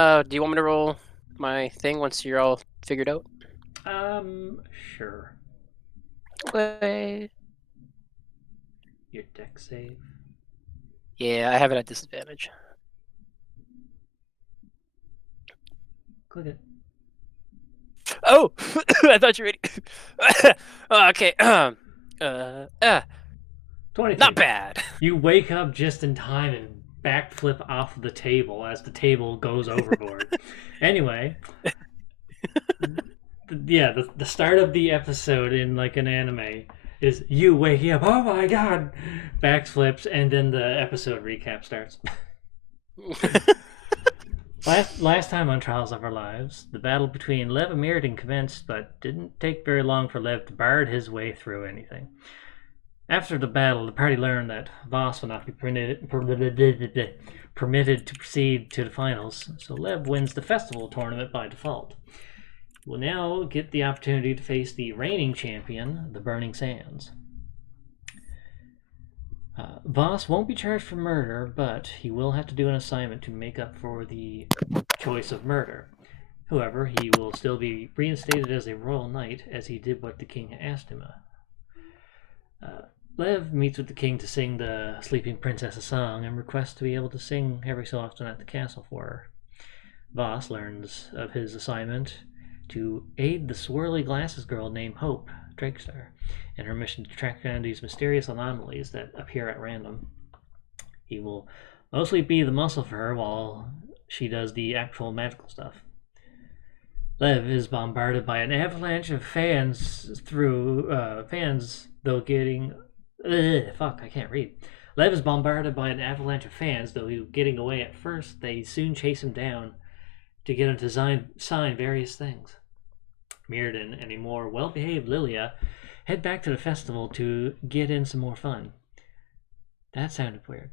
Do you want me to roll my thing once you're all figured out? Sure. Okay. Your deck save. Yeah, I have it at disadvantage. Click it. Oh, I thought you were ready. Okay. 22. Not bad. You wake up just in time and backflip off the table as the table goes overboard. Anyway, the start of the episode in like an anime is you waking up, oh my god, backflips, and then the episode recap starts. Last time on Trials of Our Lives, the battle between Lev and Mirrodin commenced, but didn't take very long for Lev to bard his way through anything. After the battle, the party learned that Voss will not be permitted to proceed to the finals, so Lev wins the festival tournament by default. He will now get the opportunity to face the reigning champion, the Burning Sands. Voss won't be charged for murder, but he will have to do an assignment to make up for the choice of murder. However, he will still be reinstated as a royal knight, as he did what the king asked him. Lev meets with the king to sing the Sleeping Princess a song and requests to be able to sing every so often at the castle for her. Voss learns of his assignment to aid the swirly glasses girl named Hope Drakestar in her mission to track down these mysterious anomalies that appear at random. He will mostly be the muscle for her while she does the actual magical stuff. Lev is bombarded by an avalanche of fans, though getting... I can't read. Lev is bombarded by an avalanche of fans, though getting away at first. They soon chase him down to get him to sign various things. Mirrodin and a more well-behaved Lilia head back to the festival to get in some more fun. That sounded weird.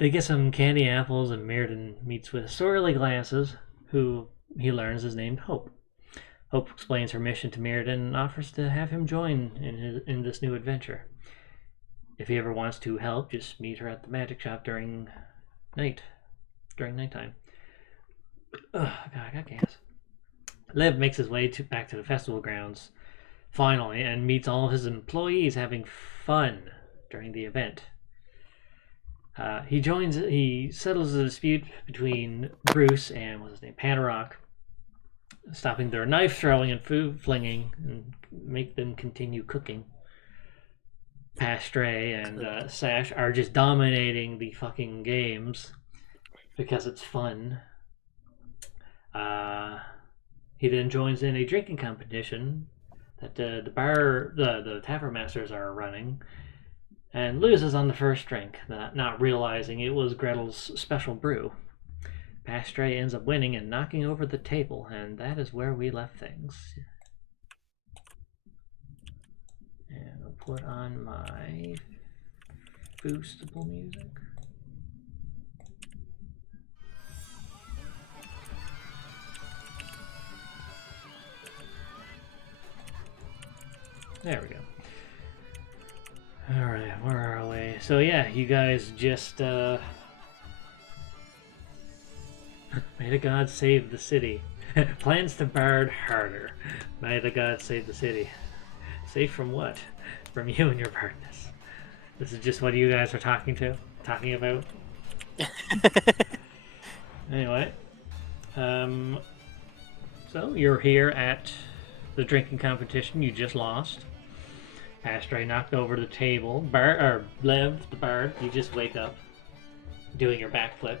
They get some candy apples, and Mirrodin meets with Swirly Glasses, who he learns is named Hope. Hope explains her mission to Mirrodin and offers to have him join in this new adventure. If he ever wants to help, just meet her at the magic shop during nighttime. Ugh, God, I got gas. Lev makes his way back to the festival grounds, finally, and meets all of his employees having fun during the event. He settles the dispute between Bruce and, what's his name, Panarok, stopping their knife throwing and food flinging and make them continue cooking. Pastray and Sash are just dominating the fucking games because it's fun. He then joins in a drinking competition that the tavern masters are running, and loses on the first drink, not realizing it was Gretel's special brew. Pastray ends up winning and knocking over the table, and that is where we left things. And I'll put on my boostable music. There we go. Alright, where are we? So yeah, you guys just, may the gods save the city. Plans to bard harder. May the gods save the city. Safe from what? From you and your bardness. This is just what you guys are talking about? Anyway. So you're here at the drinking competition you just lost. Pastray knocked over the table. Lev, the bard, you just wake up doing your backflip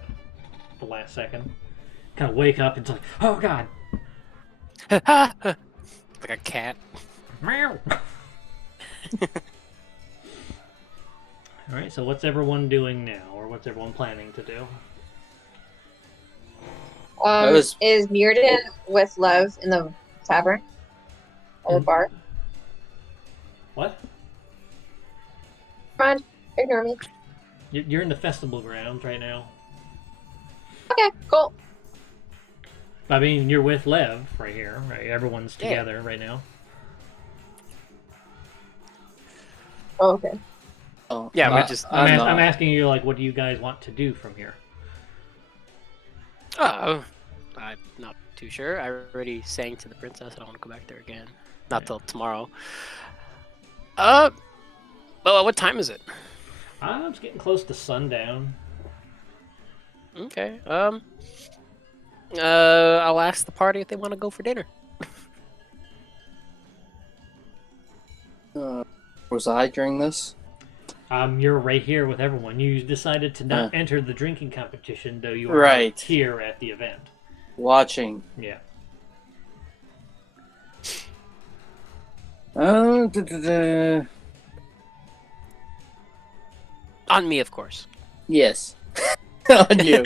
the last second. Kind of wake up and it's like, oh god! Like a cat. Meow! Alright, so what's everyone doing now? Or what's everyone planning to do? Is Mirrodin with Lev in the tavern? Or the bar? What? Mind, ignore me. You're in the festival grounds right now. Okay, cool. I mean, you're with Lev right here, right? Everyone's together right now. Oh, okay. Oh, Yeah, I'm asking you, like, what do you guys want to do from here? Oh, I'm not too sure. I already sang to the princess. I don't want to go back there again. Not Yeah. till tomorrow. Uh, well, what time is it? It's getting close to sundown. Okay. I'll ask the party if they want to go for dinner. Was I during this? You're right here with everyone. You decided to not Uh. enter the drinking competition, though you are Right. here at the event. Watching. Yeah. Oh, da. On me, of course. Yes. On you.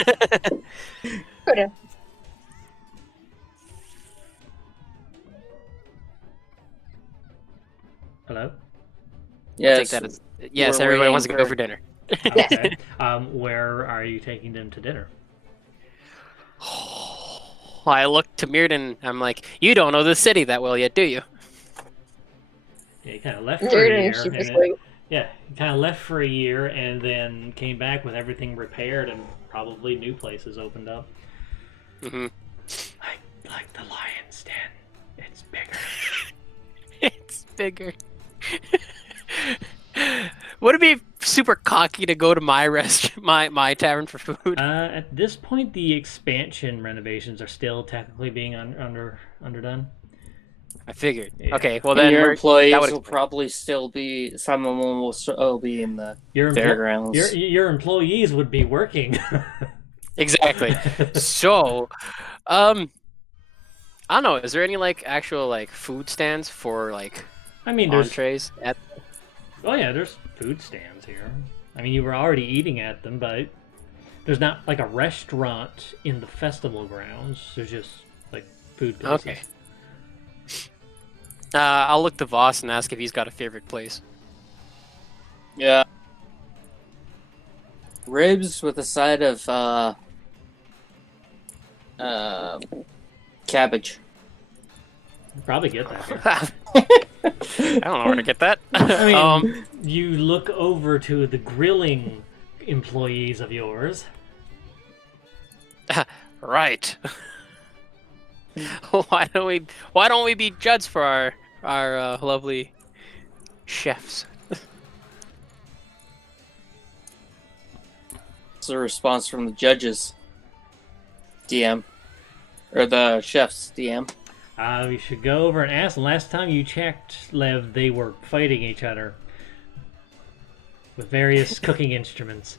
Could've. Hello? I'll Yes. take that as yes. We're Everybody waiting wants to go for- for dinner. Okay. Where are you taking them to dinner? I look to Mirden. I'm like, you don't know the city that well yet, do you? Yeah, you kind of left for a Mirrodin year. is And sheepishly. you kind of left for a year and then came back with everything repaired and probably new places opened up. Mm-hmm. Like the lion's den. It's bigger. It's bigger. Would it be super cocky to go to my tavern for food? At this point, the expansion renovations are still technically being underdone. I figured. Yeah. Okay, well And then your that employees would will explain. probably still be. Some of them will still be in the Your fairgrounds. your employees would be working. Exactly. So, I don't know. Is there any like actual like food stands for like I mean, there's entrees at? oh yeah, there's food stands here. I mean, you were already eating at them, but there's not like a restaurant in the festival grounds. There's just like food places. Okay. I'll look to Voss and ask if he's got a favorite place. Yeah. Ribs with a side of cabbage. You probably get that here. I don't know where to get that. I mean, you look over to the grilling employees of yours. Right. Why don't we be judged for our lovely chefs? It's a response from the judges. DM. Or the chef's DM. We should go over and ask them. Last time you checked, Lev, they were fighting each other with various cooking instruments.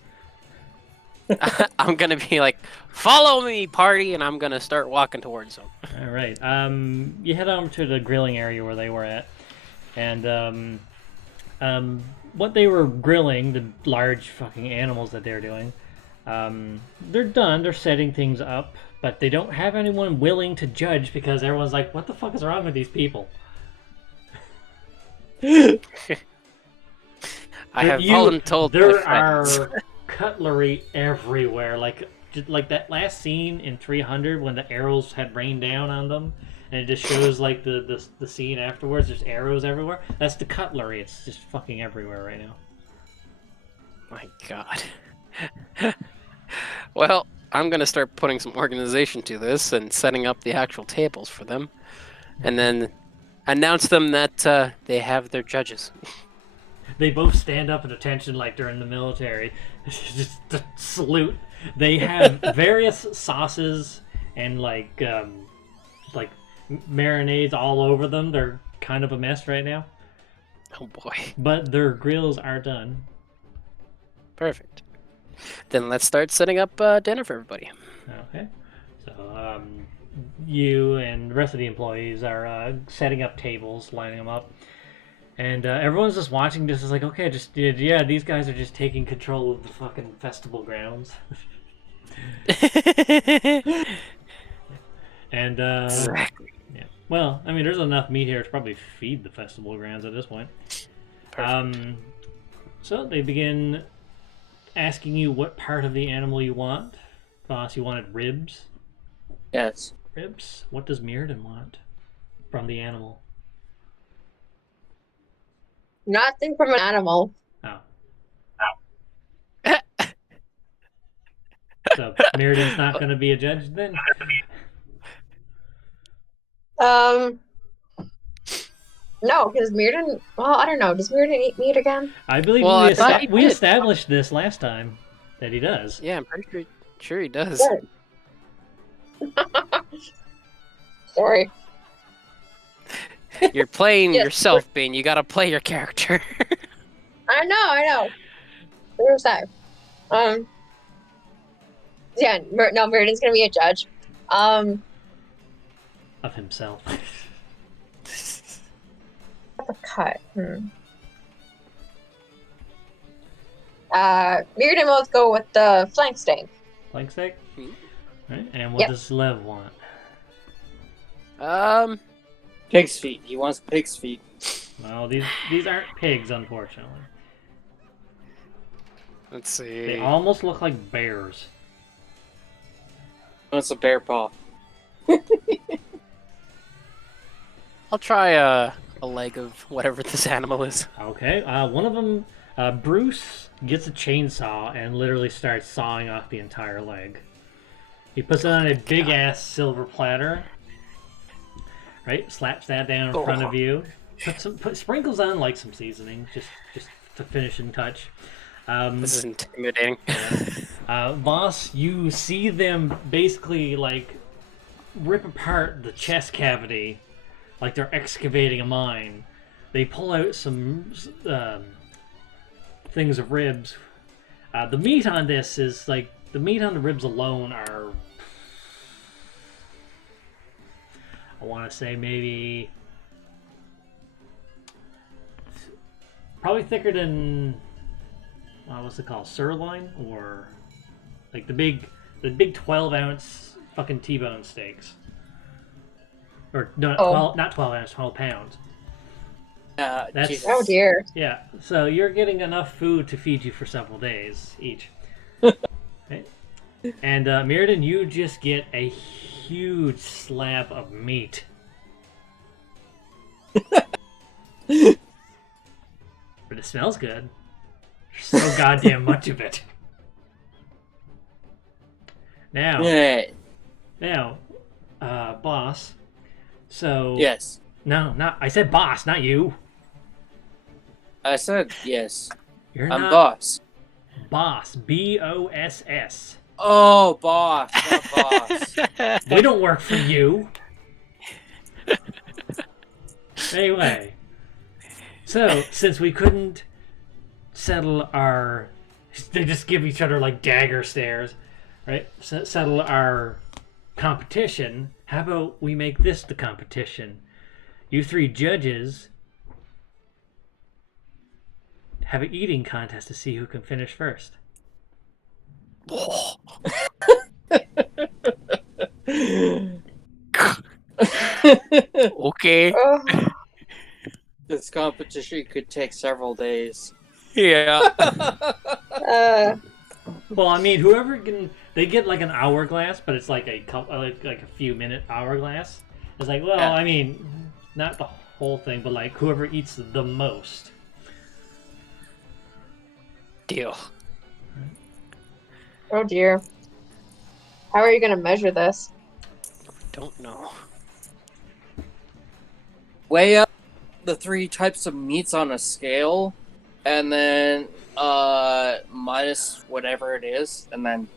I'm gonna be like, follow me, party, and I'm gonna start walking towards them. All right. You head over to the grilling area where they were at, and what they were grilling, the large fucking animals that they're doing, they're done. They're setting things up, but they don't have anyone willing to judge because everyone's like, "What the fuck is wrong with these people?" I have voluntold my There friends. are cutlery everywhere, like that last scene in 300 when the arrows had rained down on them, and it just shows like the scene afterwards. There's arrows everywhere. That's the cutlery. It's just fucking everywhere right now. My God. Well, I'm gonna start putting some organization to this and setting up the actual tables for them, and then announce them that they have their judges. They both stand up at attention like during the military. Just to salute. They have various sauces and like marinades all over them. They're kind of a mess right now. Oh boy. But their grills are done. Perfect. Then let's start setting up dinner for everybody. Okay. So you and the rest of the employees are setting up tables, lining them up. And everyone's just watching this is like, okay, just yeah, these guys are just taking control of the fucking festival grounds. And Exactly. yeah. Well, I mean, there's enough meat here to probably feed the festival grounds at this point. Perfect. So they begin asking you what part of the animal you want. Boss, you wanted ribs. Yes. Ribs. What does Mirrodin want from the animal? Nothing from an animal. Oh. So Mirrodin's not going to be a judge then? No, because Mirrodin. Well, I don't know. Does Mirrodin eat meat again? I believe Well, I thought he we did. established this last time that he does. Yeah, I'm pretty sure he does. Good. Sorry. You're playing Yes. yourself, Bane. You gotta play your character. I know. Where's that? Yeah, no, Mirrodin's gonna be a judge. Of himself. The cut. Mirrodin will go with the flank steak. Flank steak? Hmm. Right. And what Yep. does Lev want? Pig's feet. He wants pig's feet. Well, these aren't pigs, unfortunately. Let's see. They almost look like bears. He wants a bear paw. I'll try a leg of whatever this animal is. Okay. One of them, Bruce, gets a chainsaw and literally starts sawing off the entire leg. He puts it on a big ass silver platter. Right, slaps that down in front of you. Put sprinkles on like some seasoning, just to finishing touch. This is intimidating. Voss, you see them basically like rip apart the chest cavity, like they're excavating a mine. They pull out some things of ribs. The meat on this is like the meat on the ribs alone are, I want to say maybe probably thicker than what's it called, sirloin, or like the big 12-ounce fucking T-bone steaks, or no, not 12 ounce, 12 pounds. That's Jesus. Oh dear. Yeah. So you're getting enough food to feed you for several days each. Okay. And Mirrodin, you just get a huge slab of meat. But it smells good. There's so goddamn much of it. Now, boss. So Yes. No, not I said boss, not you. I said yes. You're I'm not boss. boss. BOSS. Oh, boss. Not boss. They don't work for you. Anyway, so since we couldn't settle our, they just give each other like dagger stares, right? Settle our competition. How about we make this the competition? You three judges have an eating contest to see who can finish first. Okay. This competition could take several days. Yeah. Well, I mean, whoever can, they get like an hourglass, but it's like a few minute hourglass. It's like, well, Yeah. I mean, not the whole thing, but like whoever eats the most. Deal. Oh dear. How are you gonna measure this? Don't know. Weigh up the 3 types of meats on a scale, and then minus whatever it is, and then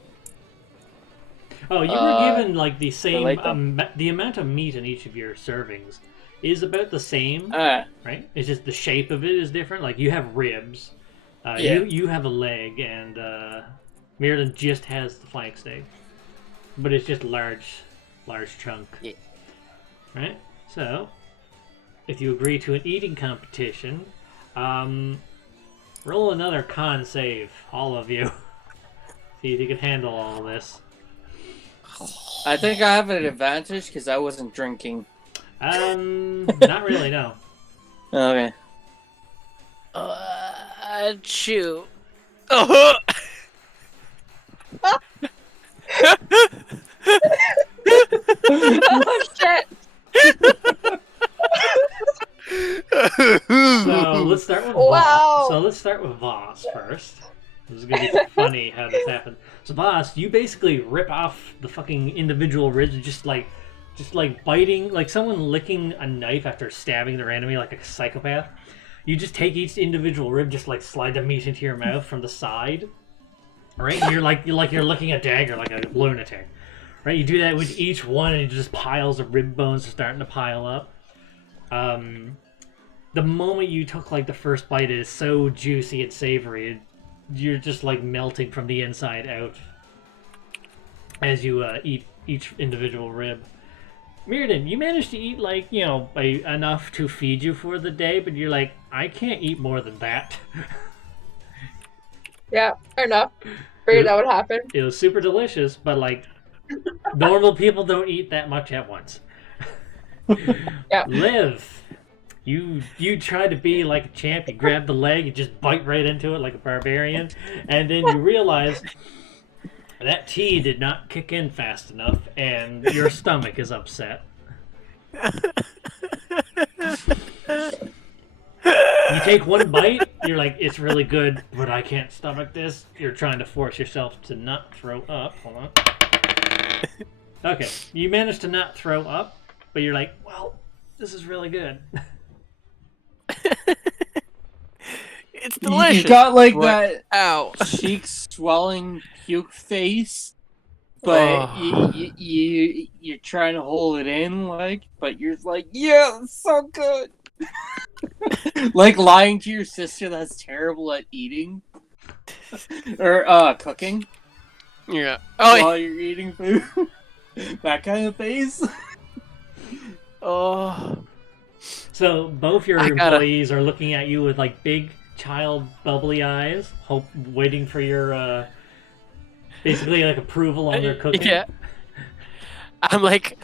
Oh, you were given like the same, relate them. the amount of meat in each of your servings is about the same, right? It's just the shape of it is different. Like you have ribs, Yeah. you have a leg, and Mirrodin just has the flank steak, but it's just large chunk. Yeah. Right. So, if you agree to an eating competition, roll another con save, all of you. See if you can handle all this. I think I have an advantage because I wasn't drinking. Not really, no. Okay. Shoot. Oh. Oh shit! So let's start with Wow. Voss. So let's start with Voss first. This is gonna be funny how this happens. So, boss, you basically rip off the fucking individual ribs, just like biting, like someone licking a knife after stabbing their enemy like a psychopath. You just take each individual rib, just like slide the meat into your mouth from the side, right? And you're looking at a dagger like a lunatic, right? You do that with each one, and it just piles of rib bones are starting to pile up. The moment you took like the first bite, it is so juicy and savory. You're just like melting from the inside out as you eat each individual rib. Mirrodin, you managed to eat like, enough to feed you for the day, but you're like, I can't eat more than that. Yeah, fair enough. Figured that would happen. It was super delicious, but like, normal people don't eat that much at once. Yeah. Liv, you try to be like a champ. You grab the leg, you just bite right into it like a barbarian, and then you realize that tea did not kick in fast enough, and your stomach is upset. You take one bite, you're like, it's really good, but I can't stomach this. You're trying to force yourself to not throw up. Hold on. Okay, you managed to not throw up, but you're like, well, this is really good. It's delicious. You got like but- that Ow. cheek swelling puke face, but you're trying to hold it in, like, but you're like, yeah, it's so good. Like lying to your sister that's terrible at eating or cooking Yeah. Oh. while you're eating food. That kind of face. Oh. So both your employees are looking at you with like big child bubbly eyes, waiting for your basically like approval on their cooking. Yeah. I'm like,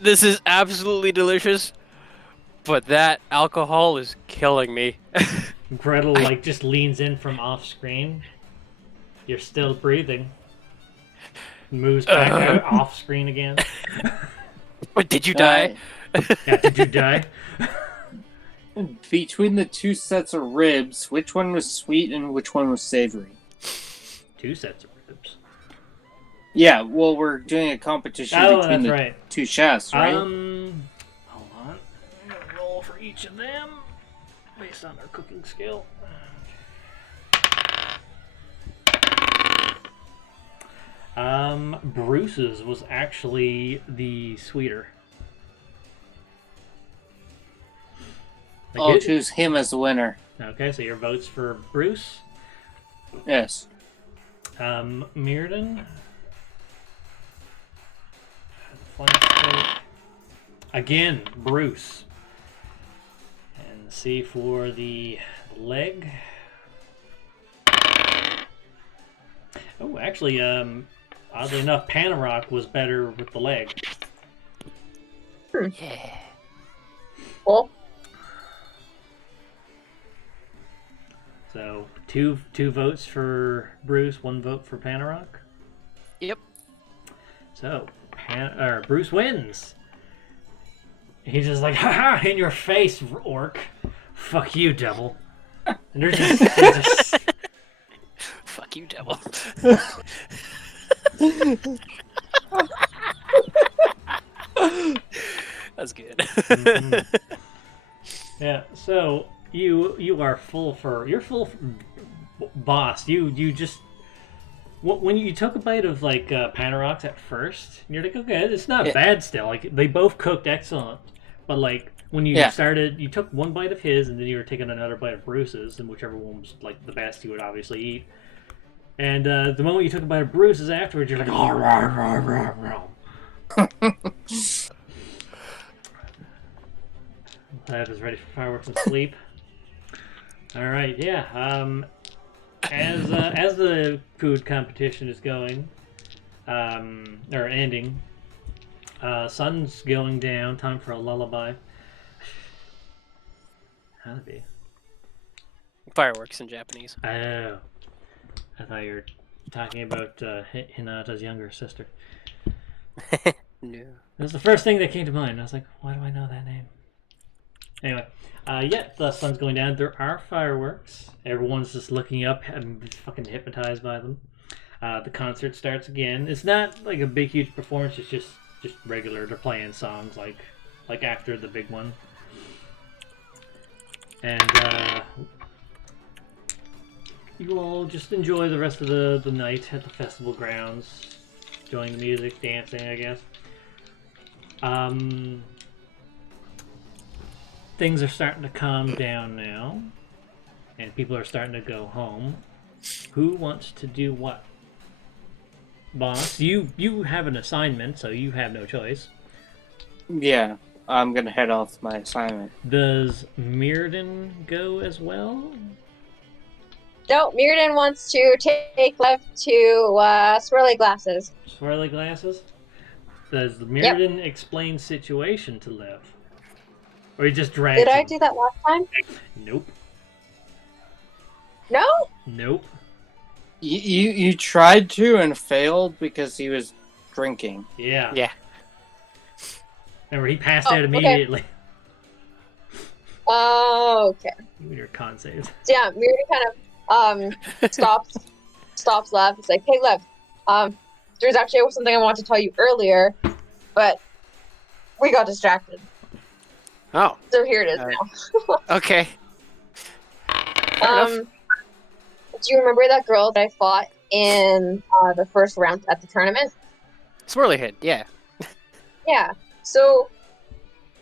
this is absolutely delicious, but that alcohol is killing me. Gretel like just leans in from off screen. You're still breathing. Moves back out off screen again. But did you die? Yeah, did you die? Between the two sets of ribs, which one was sweet and which one was savory? 2 sets of ribs. Yeah, well, we're doing a competition between the right. two chefs, right? Hold on. I'm gonna roll for each of them based on their cooking skill. Bruce's was actually the sweeter. I'll choose him as the winner. Okay, so your vote's for Bruce. Yes. Mirrodin. Flashlight. Again, Bruce. And C for the leg. Oh, actually, oddly enough, Panarok was better with the leg. Yeah. Cool. So, two votes for Bruce, 1 vote for Panarok. Yep. So, Bruce wins. He's just like, haha, in your face, orc. Fuck you, devil. And they're just Fuck you, devil. That's good. Mm-hmm. Yeah, so you are you're full boss. You just when you took a bite of like Panaroks at first, you're like, okay, it's not bad still. Like they both cooked excellent, but like when you started, you took 1 bite of his, and then you were taking another bite of Bruce's, and whichever one was like the best, you would obviously eat. And the moment you took a bite of Bruce's afterwards, you're like, oh, rah, rah, rah, rah. Lev is ready for fireworks and sleep. All right, yeah. As the food competition is going, or ending, sun's going down. Time for a lullaby. How'd it be? Fireworks in Japanese. Oh, I thought you were talking about Hinata's younger sister. No. That was the first thing that came to mind. I was like, why do I know that name? Anyway, yeah, the sun's going down. There are fireworks. Everyone's just looking up and fucking hypnotized by them. The concert starts again. It's not like a big, huge performance. It's just regular. They're playing songs like after the big one. And you all just enjoy the rest of the night at the festival grounds, enjoying the music, dancing, I guess. Things are starting to calm down now, and people are starting to go home. Who wants to do what? Boss, you have an assignment, so you have no choice. Yeah, I'm gonna head off my assignment. Does Mirrodin go as well? No, Mirrodin wants to take Lev to Swirly Glasses. Swirly glasses? Does the Mirrodin explain situation to Lev? Or he just drags Did I him? do that last time? Nope. No? Nope. You tried to and failed because he was drinking. Yeah. Yeah. Remember, he passed Oh, out okay. immediately. Oh, okay. You and your con saves. So yeah, Mirrodin kind of stops Lev. It's like, hey Lev, there's actually something I wanted to tell you earlier, but we got distracted. Oh, So here it is now. okay. enough. Do you remember that girl that I fought in the first round at the tournament? Swirly head, yeah. Yeah. So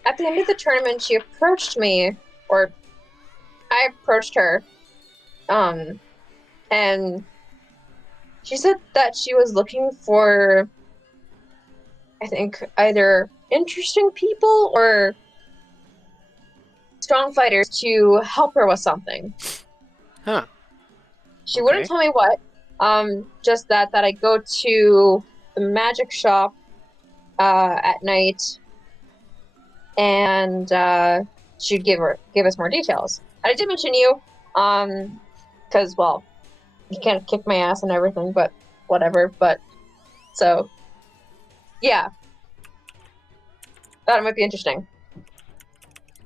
at the end of the tournament, she approached me, or I approached her, and she said that she was looking for, I think, either interesting people or strong fighters to help her with something. Huh. She wouldn't tell me what. Just that I go to the magic shop at night, and she'd give us more details. And I did mention you, because well, you can't kick my ass and everything, but whatever. But so, yeah, thought it might be interesting.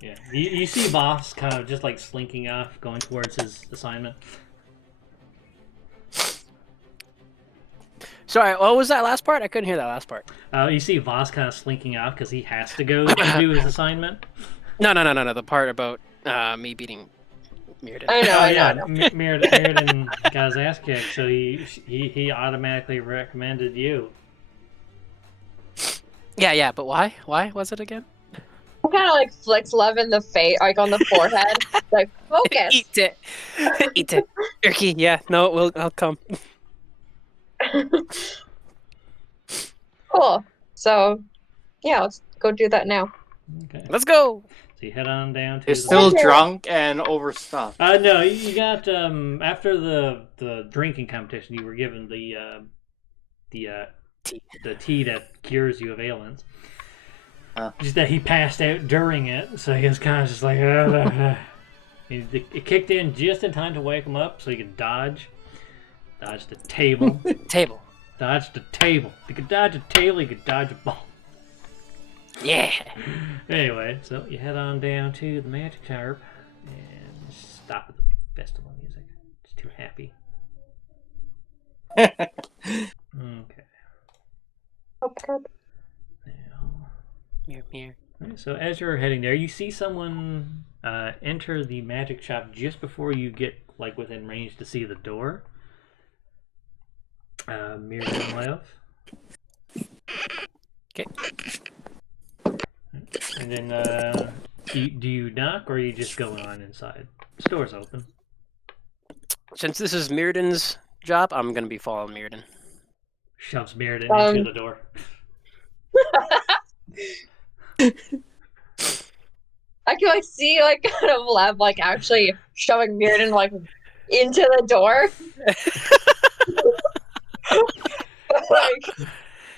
Yeah. You see Voss kind of just like slinking off, going towards his assignment. Sorry, what was that last part? I couldn't hear that last part. You see Voss kind of slinking off because he has to go to do his assignment. No. The part about me beating Mirrodin. I know. Mirrodin got his ass kicked, so he automatically recommended you. Yeah, but why? Why was it again? I kind of like flicks Lev in the face, like on the forehead, like focus. Eat it. Eat it. Turkey, yeah, no, I'll come. Cool. So, yeah, let's go do that now. Okay. Let's go. So you head on down to You're the... still drunk and overstuffed. No, you got after the drinking competition, you were given the tea that cures you of ailments. Just that he passed out during it, so he was kind of just like. It kicked in just in time to wake him up, so he could dodge the table. Table. Dodge the table. If you could dodge a table, you could dodge a ball. Yeah. Anyway, so you head on down to the magic harp and stop at the festival music. It's too happy. Okay. Now, Mirror. right, so as you're heading there, you see someone enter the magic shop just before you get like within range to see the door. Mirror and Lev. Okay. And then, do you knock or are you just going on inside? The door's open. Since this is Mirrodin's job, I'm gonna be following Mirrodin. Shoves Mirrodin into the door. I can like see like kind of Lev like actually shoving Mirrodin like into the door. Like,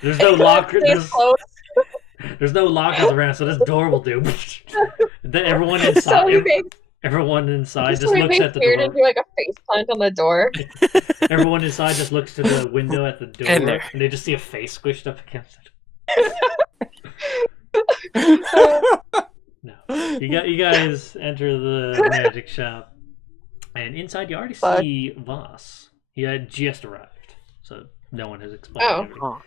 There's no locker. it's closed. There's no lockers around, so this door will do. Then everyone So inside, we make, everyone inside so just we looks make at the Mirrodin door. do like a face plant on the door. Everyone inside just looks to the window at the door, In there. and they just see a face squished up against it. No. You guys enter the magic shop, and inside you already Fuck. see Voss. He had just arrived, so no one has explained Oh. everything. Oh.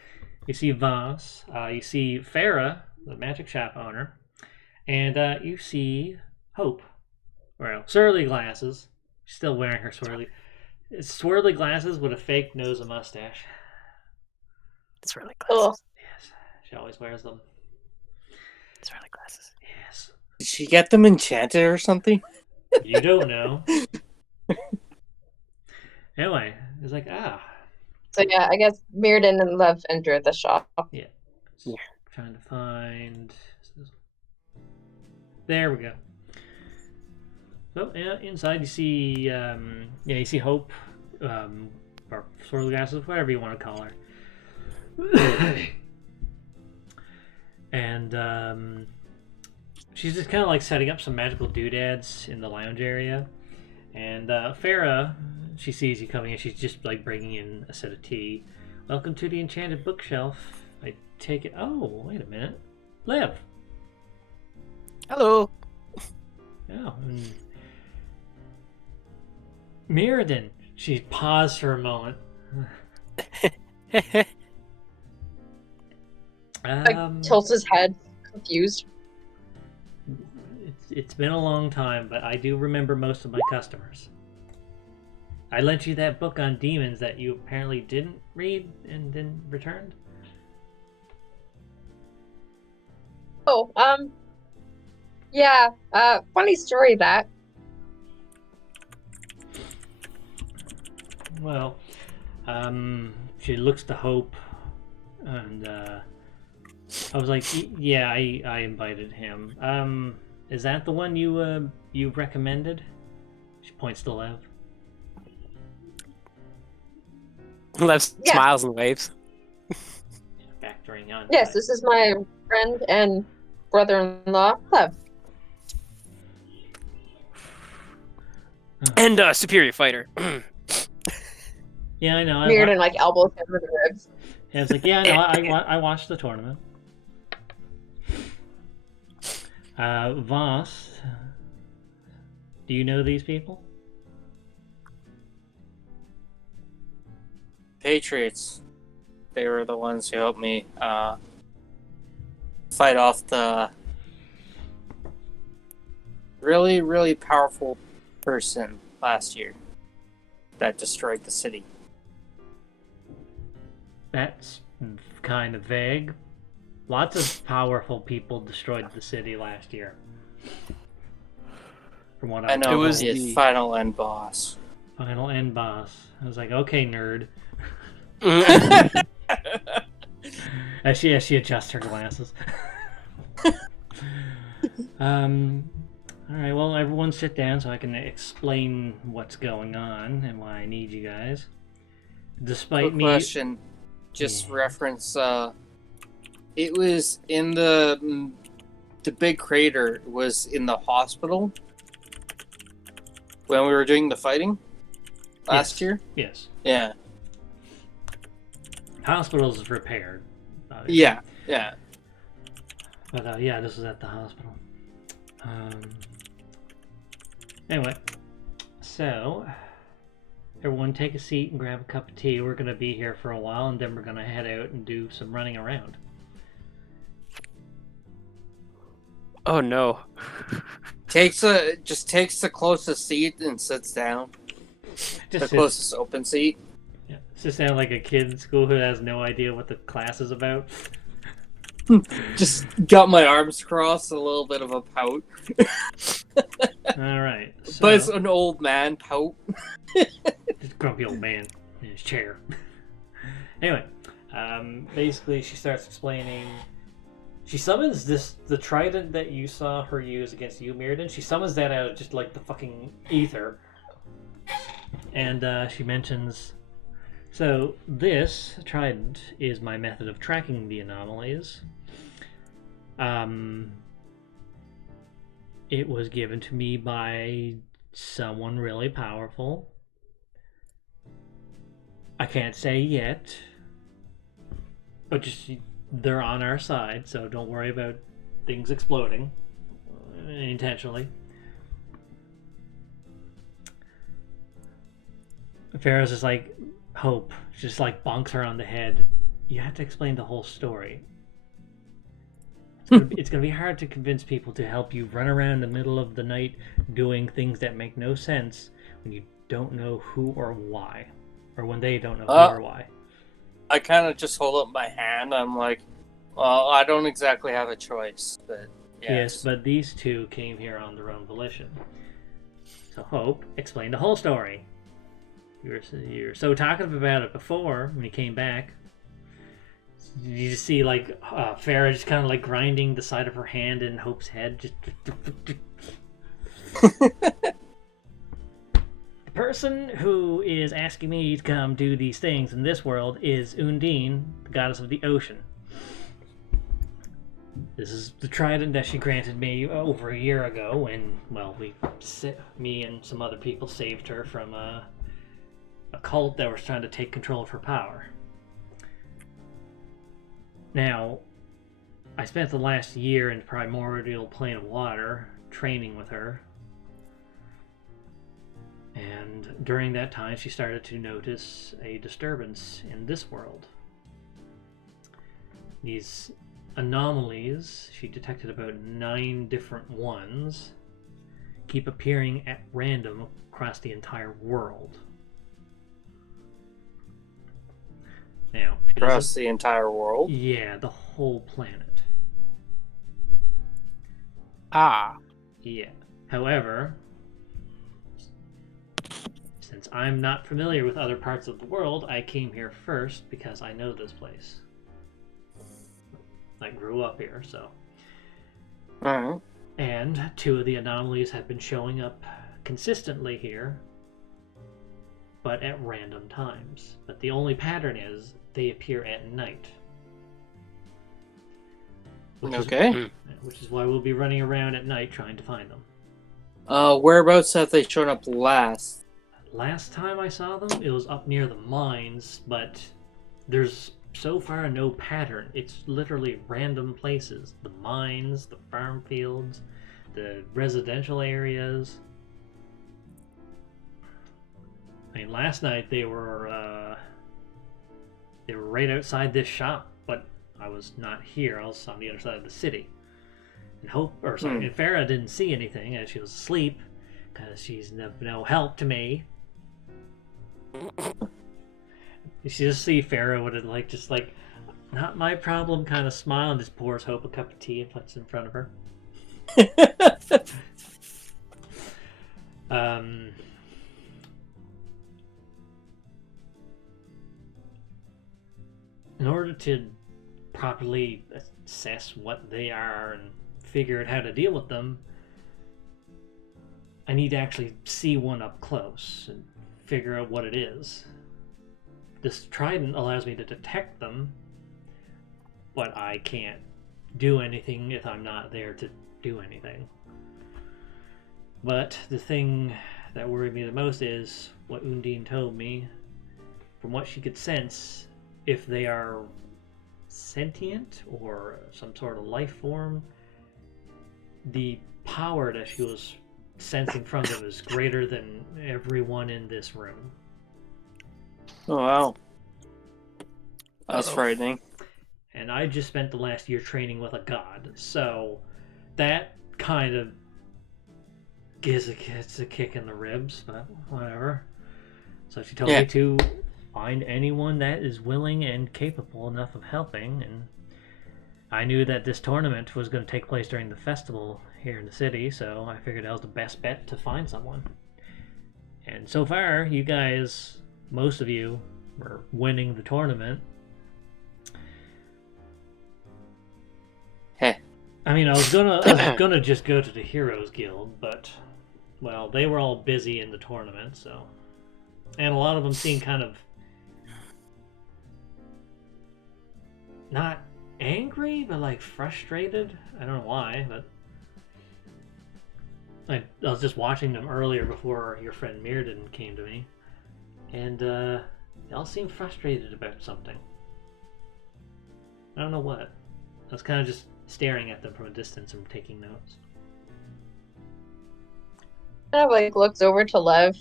You see Voss. You see Farah, the magic shop owner, and you see Hope. Well, swirly glasses. She's still wearing her swirly glasses with a fake nose and mustache. It's really Oh. glasses. Yes, she always wears them. It's really glasses. Yes. Did she get them enchanted or something? You don't know. Anyway, it's like, So yeah, I guess Mirrodin and Lev entered the shop. yeah. Yeah. Trying to find. There we go. So yeah, inside you see, you see Hope, or swirly glasses, whatever you want to call her. And she's just kind of like setting up some magical doodads in the lounge area. And Farah, she sees you coming and she's just like bringing in a set of tea. Welcome to the enchanted bookshelf. I take it. Oh, wait a minute. Lev. Hello. Oh. Mirrodin. She paused for a moment. Tilts his head, confused. It's been a long time, but I do remember most of my customers. I lent you that book on demons that you apparently didn't read and then returned. Oh, yeah, funny story that. Well, she looks to Hope, and I was like, yeah, I invited him. Is that the one you recommended? She points to Lev. Lev Yeah. smiles and waves. Factoring on. Yes, this is my friend and brother-in-law, Lev. And superior fighter. Yeah, I know. Mirrodin like elbows him in the ribs. And it's like, yeah, no, I watched the tournament. Voss, do you know these people? Patriots. They were the ones who helped me fight off the really, really powerful person last year that destroyed the city. That's kind of vague. Lots of powerful people destroyed the city last year. From what I know, It was the the- final end boss. Final end boss. I was like, okay, nerd. As she adjusts her glasses. All right. Well, everyone sit down so I can explain what's going on and why I need you guys. Despite Quick me, question. Just Yeah. reference. It was in the big crater was in the hospital when we were doing the fighting last Yes. year. yes, Yeah. hospital's repaired. obviously. Yeah. But yeah, this was at the hospital. Anyway, so everyone take a seat and grab a cup of tea. We're gonna be here for a while, and then we're gonna head out and do some running around. Oh no. Takes the closest seat and sits down. The Just closest open seat. just sound like a kid in school who has no idea what the class is about. Just got my arms crossed, a little bit of a pout. All right, so, But it's an old man pout. just grumpy old man in his chair. Anyway, basically, she starts explaining. She summons the trident that you saw her use against you, Mirrodin. She summons that out of just like the fucking ether, and she mentions. So this trident is my method of tracking the anomalies. It was given to me by someone really powerful. I can't say yet, but just they're on our side, so don't worry about things exploding. intentionally. Farrah's just like, Hope just like bonks her on the head. You have to explain the whole story. It's gonna be hard to convince people to help you run around the middle of the night doing things that make no sense when you don't know who or why, or when they don't know who or why. I kind of just hold up my hand. I'm like, well, I don't exactly have a choice, but Yes, but these two came here on their own volition. So Hope, explain the whole story. You're so talkative about it before when you came back. You just see like Farrah just kind of like grinding the side of her hand in Hope's head. Just the person who is asking me to come do these things in this world is Undine, the goddess of the ocean. This is the trident that she granted me over a year ago when, well, me and some other people saved her from a cult that was trying to take control of her power. Now, I spent the last year in the primordial plane of water training with her. And during that time, she started to notice a disturbance in this world. These anomalies, she detected about 9 different ones, keep appearing at random across the entire world. Now, across the entire world? Yeah, the whole planet. Ah. Yeah. However, since I'm not familiar with other parts of the world, I came here first because I know this place. I grew up here, so. Alright. And 2 of the anomalies have been showing up consistently here, but at random times. But the only pattern is they appear at night. Which is why we'll be running around at night trying to find them. Whereabouts have they shown up last? Last time I saw them, it was up near the mines, but there's so far no pattern. It's literally random places. The mines, the farm fields, the residential areas. I mean, last night they were right outside this shop, but I was not here. I was on the other side of the city. And and Farrah didn't see anything as she was asleep, because she's no help to me. You should just see Farrah would have just not my problem kind of smile and just pours Hope a cup of tea and puts it in front of her. In order to properly assess what they are and figure out how to deal with them, I need to actually see one up close and figure out what it is. This trident allows me to detect them, but I can't do anything if I'm not there to do anything. But the thing that worried me the most is what Undine told me. From what she could sense, if they are sentient or some sort of life form, the power that she was sensing from them is greater than everyone in this room. Oh, wow. That's frightening. And I just spent the last year training with a god, so that kind of gives a kick in the ribs, but whatever. So she told me to find anyone that is willing and capable enough of helping, and I knew that this tournament was going to take place during the festival here in the city, so I figured that was the best bet to find someone. And so far, you guys, most of you, were winning the tournament. Heh. I mean, I was gonna just go to the Heroes Guild, but, well, they were all busy in the tournament, so. And a lot of them seemed kind of not angry, but frustrated. I don't know why, but I was just watching them earlier before your friend Mirrodin came to me, and they all seemed frustrated about something. I don't know what. I was kind of just staring at them from a distance and taking notes. kind of like looks over to Lev,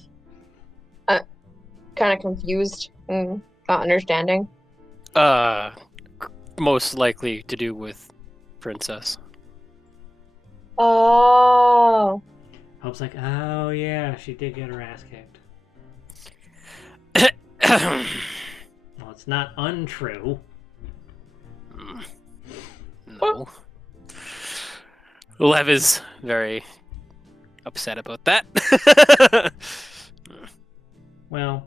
kind of confused and not understanding. Most likely to do with Princess. Oh, Hope's like, oh yeah, she did get her ass kicked. Well, it's not untrue. No. Lev is very upset about that. Well,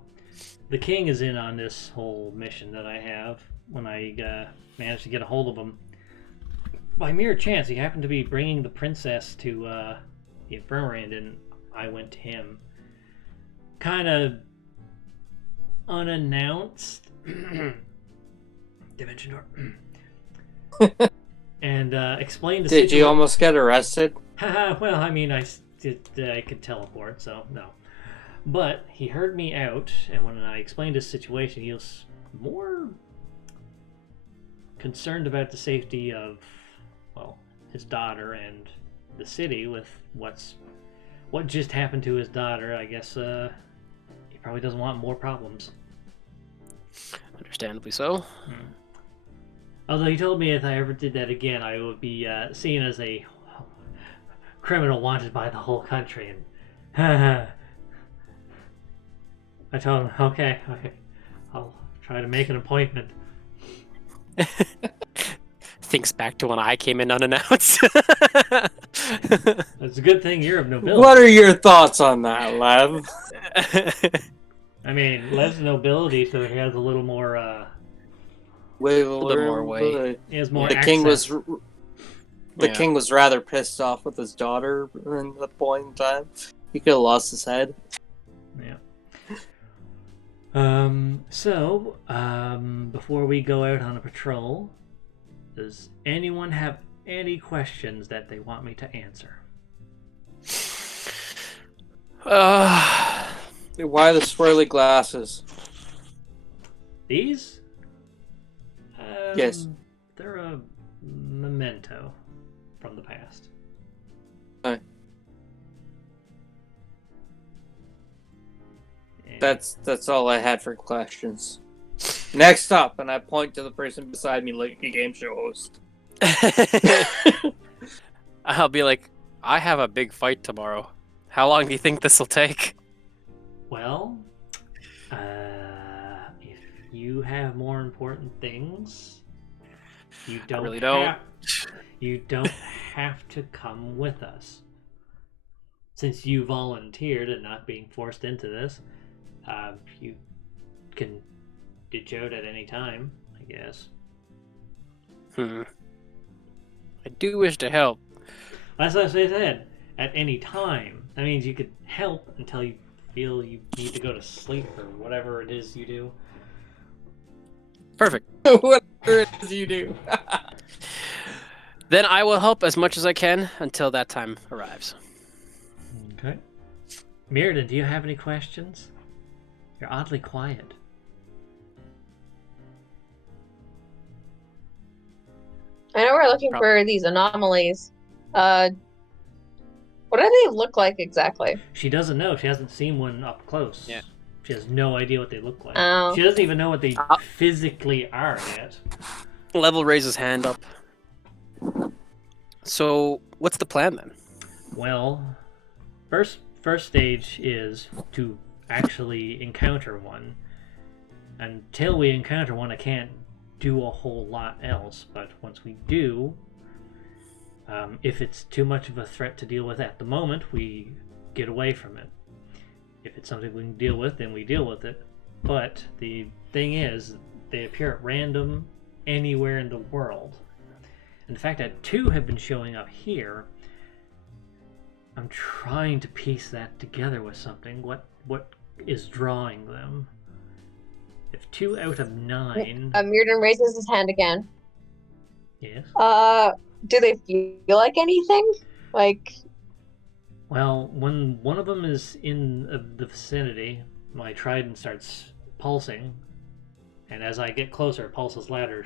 the king is in on this whole mission that I have. When I managed to get a hold of him, by mere chance, he happened to be bringing the princess to the infirmary, and then I went to him, kind of unannounced. Dimension door. And explained the Did you situation. almost get arrested? Well, I mean, I could teleport, so no. But he heard me out, and when I explained his situation, he was more concerned about the safety of, well, his daughter and the city with what just happened to his daughter. I guess he probably doesn't want more problems. Understandably so. Although he told me if I ever did that again, I would be seen as a criminal wanted by the whole country. And I told him, okay, I'll try to make an appointment. Thinks back to when I came in unannounced. It's a good thing you're of nobility. What are your thoughts on that, Lev? I mean, Lev's nobility, so he has a little more. Wiggle bit more weight. He has more. The access. king was rather pissed off with his daughter in the point in time. He could have lost his head. Yeah. So, before we go out on a patrol, does anyone have any questions that they want me to answer? Why the swirly glasses? These? Yes. They're a memento from the past. Okay. And That's all I had for questions. Next up, and I point to the person beside me like a game show host. I'll be like, I have a big fight tomorrow. How long do you think this will take? Well, if you have more important things, you don't. really don't. You don't have to come with us. Since you volunteered and not being forced into this, you can ditch out at any time, I guess. I do wish to help. That's what I said. At any time. That means you could help until you feel you need to go to sleep or whatever it is you do. Perfect. Whatever it is you do. Then I will help as much as I can until that time arrives. Okay. Mirrodin, do you have any questions? You're oddly quiet. I know we're looking for these anomalies. What do they look like exactly? She doesn't know. She hasn't seen one up close. Yeah. She has no idea what they look like. Oh. She doesn't even know what they physically are yet. Level raises hand up. So, what's the plan then? Well, first stage is to actually encounter one. Until we encounter one, I can't do a whole lot else. But once we do, if it's too much of a threat to deal with at the moment, we get away from it. If it's something we can deal with, then we deal with it. But the thing is, they appear at random anywhere in the world. And the fact that two have been showing up here, I'm trying to piece that together with something. What is drawing them? If 2 out of 9... Mirrodin raises his hand again. Yes? Do they feel like anything? Like... Well, when one of them is in the vicinity, my trident starts pulsing, and as I get closer, it pulses louder,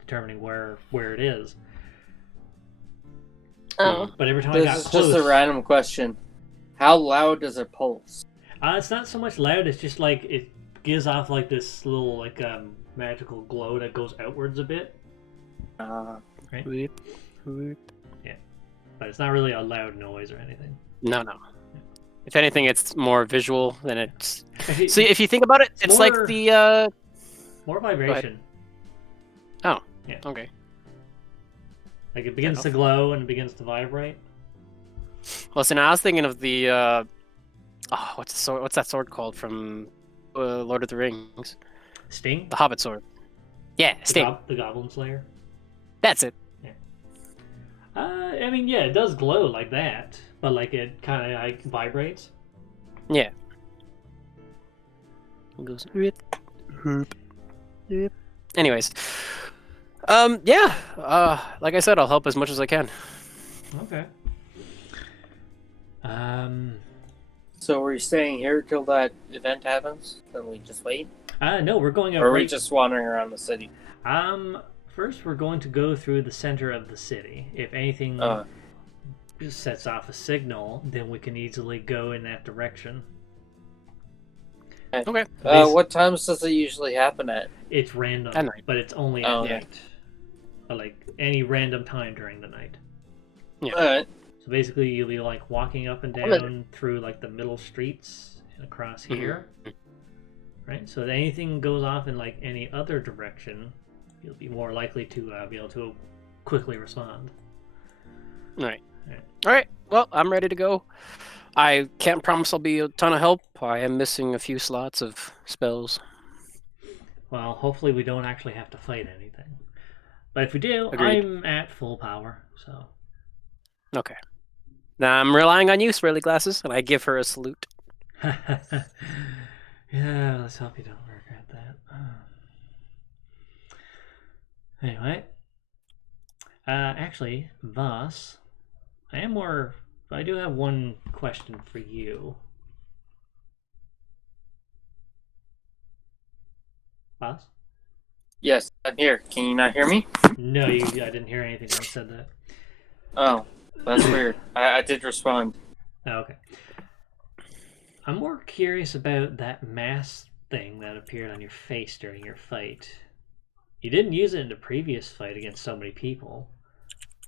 determining where it is. Oh. But every time I This got is close... just a random question. How loud does it pulse? It's not so much loud. It's just like it gives off like this little like magical glow that goes outwards a bit. Right? Whoop, whoop. Yeah, but it's not really a loud noise or anything. No. If anything, it's more visual than it's. Actually, See, if you think about it, it's like more- the. more vibration. Okay. Like it begins to glow and it begins to vibrate. Listen, I was thinking of the. What's that sword called from Lord of the Rings? Sting? The Hobbit sword. Yeah, Sting. The Goblin Slayer. That's it. I mean, yeah, it does glow like that, but like it kind of like vibrates. Yeah. It goes. Whoop. Anyways. Yeah. Like I said, I'll help as much as I can. Okay. So we're staying here till that event happens? Then we just wait? No, we're going out Or are we right. just wandering around the city? First we're going to go through the center of the city. If anything sets off a signal, then we can easily go in that direction. Okay. What times does it usually happen at? It's random, At night. but it's only at Oh, night. But like any random time during the night. Yeah. Alright. So basically, you'll be like walking up and down through like the middle streets and across here, right? So if anything goes off in like any other direction, you'll be more likely to be able to quickly respond. All right. Well, I'm ready to go. I can't promise I'll be a ton of help. I am missing a few slots of spells. Well, hopefully we don't actually have to fight anything. But if we do, Agreed. I'm at full power, so. Okay. Now I'm relying on you, Swirly Glasses, and I give her a salute. Yeah, let's hope you don't regret that. Anyway. Actually, Voss, I do have one question for you. Voss? Yes, I'm here. Can you not hear me? No, I didn't hear anything when you said that. Oh, that's weird. I did respond. Oh, okay. I'm more curious about that mask thing that appeared on your face during your fight. You didn't use it in the previous fight against so many people.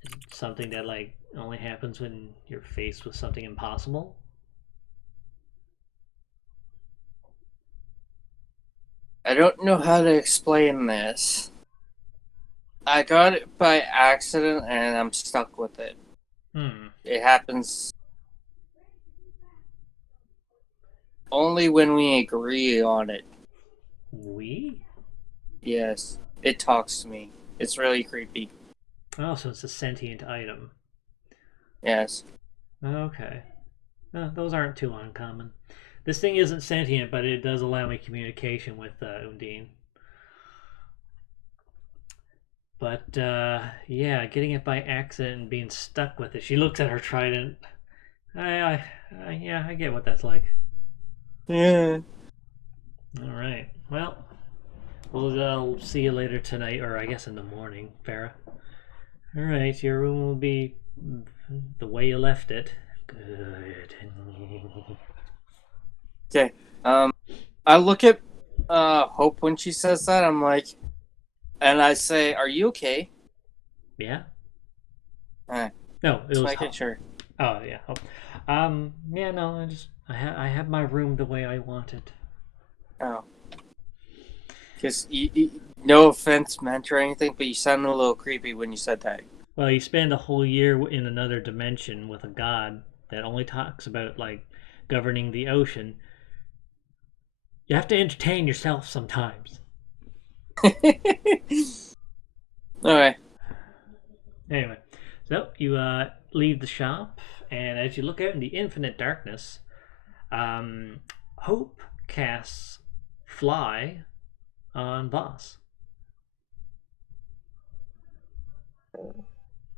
Is it something that like only happens when you're faced with something impossible? I don't know how to explain this. I got it by accident and I'm stuck with it. It happens only when we agree on it. We? Yes. It talks to me. It's really creepy. Oh, so it's a sentient item. Yes. Okay. Those aren't too uncommon. This thing isn't sentient, but it does allow me communication with Undine. But, yeah, getting it by accident and being stuck with it. She looks at her trident. Yeah, I get what that's like. Yeah. Alright, well, I'll see you later tonight, or I guess in the morning, Farah. Alright, your room will be the way you left it. Good. Okay. I look at Hope when she says that. I'm like, and I say, "Are you okay?" Yeah? Alright. No, it Just was making sure. Oh, yeah. Yeah, no, I have my room the way I want it. Oh. Because no offense meant or anything, but you sounded a little creepy when you said that. Well, you spend a whole year in another dimension with a god that only talks about, like, governing the ocean. You have to entertain yourself sometimes. Alright. Anyway, so you leave the shop, and as you look out in the infinite darkness, Hope casts Fly on Boss.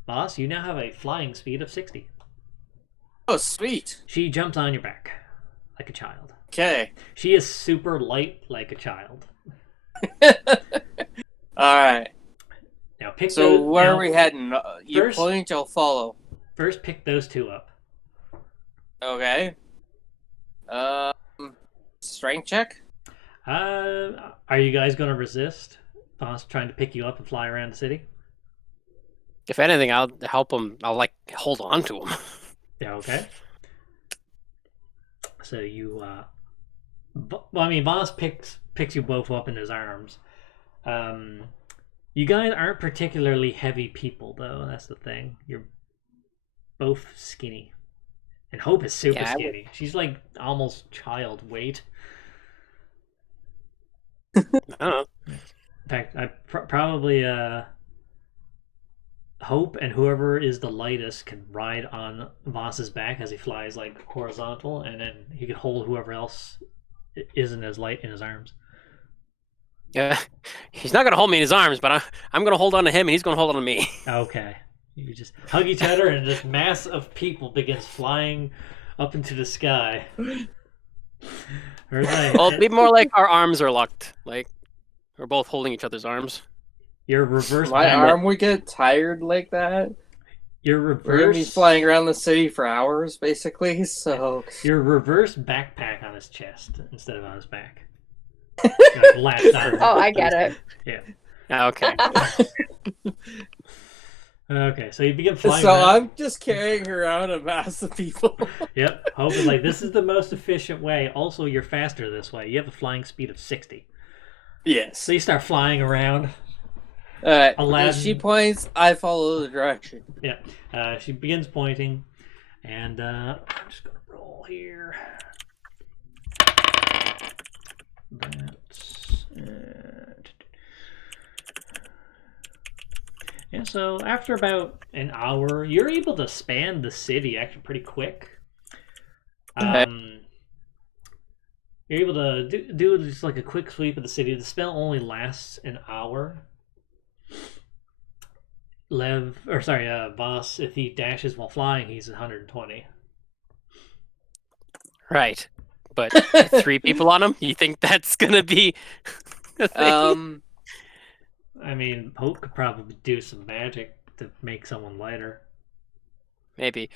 Boss, you now have a flying speed of 60. Oh, sweet. She jumps on your back like a child. Okay. She is super light like a child. Alright. Now pick So those, where now, are we heading? You first- point, I'll follow. First, pick those two up. Okay. Um, strength check. Are you guys gonna resist Boss trying to pick you up and fly around the city? If anything, I'll help him. I'll like hold on to him. Yeah. Okay. So you, well, I mean, Boss picks you both up in his arms. Um, you guys aren't particularly heavy people, though. That's the thing. You're both skinny, and Hope is super Yeah, skinny. She's like almost child weight. I don't know. In fact, I probably Hope and whoever is the lightest can ride on Voss's back as he flies like horizontal, and then he can hold whoever else isn't as light in his arms. Yeah, he's not gonna hold me in his arms, but I'm gonna hold on to him, and he's gonna hold on to me. Okay. You just hug each other, and this mass of people begins flying up into the sky. Well, it'd be more like our arms are locked. Like we're both holding each other's arms. Your reverse My back- arm would get tired like that. Your We're gonna be reverse flying around the city for hours, basically. So your reverse backpack on his chest instead of on his back. Like latched on. Oh, I get it. Yeah. Okay. Okay, so you begin flying so around. I'm just carrying around a mass of people. Yep. Hope is like, this is the most efficient way. Also, you're faster this way. You have a flying speed of 60. Yes. So you start flying around. Alright. Aladdin. She points, I follow the direction. Yeah. She begins pointing, and I'm just gonna roll here. That's yeah. So after about an hour, you're able to span the city actually pretty quick. Okay. You're able to do just like a quick sweep of the city. The spell only lasts an hour. Boss, if he dashes while flying, he's 120. Right. But 3 people on him? You think that's gonna be a thing? I mean, Hope could probably do some magic to make someone lighter. Maybe.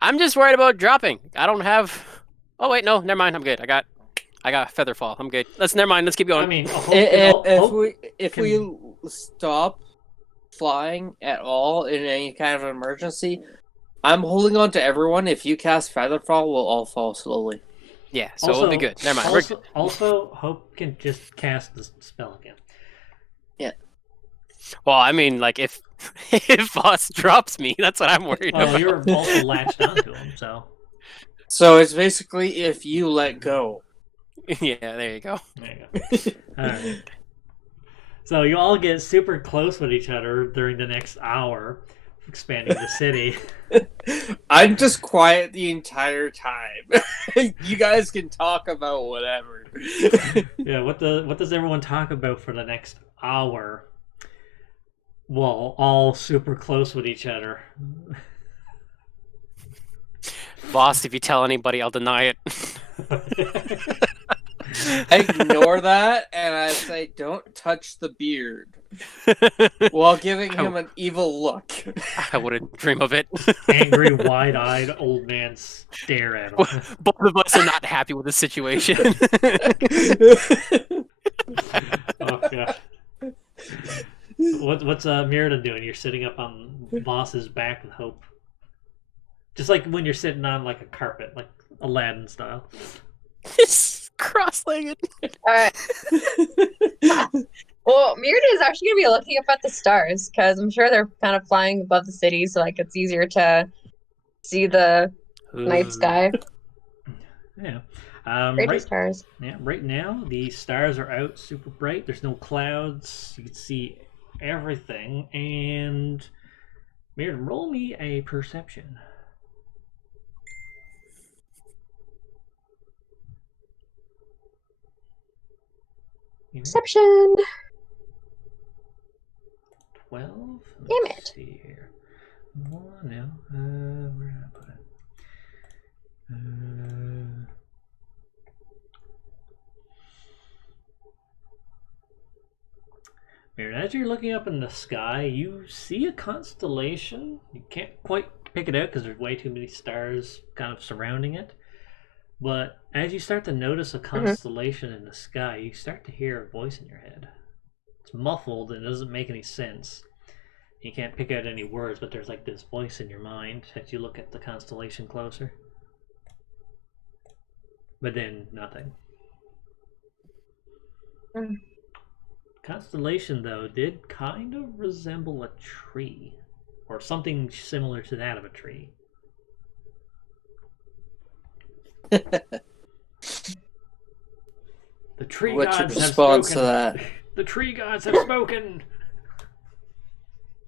I'm just worried about dropping. I don't have. Oh wait, no, never mind. I'm good. I got Featherfall. I'm good. Never mind. Let's keep going. I mean, Hope If we stop flying at all in any kind of emergency, I'm holding on to everyone. If you cast Featherfall, we'll all fall slowly. Yeah, so we'll be good. Never mind. We're good. Also, Hope can just cast the spell again. Well, I mean, like if Boss drops me, that's what I'm worried Well, about. you're also latched onto him, so. So it's basically if you let go. Yeah, there you go. There you go. Alright. So you all get super close with each other during the next hour, expanding the city. I'm just quiet the entire time. You guys can talk about whatever. Yeah, what does everyone talk about for the next hour? Well, all super close with each other. Boss, if you tell anybody, I'll deny it. I ignore that and I say, "Don't touch the beard," while giving him an evil look. I wouldn't dream of it. Angry, wide-eyed old man stare at him. Both of us are not happy with the situation. Oh god. What's Mirrodin doing? You're sitting up on Boss's back with Hope. Just like when you're sitting on like a carpet, like Aladdin style. It's cross-legged. Alright. Well, Mirrodin is actually gonna be looking up at the stars, because I'm sure they're kind of flying above the city, so like it's easier to see the night sky. Yeah. Pretty stars. Right now, the stars are out super bright. There's no clouds. You can see everything. And Mirrodin, roll me a perception. Perception. 12? Damn Let's it. see here. No. Where did I put it? Mirrodin, as you're looking up in the sky, you see a constellation. You can't quite pick it out because there's way too many stars kind of surrounding it. But as you start to notice a constellation in the sky, you start to hear a voice in your head. It's muffled and it doesn't make any sense. You can't pick out any words, but there's like this voice in your mind as you look at the constellation closer. But then nothing. Constellation, though, did kind of resemble a tree, or something similar to that of a tree. The tree What's your gods have response spoken. to that? The tree gods have spoken.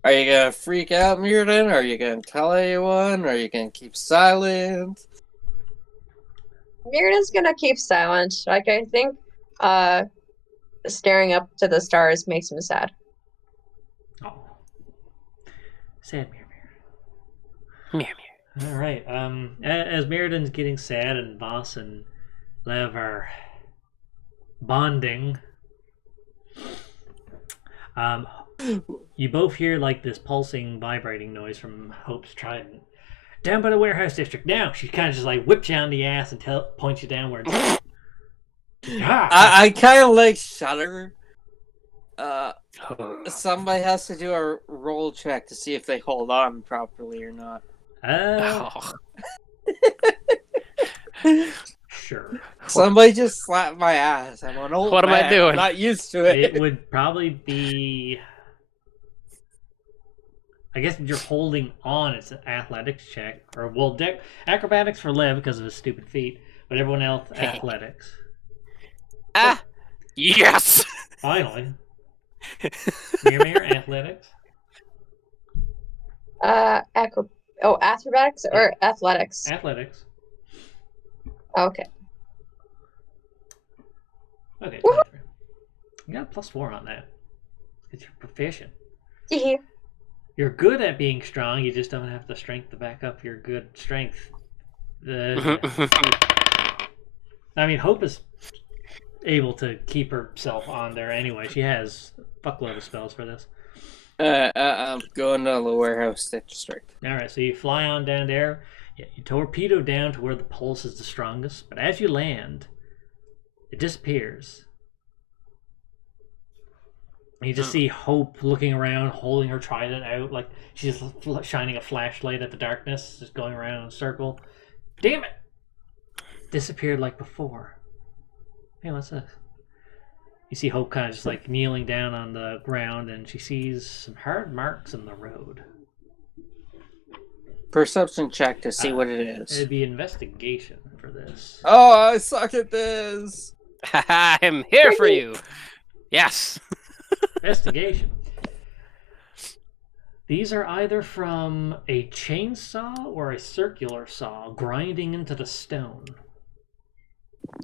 Are you gonna freak out, Mirrodin? Are you gonna tell anyone? Are you gonna keep silent? Mirrodin's gonna keep silent. Like, I think staring up to the stars makes him sad. Oh. Sad Meow, meow. All right. As Mirrodin's getting sad and Voss and Lev are bonding, you both hear like this pulsing, vibrating noise from Hope's trident. Down by the warehouse district. Now she kind of just like whips you on the ass and points you downwards. I kind of like shudder. Oh. Somebody has to do a roll check to see if they hold on properly or not. Oh. Sure. Somebody just slapped my ass. I'm an old What am I man. doing? I'm not used to it. It would probably be. I guess you're holding on. It's an athletics check, or well, acrobatics for Lev because of his stupid feet, but everyone else athletics. Ah, yes. Finally, Mir athletics. Acrobatics or athletics? Athletics. Okay. Okay. Woohoo! You got a +4 on that. Because you're proficient. Hee. You're good at being strong. You just don't have the strength to back up your good strength. I mean, Hope is able to keep herself on there anyway. She has a fuckload of spells for this. I'm going to the warehouse district. All right, so you fly on down there. Yeah, you torpedo down to where the pulse is the strongest. But as you land, it disappears. You just see Hope looking around, holding her trident out, like she's shining a flashlight at the darkness, just going around in a circle. Damn it! Disappeared like before. Hey, what's this? You see Hope kind of just like kneeling down on the ground, and she sees some hard marks in the road. Perception check to see what it is. It'd be investigation for this. Oh, I suck at this. I'm here for you. Yes. Investigation. These are either from a chainsaw or a circular saw grinding into the stone.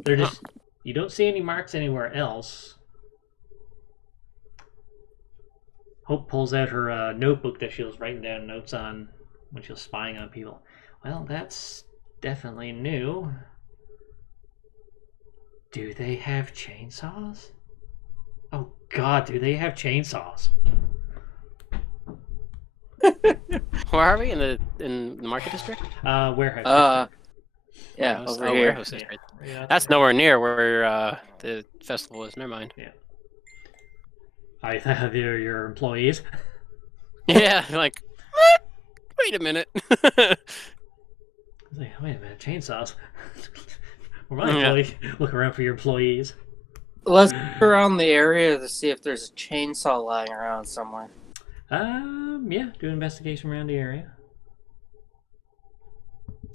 They're just you don't see any marks anywhere else. Hope pulls out her notebook that she was writing down notes on when she was spying on people. Well, that's definitely new. Do they have chainsaws? Oh God, do they have chainsaws? Where are we in the market district? Warehouse. Yeah, Warehouse- over oh, here. warehouse district. Yeah, That's nowhere near where the festival is. Never mind. Yeah. I have your employees. Yeah, like what? Wait a minute. Wait a minute, chainsaws. Where my employees? Look around for your employees. Let's look around the area to see if there's a chainsaw lying around somewhere. Yeah, do an investigation around the area.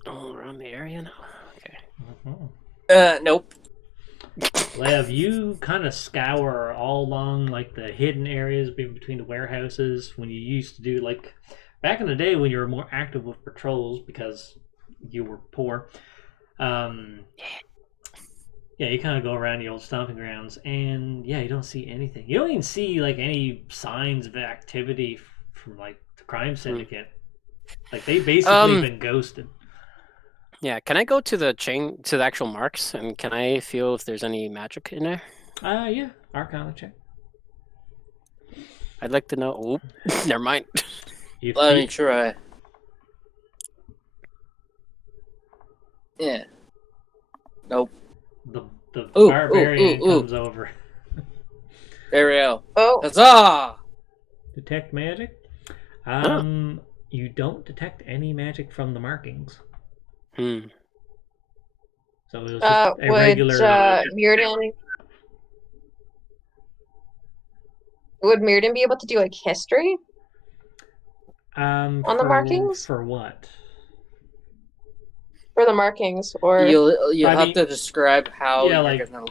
Oh, around the area now. Okay. Nope. Lev, you kind of scour all along like the hidden areas between the warehouses when you used to do like back in the day when you were more active with patrols because you were poor. Yeah, you kind of go around the old stomping grounds, and yeah, you don't see anything. You don't even see like any signs of activity from like the crime syndicate. Like they basically been ghosted. Yeah, can I go to the actual marks, and can I feel if there's any magic in there? Yeah, Arcana check. I'd like to know. Oop, never mind. Let me try. Yeah. Nope. The Ooh, barbarian ooh. comes over. There we go. Oh, Huzzah! Detect magic? Huh. You don't detect any magic from the markings. Hmm. So it was just a would regular. Mirrodin be able to do like history on the markings For what? for the markings, or You'll I have mean, to describe how yeah, you're like gonna.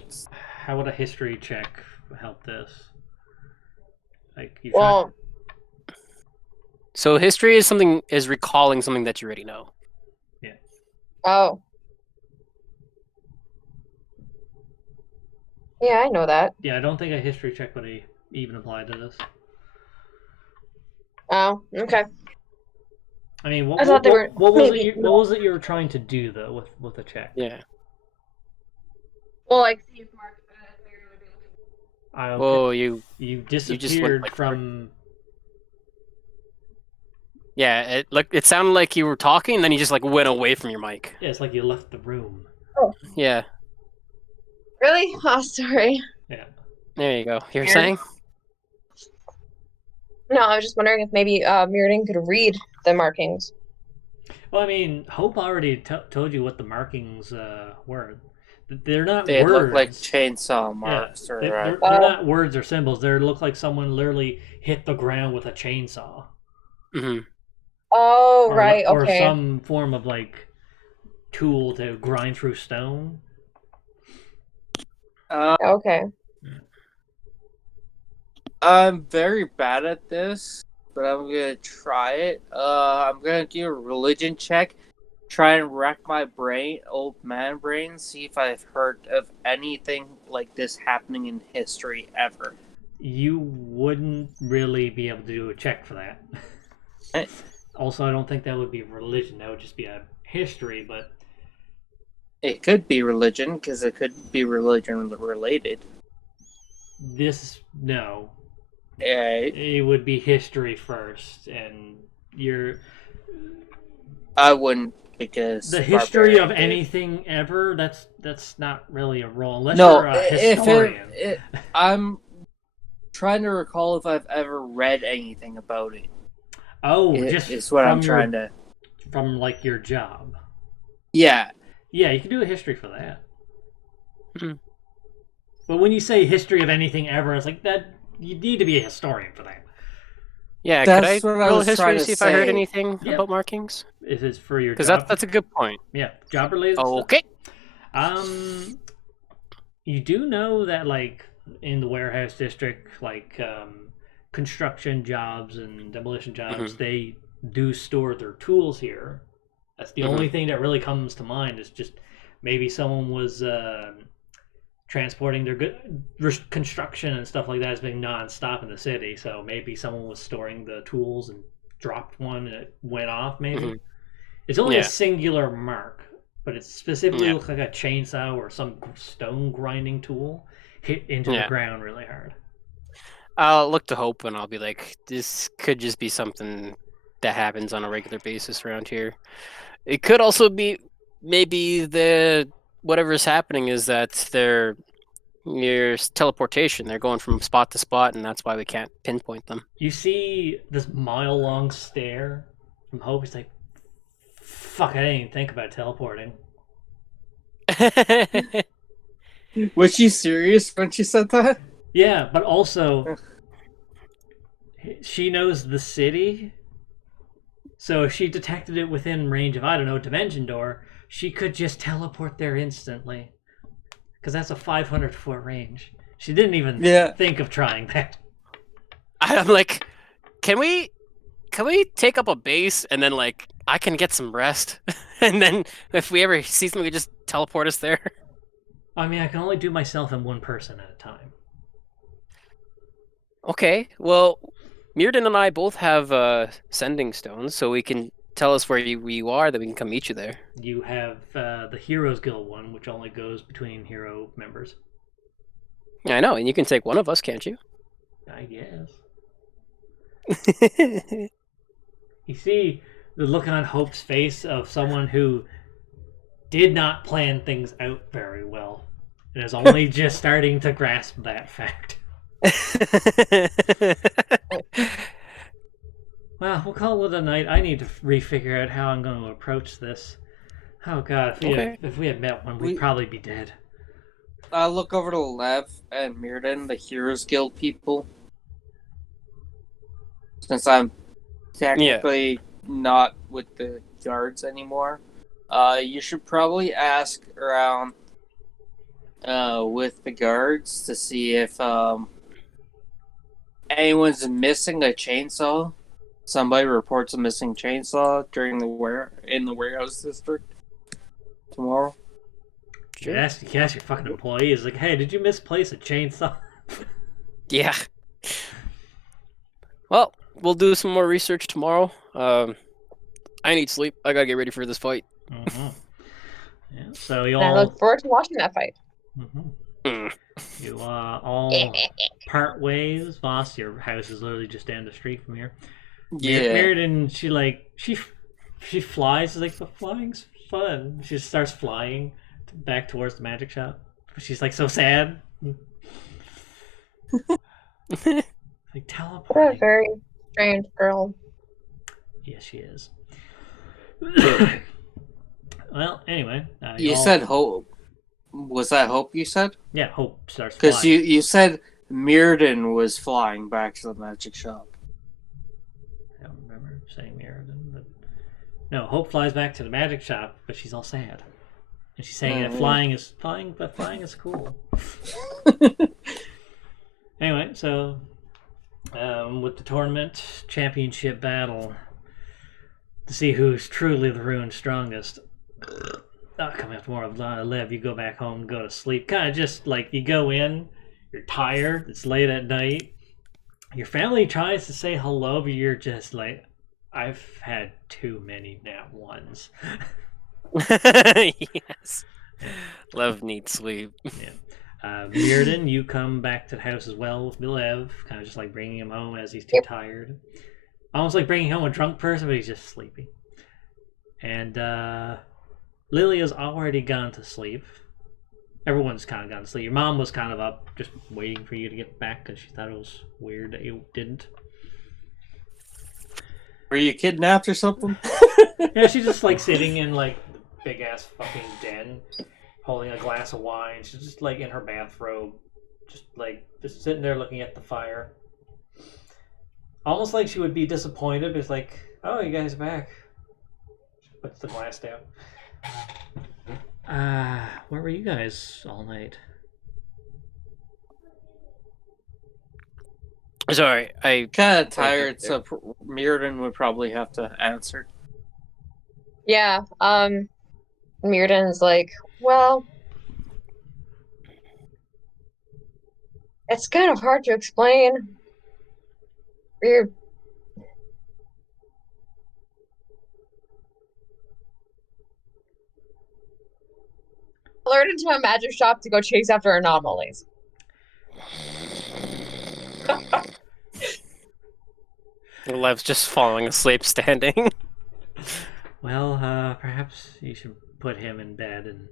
how would a history check help this? Like you try. well, So history is recalling something that you already know. oh, yeah, I know that. Yeah, I don't think a history check would even apply to this. Oh, okay. I mean, I thought they were what was it? maybe What was it you were trying to do though with a check? Yeah. well, like see if Mirrodin would be able to. Okay. Whoa, You you just went disappeared like from. Yeah, it sounded like you were talking, and then you just like went away from your mic. Yeah, it's like you left the room. Oh, Yeah, really? Oh, sorry. Yeah. there you go. You're Weird. saying? No, I was just wondering if maybe Mirrodin could read the markings. Well, I mean, Hope already told you what the markings were. They're not They words. look like chainsaw Yeah, marks, or they're Oh. not words or symbols. They look like someone literally hit the ground with a chainsaw. Hmm. Oh, Or, right. or Okay. some form of like tool to grind through stone. Okay. I'm very bad at this, but I'm gonna try it. I'm gonna do a religion check. Try and rack my brain, old man brain, see if I've heard of anything like this happening in history ever. You wouldn't really be able to do a check for that. Eh. Also, I don't think that would be religion. That would just be a history. But It could be religion, because it could be religion related. this, no. Eh, It would be history first, and you're I wouldn't, because the history of barbarian did. anything ever. That's not really a role unless No, you're a if historian. I'm trying to recall if I've ever read anything about it. Just It's what I'm trying to. from like your job. Yeah, Yeah, you can do a history for that. Hmm. But when you say history of anything ever, it's like that. You need to be a historian for that. Yeah, That's could I what I roll was history trying to to see if I heard say. anything Yep. about markings? If it's for your Because job, that's a good point. yeah, job related stuff. Okay. You do know that like in the warehouse district, like construction jobs and demolition jobs, they do store their tools here. That's the only thing that really comes to mind. Is just maybe someone was transporting their good construction and stuff like that has been nonstop in the city. So maybe someone was storing the tools and dropped one and it went off. Maybe it's only a Yeah. singular mark, but it specifically Yeah. looks like a chainsaw or some stone grinding tool hit into the Yeah. ground really hard. I'll look to Hope and I'll be like, this could just be something that happens on a regular basis around here. It could also be maybe whatever's happening is that they're near teleportation. They're going from spot to spot, and that's why we can't pinpoint them. You see this mile-long stare from Hope. He's like, "Fuck! I didn't even think about teleporting." Was she serious when she said that? Yeah, but also she knows the city, so if she detected it within range of, I don't know, Dimension Door, she could just teleport there instantly. Because that's a 500-foot range. She didn't even think of trying that. I'm like, can we take up a base and then like I can get some rest, and then if we ever see something, we just teleport us there. I mean, I can only do myself and one person at a time. Okay, well, Mirrodin and I both have sending stones, so we can tell us where you are, that we can come meet you there. You have the Heroes Guild one, which only goes between hero members. Yeah, I know, and you can take one of us, can't you? I guess. You see the look on Hope's face of someone who did not plan things out very well. And is only just starting to grasp that fact. Well, we'll call it a night. I need to refigure out how I'm going to approach this. Oh god, Okay. if we had met one, we'd We- probably be dead. I look over to Lev and Mirrodin, the Heroes Guild people. Since I'm technically not with the guards anymore, you should probably ask around with the guards to see if anyone's missing a chainsaw. Somebody reports a missing chainsaw during in the warehouse district tomorrow. You ask your fucking employees, like, hey, did you misplace a chainsaw? Yeah. Well, we'll do some more research tomorrow. I need sleep. I gotta get ready for this fight. Mm-hmm. Yeah, so you And I all, look forward to watching that fight. mm-hmm. You all part ways. Voss, your house is literally just down the street from here. Yeah. Mirrodin, she flies. She's like, the flying's fun. She just starts flying back towards the magic shop. She's like so sad. Like What a teleporting. very strange girl. Yes, she is. Well, anyway, You said Hope. Was that Hope you said? yeah, Hope starts Because flying. you said Mirrodin was flying back to the magic shop. I don't remember saying Mirrodin, but no, Hope flies back to the magic shop, but she's all sad, and she's saying that flying is cool. Anyway, so with the tournament championship battle to see who's truly the ruined strongest. Coming up tomorrow, Lev, you go back home, go to sleep. Kind of just like you go in, you're tired, it's late at night. Your family tries to say hello, but you're just like, I've had too many nat ones. Yes. Lev needs sleep. Mirrodin, you come back to the house as well with Lev, kind of just like bringing him home as he's too tired. Almost like bringing home a drunk person, but he's just sleepy. And Lilia's already gone to sleep. Everyone's kind of gone to sleep. Your mom was kind of up, just waiting for you to get back because she thought it was weird that you didn't. Were you kidnapped or something? Yeah, she's just like sitting in like the big ass fucking den, holding a glass of wine. She's just like in her bathrobe, just sitting there looking at the fire. Almost like she would be disappointed, but it's like, oh, you guys are back. She puts the glass down. Where were you guys all night? Sorry, I Kind of tired, so Mirrodin would probably have to answer. Yeah, Mirrodin's like, well, it's kind of hard to explain. We're alerted to a magic shop to go chase after anomalies. Lev's just falling asleep standing. Well, perhaps you should put him in bed and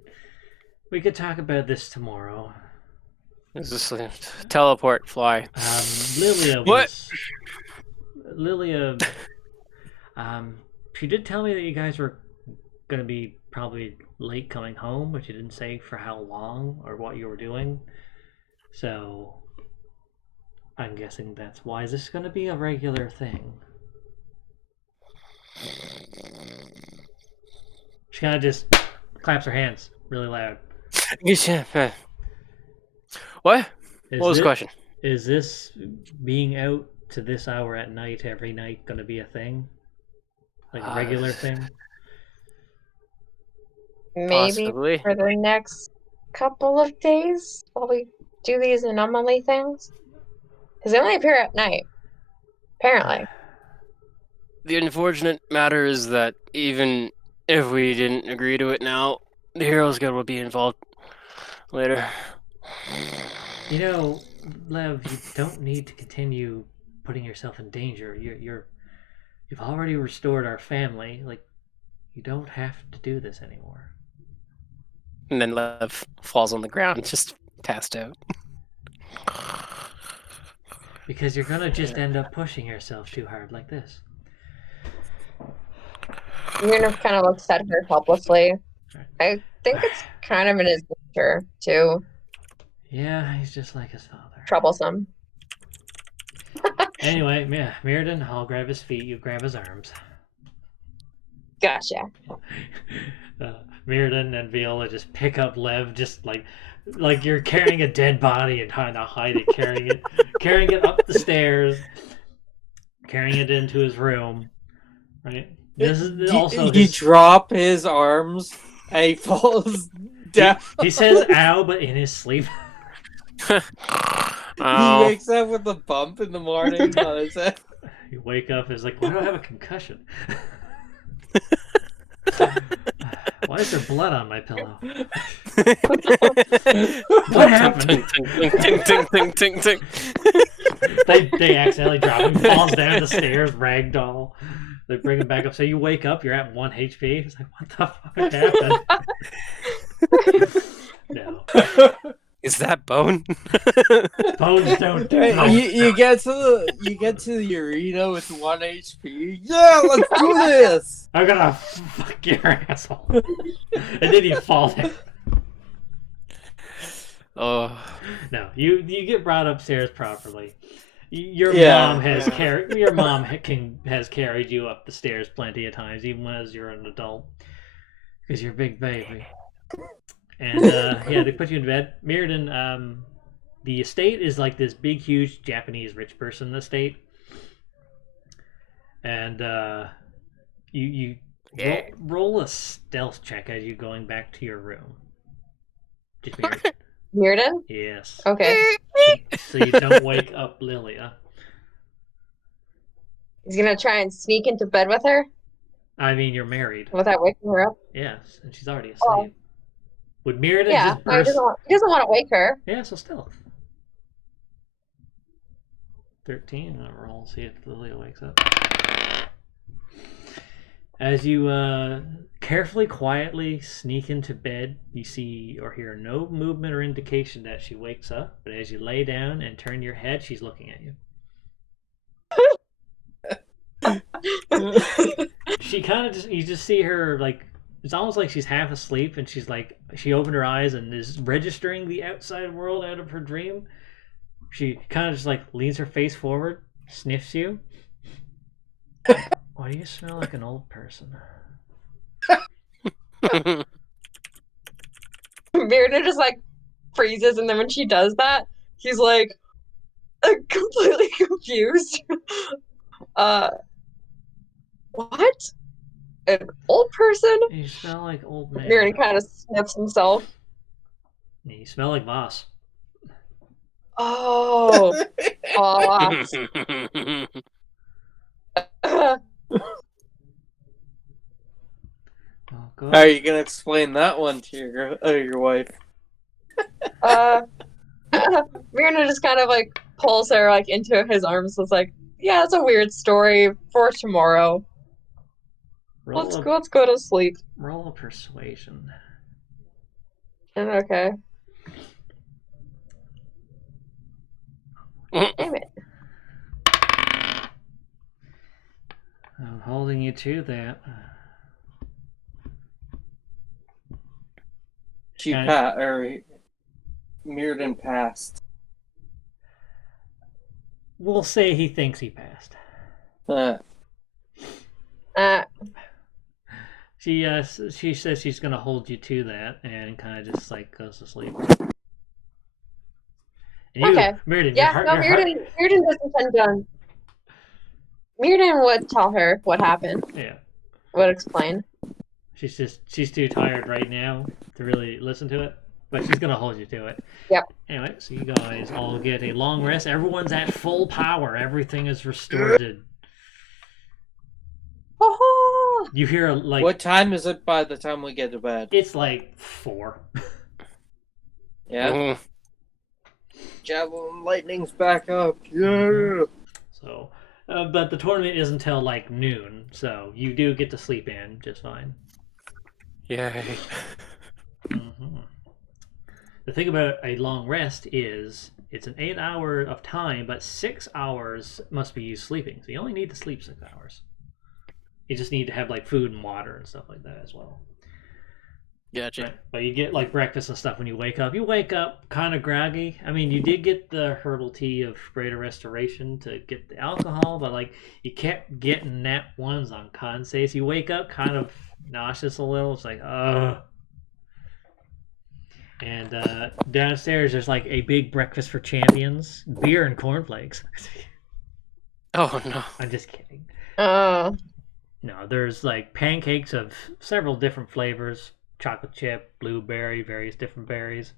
we could talk about this tomorrow. It's just like, teleport, fly. Lilia What? was... Lilia... she did tell me that you guys were going to be probably late coming home, but you didn't say for how long or what you were doing. So... I'm guessing that's why. Is this going to be a regular thing? She kind of just claps her hands really loud. What? Is What was the it- question? Is this being out to this hour at night every night going to be a thing? Like a regular thing? Maybe Possibly. for the next couple of days while we do these anomaly things. Because they only appear at night, apparently. The unfortunate matter is that even if we didn't agree to it now, the Heroes Guild will be involved later. You know, Lev, you don't need to continue putting yourself in danger. You've already restored our family. Like, you don't have to do this anymore. And then Lev falls on the ground, just passed out. Because you're gonna just end up pushing yourself too hard like this. Myrna kind of looks at her helplessly. I think it's kind of in his nature to Yeah, he's just like his father. troublesome. Anyway, yeah, Mirrodin, I'll grab his feet, you grab his arms. Gotcha. Mirrodin and Viola just pick up Lev, just like you're carrying a dead body and trying to hide it, carrying it up the stairs, carrying it into his room. Right. This is also he drop his arms and he falls down. He says "ow," but in his sleep. He Oh, wakes up with a bump in the morning on his head. You wake up, is like, why do I have a concussion? Why is there blood on my pillow? What happened? Ting, ting, ting, ting, ting. They accidentally drop him, falls down the stairs, ragdoll. They bring him back up. So you wake up, you're at 1 HP. It's like, what the fuck happened? No. Is that bone? Bones don't do Hey, you get to the arena with 1 HP. Yeah, let's do this. I'm gonna fuck your asshole. And then you fall down. Oh, No, you get brought upstairs properly. Your Yeah, mom has yeah. has carried you up the stairs plenty of times, even as you're an adult, because you're a big baby. And yeah, they put you in bed. Mirrodin, the estate is like this big, huge Japanese rich person estate, and you Yeah. roll a stealth check as you're going back to your room. Just Mirrodin. Mirrodin? Yes. Okay. So you don't wake up Lilia. He's gonna try and sneak into bed with her I mean, you're married. without waking her up. Yes, and she's already Oh. asleep. Would Mirrodin Yeah, just no, he burst? doesn't want to wake her. Yeah, so stealth. 13. I'll roll, see if Lilia wakes up. As you carefully, quietly sneak into bed, you see or hear no movement or indication that she wakes up. But as you lay down and turn your head, she's looking at you. She kind of you just see her like, it's almost like she's half asleep and she's like, she opened her eyes and is registering the outside world out of her dream. She kind of just like leans her face forward, sniffs you. Why do you smell like an old person? Mirrodin just like freezes, and then when she does that, he's like completely confused. What? An old person? You smell like old man. Mirrodin kind of sniffs himself. You smell like Voss. Oh, Voss. Oh, go How are you gonna explain that one to your wife? Mirrodin just kind of like pulls her like into his arms. It's like, yeah, it's a weird story for tomorrow. Let's go to sleep. Roll a persuasion. Okay. Damn it. I'm holding you to that. Mirrodin passed. We'll say he thinks he passed. She says she's gonna hold you to that and kind of just like goes to sleep. And you, Okay. Mirrodin, Yeah, Mirrodin doesn't tend to. Mirrodin would tell her what happened. Yeah. Would explain. She's too tired right now to really listen to it, but she's gonna hold you to it. Yep. Anyway, so you guys all get a long rest. Everyone's at full power. Everything is restored. Oh, You hear like, What time is it by the time we get to bed? it's like 4. Yeah. Javelin lightning's back up. Yeah. So, but the tournament is until like noon, so you do get to sleep in just fine. Yay. Mm-hmm. The thing about a long rest is it's an 8 hour of time, but 6 hours must be used sleeping. So you only need to sleep 6 hours. You just need to have like food and water and stuff like that as well. Gotcha. Right. But you get like breakfast and stuff when you wake up. You wake up kind of groggy. I mean, you did get the herbal tea of greater restoration to get the alcohol, but like you kept getting nat ones on con saves. You wake up kind of nauseous a little. It's like, ugh. And downstairs, there's like a big breakfast for champions, beer and cornflakes. Oh no. I'm just kidding. Oh. No, there's like pancakes of several different flavors: chocolate chip, blueberry, various different berries,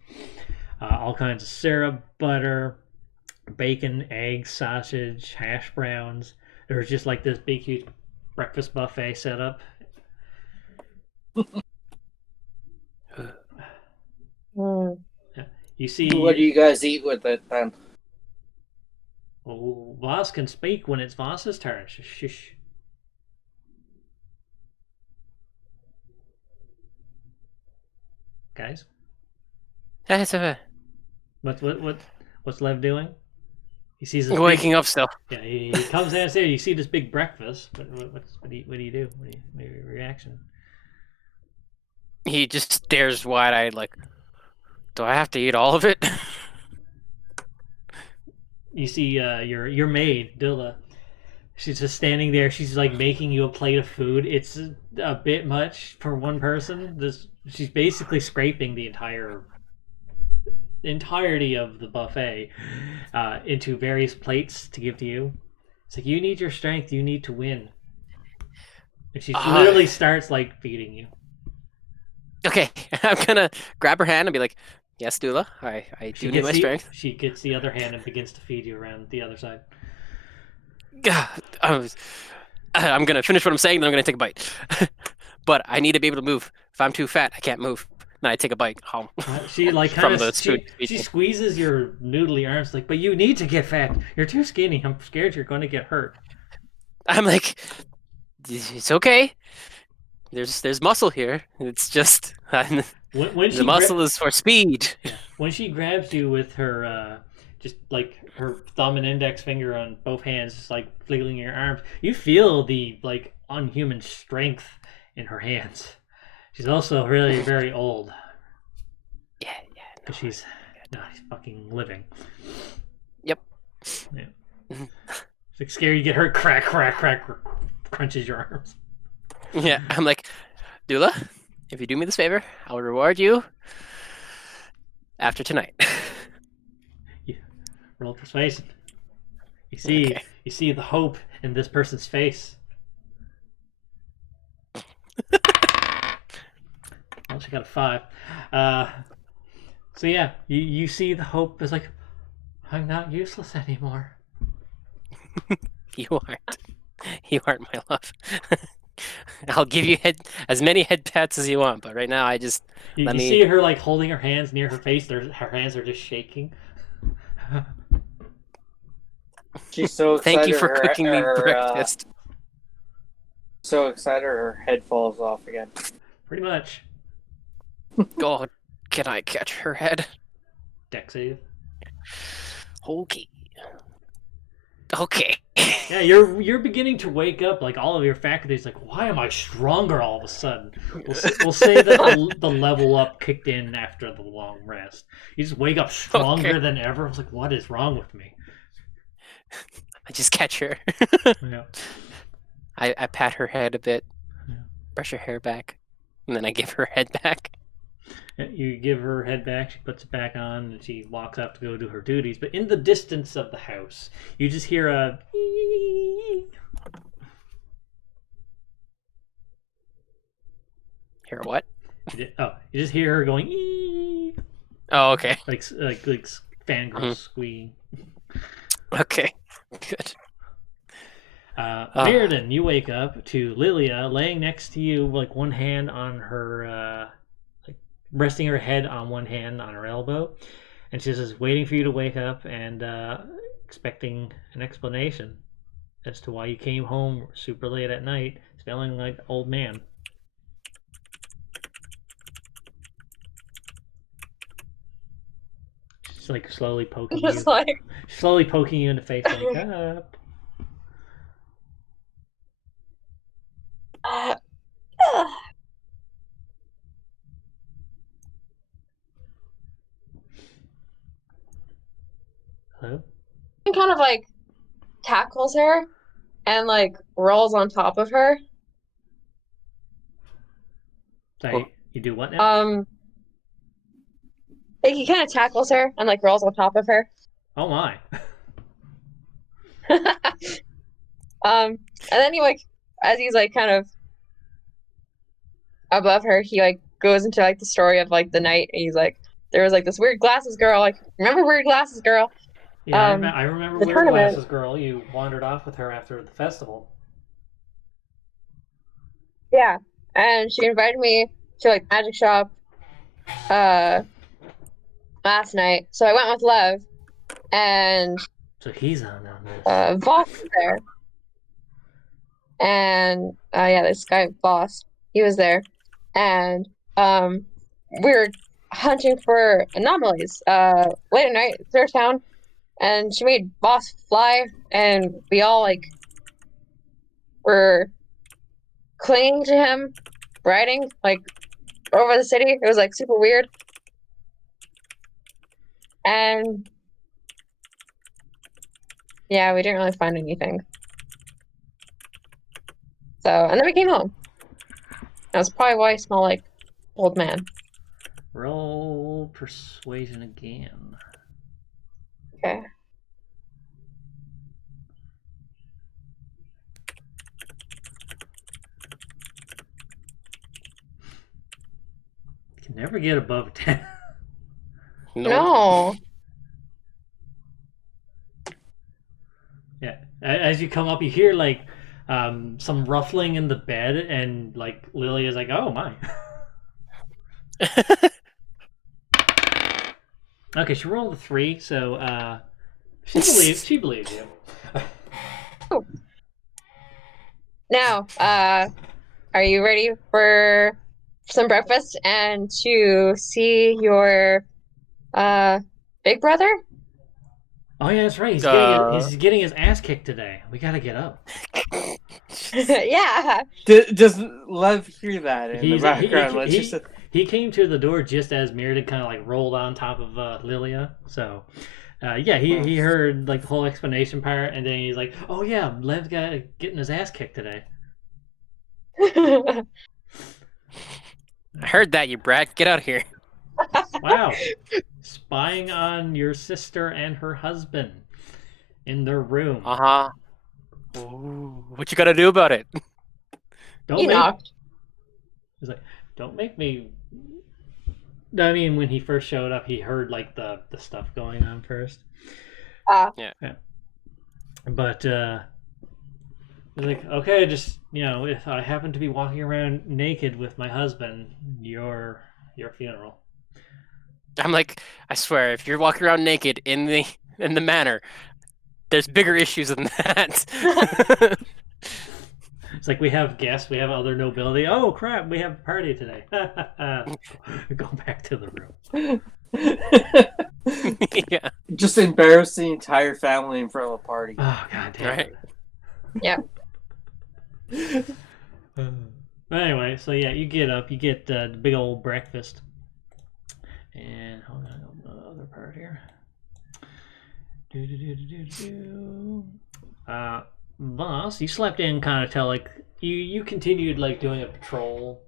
all kinds of syrup, butter, bacon, eggs, sausage, hash browns. There's just like this big, huge breakfast buffet set up. Mm. You see, What do you guys eat with it then? oh, Voss can speak when it's Voss's turn. Shush. Guys, That's what's Lev doing? He sees this waking up still. Yeah, he comes downstairs. You see this big breakfast. What do you do? What your reaction? He just stares wide-eyed, like, "Do I have to eat all of it?" You see your maid Dilla. She's just standing there. She's like making you a plate of food. It's a bit much for one person. She's basically scraping the entirety of the buffet into various plates to give to you. It's like, you need your strength. You need to win. And she literally starts like feeding you. Okay, I'm gonna grab her hand and be like, "Yes, Dula, I do need my strength." She gets the other hand and begins to feed you around the other side. I'm gonna finish what I'm saying, then I'm gonna take a bite. But I need to be able to move. If I'm too fat, I can't move. Then I take a bite. She like kind of she squeezes your noodly arms, like, but you need to get fat. You're too skinny. I'm scared you're going to get hurt. I'm like, it's okay. There's muscle here. It's just when the muscle is for speed. Yeah. When she grabs you with her just like her thumb and index finger on both hands, just like flickering your arms, you feel the like unhuman strength in her hands. She's also really very old. Yeah. No, she's fucking living. Yep. Yeah. It's like scary. You get hurt. Crack, crunches your arms. Yeah, I'm like, Dula, if you do me this favor, I'll reward you after tonight. Roll persuasion. You see the hope in this person's face. Well, she got a 5. So yeah, you see the hope is like, I'm not useless anymore. You aren't my love. I'll give you as many head pats as you want, but right now you see her like holding her hands near her face. Her hands are just shaking. She's so excited. Thank you for cooking me breakfast. So excited her head falls off again. Pretty much. God, can I catch her head? Dex save. Okay. Yeah, you're beginning to wake up. Like all of your faculties, like, why am I stronger all of a sudden? We'll say that the level up kicked in after the long rest. You just wake up stronger than ever. I was like, what is wrong with me? I just catch her. Yeah. I pat her head a bit, Yeah. brush her hair back, and then I give her head back. You give her head back, she puts it back on, and she walks off to go do her duties. But in the distance of the house, you just hear a... Hear what? You just hear her going... Oh, okay. Like fangirl squeeing. Okay, good. Mirrodin, you wake up to Lilia laying next to you, like one hand on her... resting her head on one hand on her elbow, and she's just waiting for you to wake up and expecting an explanation as to why you came home super late at night smelling like old man. Just like slowly poking Just you, like, slowly poking you in the face. Wake up. uh, Hello. he kind of like tackles her and like rolls on top of her. Sorry, you do what now? Like he kind of tackles her and like rolls on top of her. Oh my. And then he like, as he's like kind of above her, he like goes into like the story of like the night, and he's like, there was like this weird glasses girl. Like, remember weird glasses girl? Yeah, I remember The Weird tournament. Glasses Girl. You wandered off with her after the festival. Yeah, and she invited me to like magic shop last night. So I went with Lev, and So he's on this. Voss was there. And yeah, this guy Voss, he was there. And we were hunting for anomalies late at night through town, and she made Voss fly, and we all like were clinging to him, riding like over the city. It was like super weird. And yeah, we didn't really find anything. So, and then we came home. That's probably why I smell like old man. Roll persuasion again. Okay. You can never get above a 10. No. Yeah. As you come up, you hear like some ruffling in the bed, and like Lily is like, "Oh my." Okay, she rolled a 3, so she believes you. Now, are you ready for some breakfast and to see your big brother? Oh yeah, that's right. He's getting his ass kicked today. We gotta get up. Yeah. Does Lev hear that in He's the background? he came to the door just as Mirrodin kind of like rolled on top of Lilia. So yeah, he heard like the whole explanation part, and then he's like, "Oh yeah, Lev's getting his ass kicked today." I heard that, you brat. Get out of here. Wow, spying on your sister and her husband in their room. Uh-huh. What you gotta do about it? Don't He make. knocked. He's like, "Don't make me." I mean, when he first showed up, he heard like the stuff going on first. Yeah. But he's like, okay, just if I happen to be walking around naked with my husband, your funeral. I'm like, I swear, if you're walking around naked in the manor, there's bigger issues than that. It's like we have guests, we have other nobility. Oh crap, we have a party today. Go back to the room. Yeah. Just embarrass the entire family in front of a party. Oh god damn Right. it. Anyway, so yeah, you get up, you get the big old breakfast. And hold on, the other part here. Voss, you slept in kind of till like you continued like doing a patrol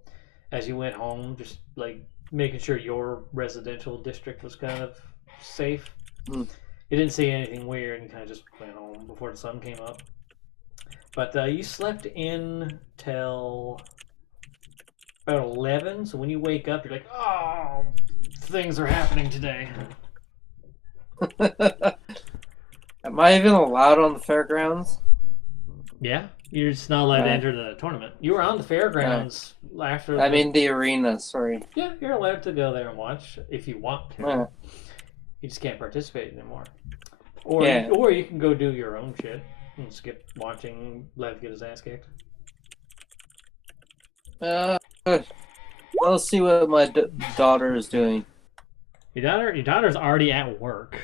as you went home, just like making sure your residential district was kind of safe. You didn't see anything weird and kind of just went home before the sun came up. But you slept in till about 11, so when you wake up, you're like, oh, things are happening today. Am I even allowed on the fairgrounds? Yeah, you're just not allowed to enter the tournament. You were on the fairgrounds after. I mean the arena, sorry. Yeah, you're allowed to go there and watch if you want to. You just can't participate anymore. Or you can go do your own shit and skip watching Lev get his ass kicked. Let's see what my daughter is doing. Your daughter's already at work.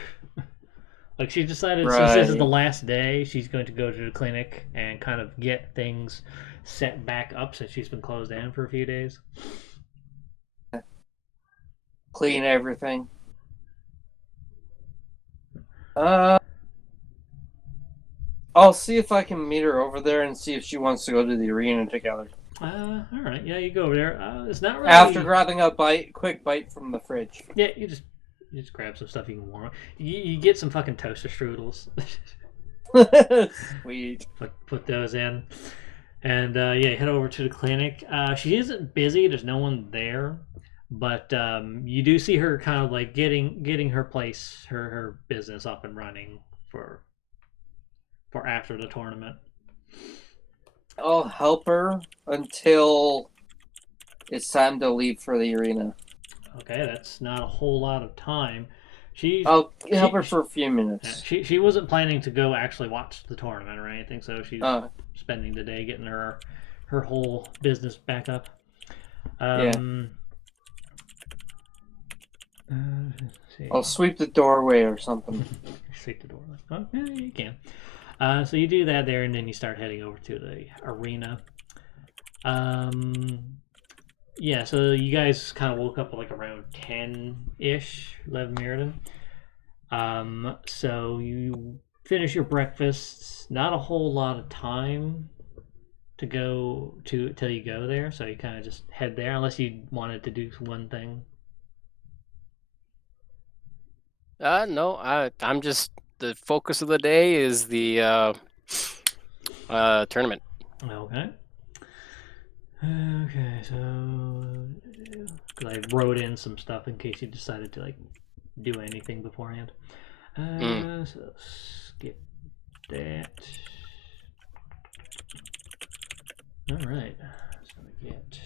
Like she decided, since this is the Right. last day, she's going to go to the clinic and kind of get things set back up since she's been closed down for a few days. Clean everything. Uh, I'll see if I can meet her over there and see if she wants to go to the arena together. All right, yeah, you go over there. It's not really. After grabbing a quick bite from the fridge. Yeah, you just grab some stuff you can warm. You get some fucking toaster strudels. Sweet. Put those in, and yeah, head over to the clinic. She isn't busy. There's no one there, but you do see her kind of like getting her place, her business up and running for after the tournament. I'll help her until it's time to leave for the arena. Okay, that's not a whole lot of time. I'll help her for a few minutes. She wasn't planning to go actually watch the tournament or anything, so she's spending the day getting her whole business back up. I'll sweep the doorway or something. Sweep the doorway. Oh, yeah, you can. So you do that there, and then you start heading over to the arena. Yeah, so you guys kind of woke up like around 10-ish, 11 Mirrodin. So you finish your breakfast. Not a whole lot of time to go to till you go there, so you kind of just head there, unless you wanted to do one thing. No, I'm just the focus of the day is the tournament. Okay. Okay, so because I wrote in some stuff in case you decided to like do anything beforehand. So skip that. All right. So we get.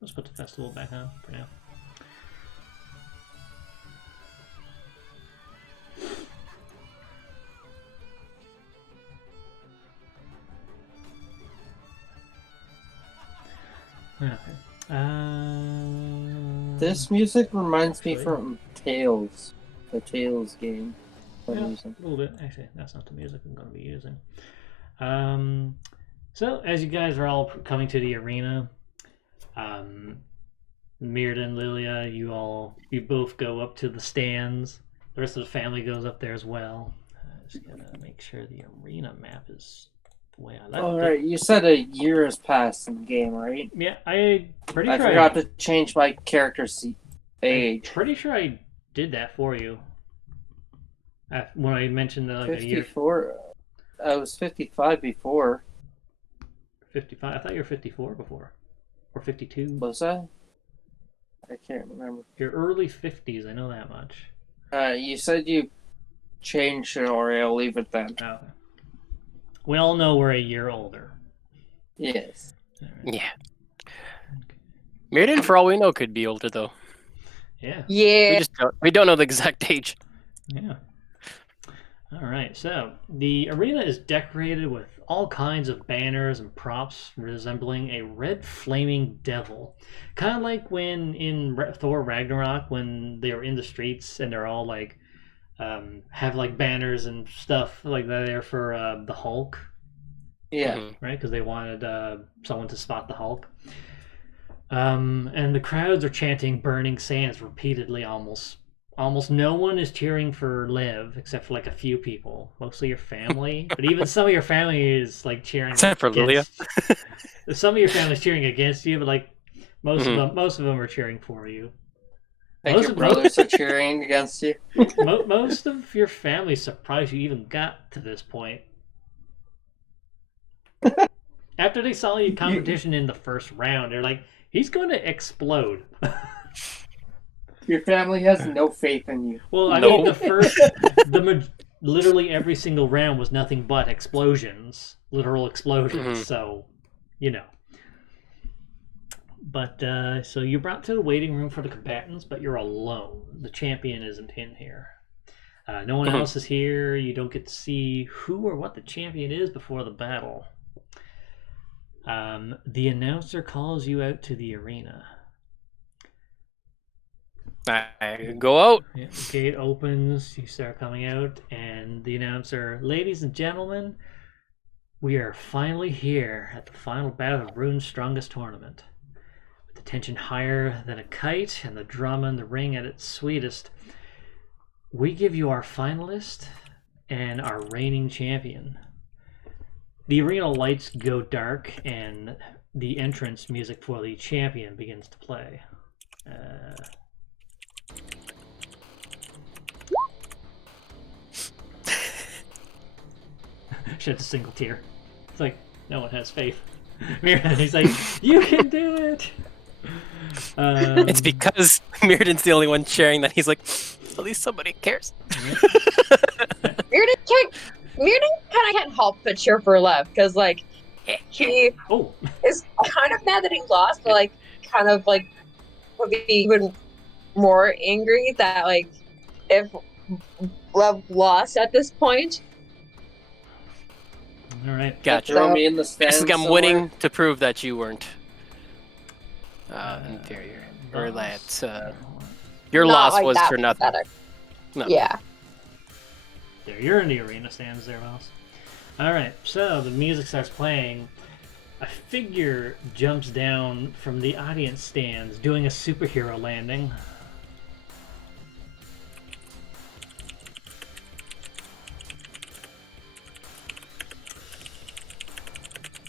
Let's put the festival back on for now. Okay. This music reminds me from Tales, the Tales game. Yeah, a little bit. Actually, that's not the music I'm going to be using. So as you guys are all coming to the arena, Mirrodin, Lilia, you both go up to the stands. The rest of the family goes up there as well. Just gotta make sure the arena map is the way I left it. Alright, you said a year has passed in the game, right? Yeah, I forgot to change my character's age. I'm pretty sure I did that for you. When I mentioned like 54. I was 55 before. 55? I thought you were 54 before. Or 52. Was I? I can't remember. You're early 50s, I know that much. You said you changed it already. I'll leave it then. Okay. We all know we're a year older. Yes. Right. Yeah. Mirrodin, for all we know, could be older though. Yeah. Yeah. We don't know the exact age. Yeah. All right. So the arena is decorated with all kinds of banners and props resembling a red flaming devil, kind of like when in Thor Ragnarok when they were in the streets and they're all like have like banners and stuff like that there for the Hulk. Yeah. Right, because they wanted someone to spot the Hulk. And the crowds are chanting "Burning Sands" repeatedly. Almost no one is cheering for Liv except for like a few people, mostly your family. But even some of your family is like cheering. Except for Lilia. Some of your family is cheering against you, but like most of them are cheering for you. Think your brothers are cheering against you. Most of your family surprised you even got to this point. After they saw your competition in the first round, they're like, "He's going to explode." Your family has no faith in you. Well, I mean, literally every single round was nothing but explosions, literal explosions. So, you know. But so you're brought to the waiting room for the combatants, but you're alone. The champion isn't in here. No one else is here. You don't get to see who or what the champion is before the battle. The announcer calls you out to the arena. I go out. Yeah, the gate opens, you start coming out, and the announcer, ladies and gentlemen, we are finally here at the final bout of Rune's Strongest Tournament. With the tension higher than a kite and the drama in the ring at its sweetest, we give you our finalist and our reigning champion. The arena lights go dark, and the entrance music for the champion begins to play. Sheds a single tear. It's like, no one has faith. He's like, you can do it! It's because Mirrodin's the only one sharing that. He's like, at least somebody cares. Mirrodin kind of can't help but cheer for Lev, because, like, he is kind of mad that he lost, but, like, kind of, like, would be even more angry that, like, if Lev lost at this point. All right. Gotcha. Throw me in the stands It's like I'm somewhere. winning to prove that you weren't inferior. Or that your Not loss like was that for nothing. pathetic. No. Yeah. There, you're in the arena stands there, Miles. Alright, so the music starts playing. A figure jumps down from the audience stands doing a superhero landing.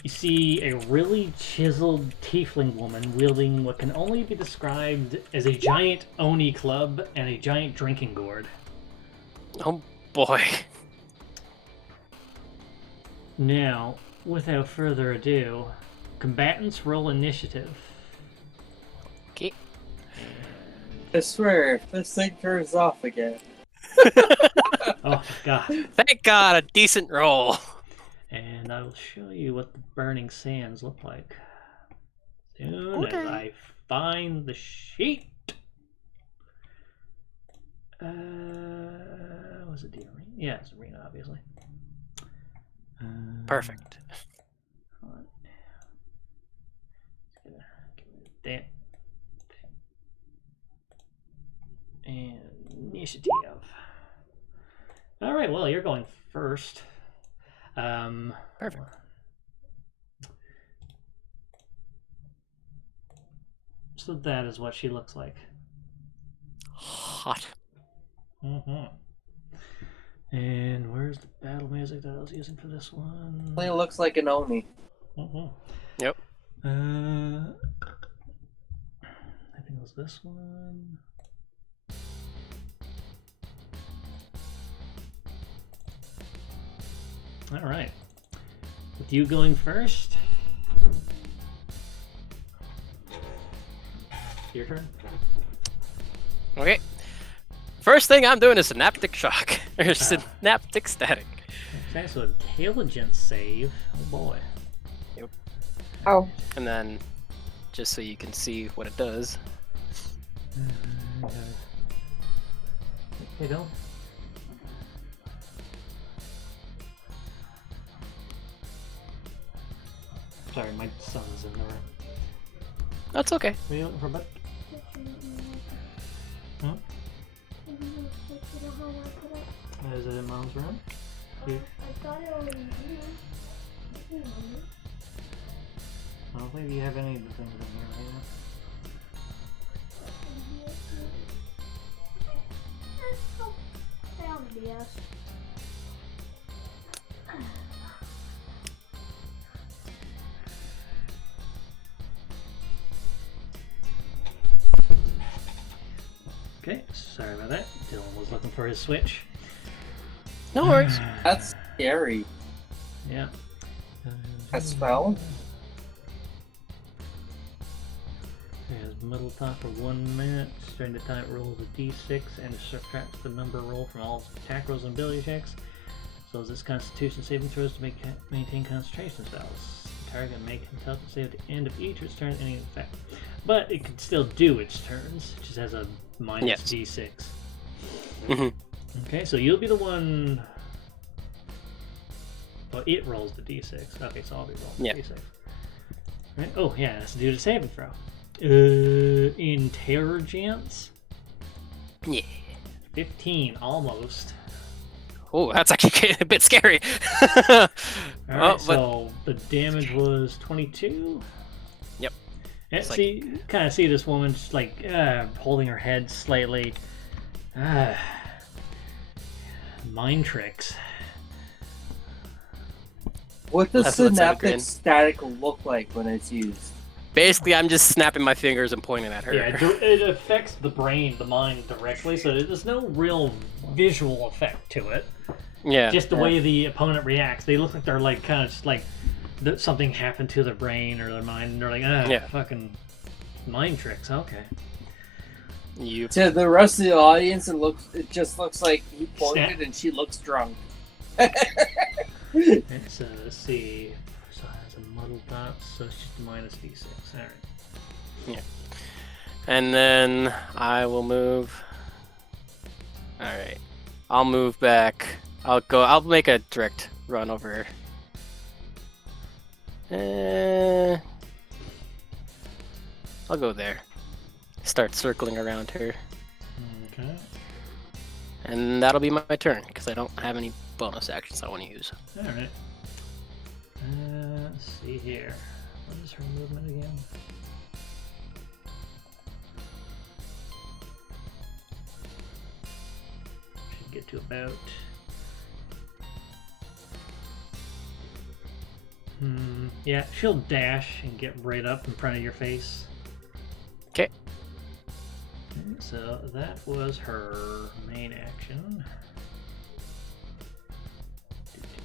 You see a really chiseled tiefling woman wielding what can only be described as a giant Oni club and a giant drinking gourd. Oh boy. Now, without further ado, combatants roll initiative. Okay. I swear, if this thing turns off again. Oh, God. Thank God, a decent roll. And I will show you what the burning sands look like. Soon as I find the sheet. Was it the arena? Yeah, it's arena, obviously. Perfect. Hold on. That. And initiative. All right, well, you're going first. Perfect. So that is what she looks like. Hot. Mm-hmm. And where's the battle music that I was using for this one? It looks like an Oni. Mm-hmm. Yep. I think it was this one. All right. With you going first. Your turn. Okay. First thing I'm doing is synaptic shock. Or synaptic static. Okay, so intelligence save. Oh boy. Yep. Oh. And then, just so you can see what it does. Hey, don't. Sorry, my son's in the room. That's okay. What are you looking for, bud? Huh? Is it in Mom's room? You... I got it on here. I don't think you have any of the things in here right now. Stay on the DS. Okay, sorry about that. Dylan was looking for his Switch. No worries. That's scary. Yeah. That spell? Has middle top for 1 minute. During the time it rolls a d6 and subtracts the number roll from all attack rolls and ability checks. So as this Constitution saving throws to maintain concentration spells. The target make intelligence save at the end of each of its turn any effect. But it can still do its turns. It just has a minus d6. Mm-hmm. Okay, so you'll be the one. Well, it rolls the d6. Okay, so I'll be rolling the d6. Right. Oh yeah, let's do the saving throw. Intelligence. Yeah. 15, almost. Oh, that's actually a bit scary. All right, but so the damage was 22. Yep. And It's see, kind of see this woman just like holding her head slightly. Mind tricks. What does That's what's synaptic grin. static look like when it's used? basically, I'm just snapping my fingers and pointing at her. Yeah, it affects the brain, the mind directly, so there's no real visual effect to it. Yeah. Just the way the opponent reacts. They look like they're like kind of just like something happened to their brain or their mind, and they're like, Yeah. fucking mind tricks. Okay. You. To the rest of the audience, it just looks like he pointed Snap. and she looks drunk. Okay, so let's see. So it has a muddled dot, so it's just a minus d6. Alright. Yeah. And then I will move. All right. I'll move back. I'll make a direct run over. I'll go there. Start circling around her. Okay. And that'll be my turn, because I don't have any bonus actions I want to use. Alright. Let's see here. What is her movement again? Should get to about. Yeah, she'll dash and get right up in front of your face. Okay. So that was her main action.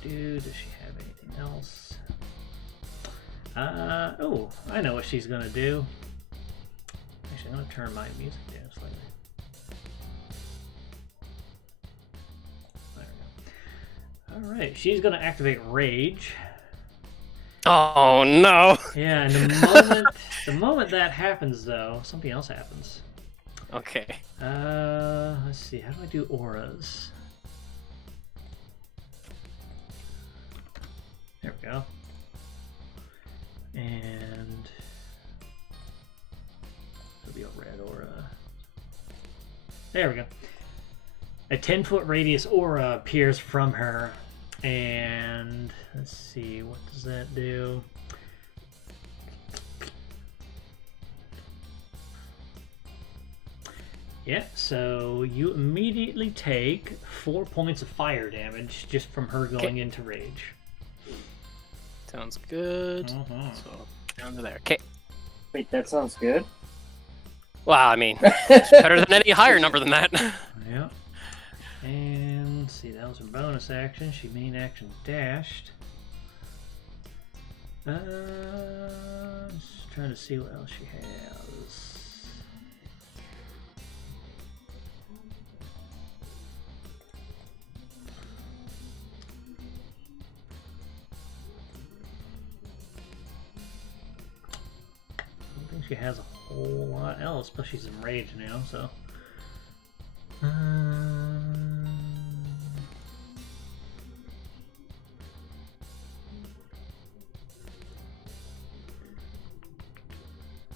Does she have anything else? Oh, I know what she's gonna do. Actually, I'm gonna turn my music down slightly. There we go. Alright, she's gonna activate Rage. Oh no! Yeah, and the moment that happens though, something else happens. Okay. Let's see, how do I do auras? There we go. And it'll be a red aura. There we go. A 10-foot radius aura appears from her, and let's see, what does that do? Yeah, so you immediately take 4 points of fire damage just from her going into rage. Sounds good. So down to there. Okay. Wait, that sounds good. Well, I mean, it's better than any higher number than that. Yeah. And let's see, that was her bonus action. She main action dashed. Just trying to see what else she has. I don't think she has a whole lot else, but she's enraged now, so.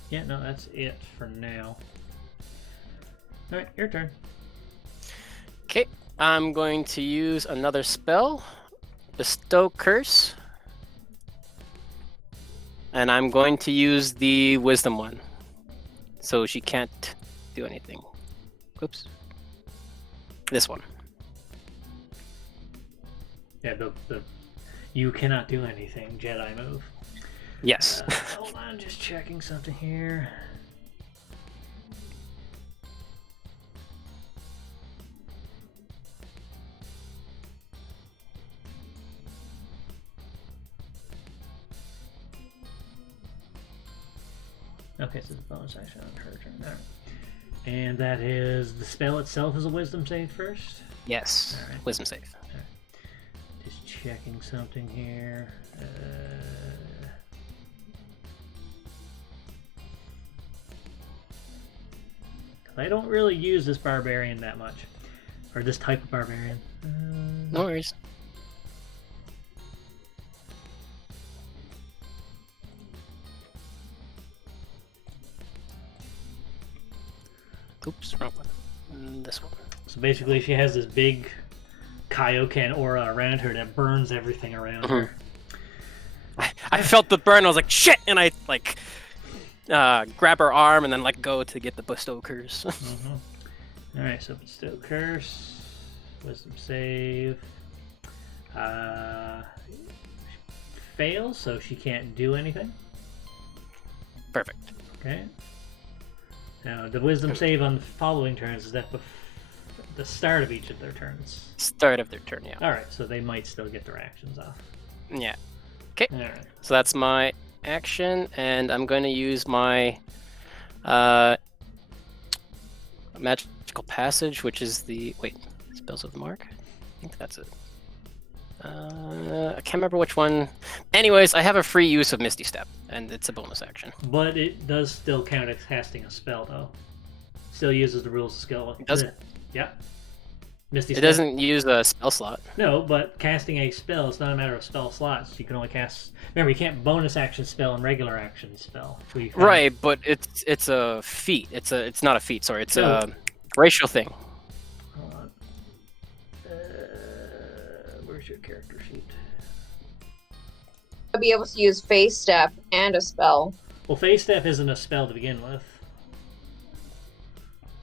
Yeah, no, that's it for now. Alright, your turn. Okay. I'm going to use another spell, Bestow Curse. And I'm going to use the Wisdom one. So she can't do anything. Oops. This one. Yeah, the you cannot do anything Jedi move. Yes. Hold on, just checking something here. Okay, so the bonus action on her turn. Alright. And that is the spell itself is a wisdom save first. Yes. All right. Wisdom save. Just checking something here. I don't really use this barbarian that much. Or this type of barbarian. No worries. Oops, wrong one. This one. So basically, she has this big Kaioken aura around her that burns everything around her. I felt the burn. I was like, shit! And I, like, grab her arm and then let go to get the bestow curse. Alright, so bestow curse. Wisdom save. Fails, so she can't do anything. Perfect. Okay. Now, the wisdom save on the following turns is at the start of each of their turns. Start of their turn, yeah. Alright, so they might still get their actions off. Yeah. Okay. Alright. So that's my action, and I'm going to use my magical passage, which is the spells of the mark. I think that's it. I can't remember which one. Anyways, I have a free use of Misty Step, and it's a bonus action. But it does still count as casting a spell, though. Still uses the rules of skill. It does? Yeah. Misty It Step. doesn't use a spell slot. No, but casting a spell, it's not a matter of spell slots. You can only cast. Remember, you can't bonus action spell and regular action spell. Right, but it's a feat. It's not a feat. Sorry, it's No. a racial thing. Hold on. Where's your character sheet? I'll be able to use Phase Step and a spell. Well, Phase Step isn't a spell to begin with.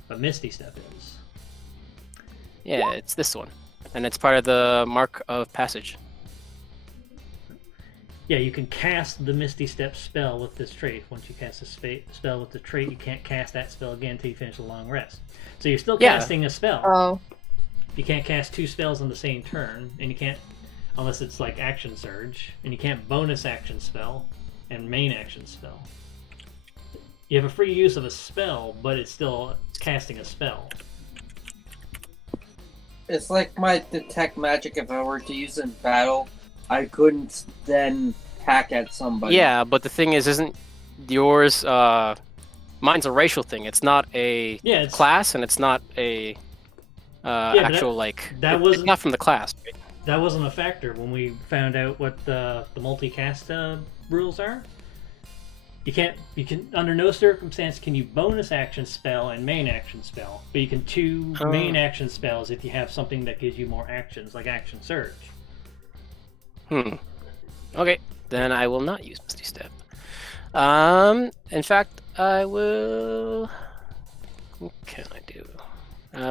But Misty Step is. Yeah, it's this one, and it's part of the mark of passage. Yeah, you can cast the Misty Step spell with this trait. Once you cast a spell with the trait, you can't cast that spell again until you finish a long rest. So you're still casting a spell. Oh. You can't cast two spells on the same turn, and you can't, unless it's like Action Surge, and you can't bonus action spell and main action spell. You have a free use of a spell, but it's still casting a spell. It's like my detect magic. If I were to use it in battle, I couldn't then hack at somebody. Yeah, but the thing is, isn't yours? Mine's a racial thing. It's not a class, and it's not a actual it's not from the class. Right? That wasn't a factor when we found out what the multicast rules are. You can under no circumstance can you bonus action spell and main action spell, but you can main action spells if you have something that gives you more actions, like Action Surge. Okay, then I will not use Misty Step. In fact, I will. What can I do?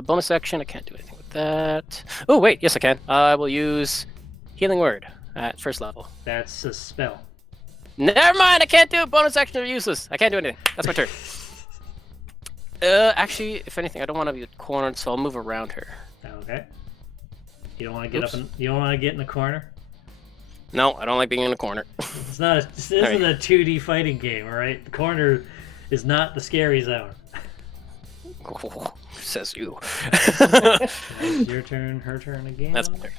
Bonus action. I can't do anything with that. Oh wait, yes I can. I will use Healing Word at first level. That's a spell. Never mind, I can't do it. Bonus actions are useless. I can't do anything. That's my turn. Actually, if anything, I don't want to be cornered, so I'll move around her. Okay. You don't want to get you don't want to get in the corner? No, I don't like being in the corner. This isn't a 2D fighting game, alright? The corner is not the scary zone. Oh, says you. It's your turn, her turn again. That's my turn.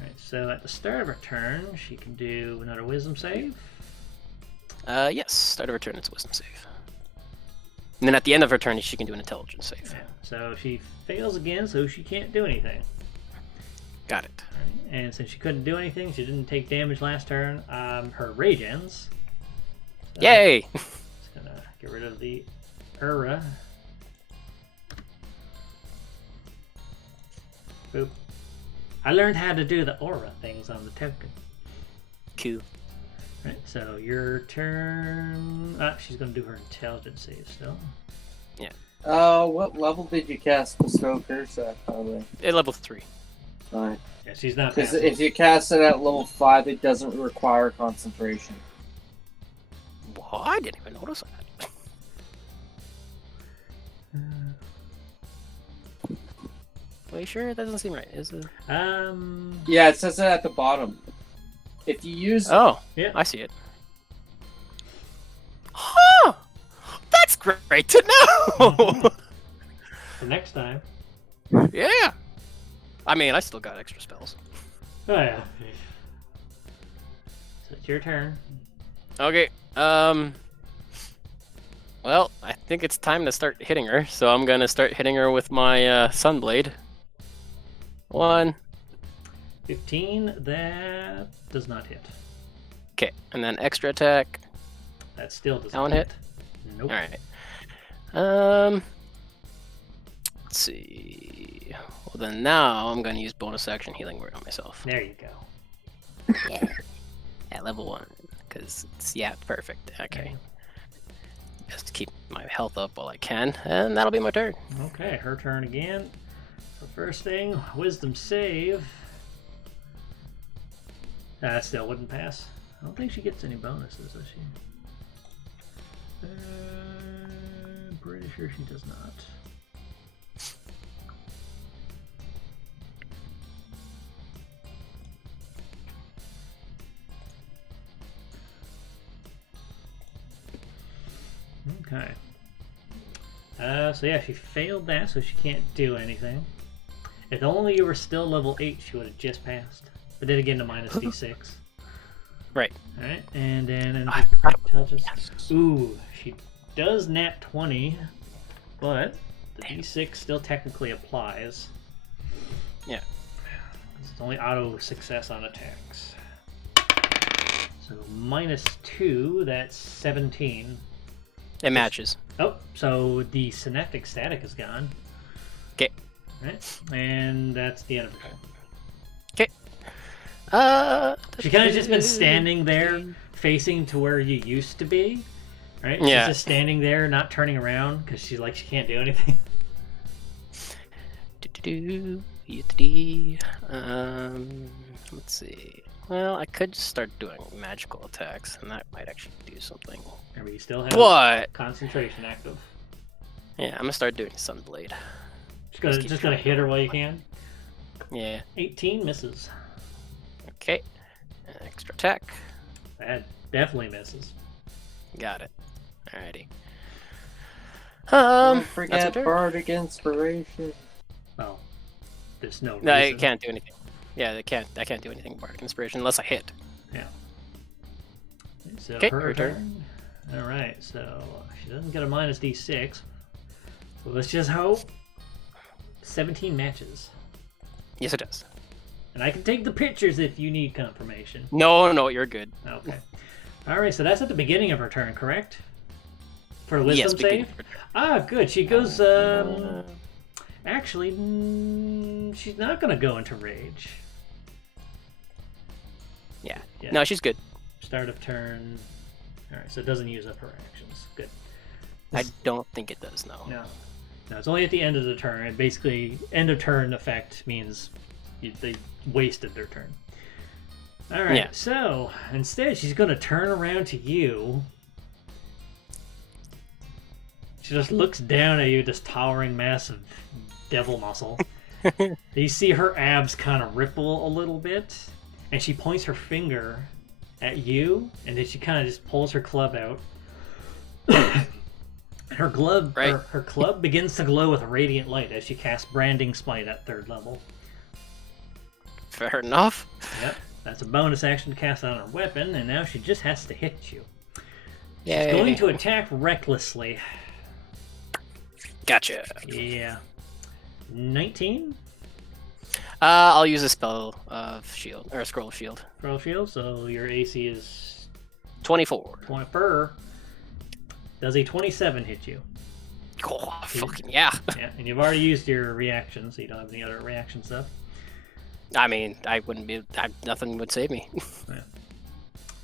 Alright, so at the start of her turn, she can do another wisdom save. Yes, start of her turn, it's a wisdom save. And then at the end of her turn, she can do an intelligence save. Yeah, so she fails again, so she can't do anything. Got it. Right, and since she couldn't do anything, she didn't take damage last turn, her rage ends. So Yay! Just gonna get rid of the aura. Boop. I learned how to do the aura things on the token. Cool. Right, so your turn. She's gonna do her intelligence save still. Yeah. What level did you cast Bestow Curse at, by the way? At level 3. Fine. Yeah, she's not. Because passive. if you cast it at level 5, it doesn't require concentration. Well, I didn't even notice that. Are you sure? That doesn't seem right. Is it? Yeah, it says it at the bottom. If you use... Oh, yeah, I see it. Huh! That's great to know! For next time. Yeah! I mean, I still got extra spells. Oh yeah. So it's your turn. Okay, well, I think it's time to start hitting her, so I'm gonna start hitting her with my Sunblade. 1. 15. That does not hit. Okay, and then extra attack. That still does That one not hit? Nope. Alright. Let's see. Well, then now I'm gonna use bonus action healing word on myself. There you go. Yeah. At level 1, because it's perfect. Okay. Just keep my health up while I can, and that'll be my turn. Okay, her turn again. So first thing, wisdom save. That still wouldn't pass. I don't think she gets any bonuses, does she? Pretty sure she does not. Okay. So yeah, she failed that, so she can't do anything. If only you were still level 8, she would have just passed. But then again, to minus d6. Right. Alright, and then intelligence. Ooh, she does nat 20, but the d6 still technically applies. Yeah. It's only auto success on attacks. So minus 2, that's 17. It matches. Oh, so the synaptic static is gone. Okay. Right, and that's the end of her turn. She kind of just been standing there, facing to where you used to be. Right? She's Yeah. just standing there, not turning around, because she can't do anything. Let's see. Well, I could just start doing magical attacks, and that might actually do something. Remember, you still have What? concentration active. Yeah, I'm gonna start doing Sunblade. Just gonna hit her while you can. Yeah. 18 misses. Okay. Extra attack. That definitely misses. Got it. Alrighty. Don't That's forget a turn. Bardic Inspiration. Well, there's no No, I reason. can't do anything. Yeah, I can't do anything with Bardic Inspiration unless I hit. Yeah. So Okay, her her turn. turn. Alright, so she doesn't get a minus d6. So let's just hope 17 matches. Yes, it does. And I can take the pictures if you need confirmation. No, you're good. Okay. Alright, so that's at the beginning of her turn, correct? For a wisdom beginning save? of her turn. Ah, good. She goes, actually, she's not going to go into rage. Yeah. Yeah. No, she's good. Start of turn. Alright, so it doesn't use up her actions. Good. I don't think it does, no. No. No, it's only at the end of the turn. It basically, end of turn effect means they wasted their turn. Alright, Yeah. so instead she's going to turn around to you. She just looks down at you, this towering mass of devil muscle. You see her abs kind of ripple a little bit, and she points her finger at you, and then she kind of just pulls her club out. Her glove, Right. her club begins to glow with a radiant light as she casts Branding Smite at 3rd level. Fair enough. Yep, that's a bonus action to cast on her weapon, and now she just has to hit you. Yeah. She's going to attack recklessly. Gotcha. Yeah. 19? I'll use a spell of shield or a scroll of shield. Roll shield, so your AC is 24. 20 per. Does a 27 hit you? Oh, fucking yeah. Yeah, and you've already used your reaction, so you don't have any other reaction stuff. I mean, I wouldn't be. Nothing would save me.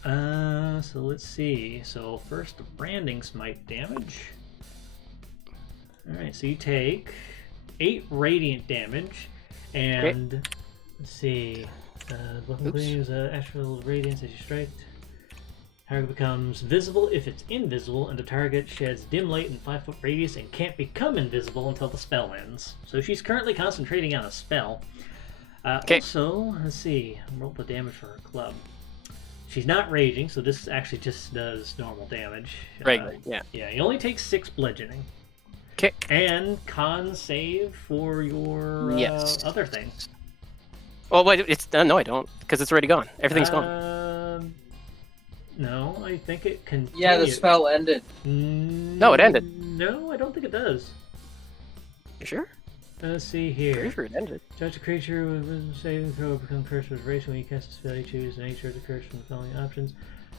So let's see. So first, the Branding Smite damage. Alright, so you take 8 radiant damage, and let's see. Weapon claims astral radiance as you strike. Target becomes visible if it's invisible, and the target sheds dim light in 5-foot radius and can't become invisible until the spell ends. So she's currently concentrating on a spell. Also, let's see. Roll the damage for her club. She's not raging, so this actually just does normal damage. Regular, yeah. Yeah, you only take 6 bludgeoning. Okay. And con save for your Yes. other things. Oh wait, it's no, I don't, because it's already gone. Everything's gone. No, I think it continues. Yeah, the spell ended. No, it ended. No, I don't think it does. You sure? Let's see Pretty here. sure it ended. Judge a creature with a saving throw become cursed with rage when you cast a spell. You choose the nature of the curse from the following options.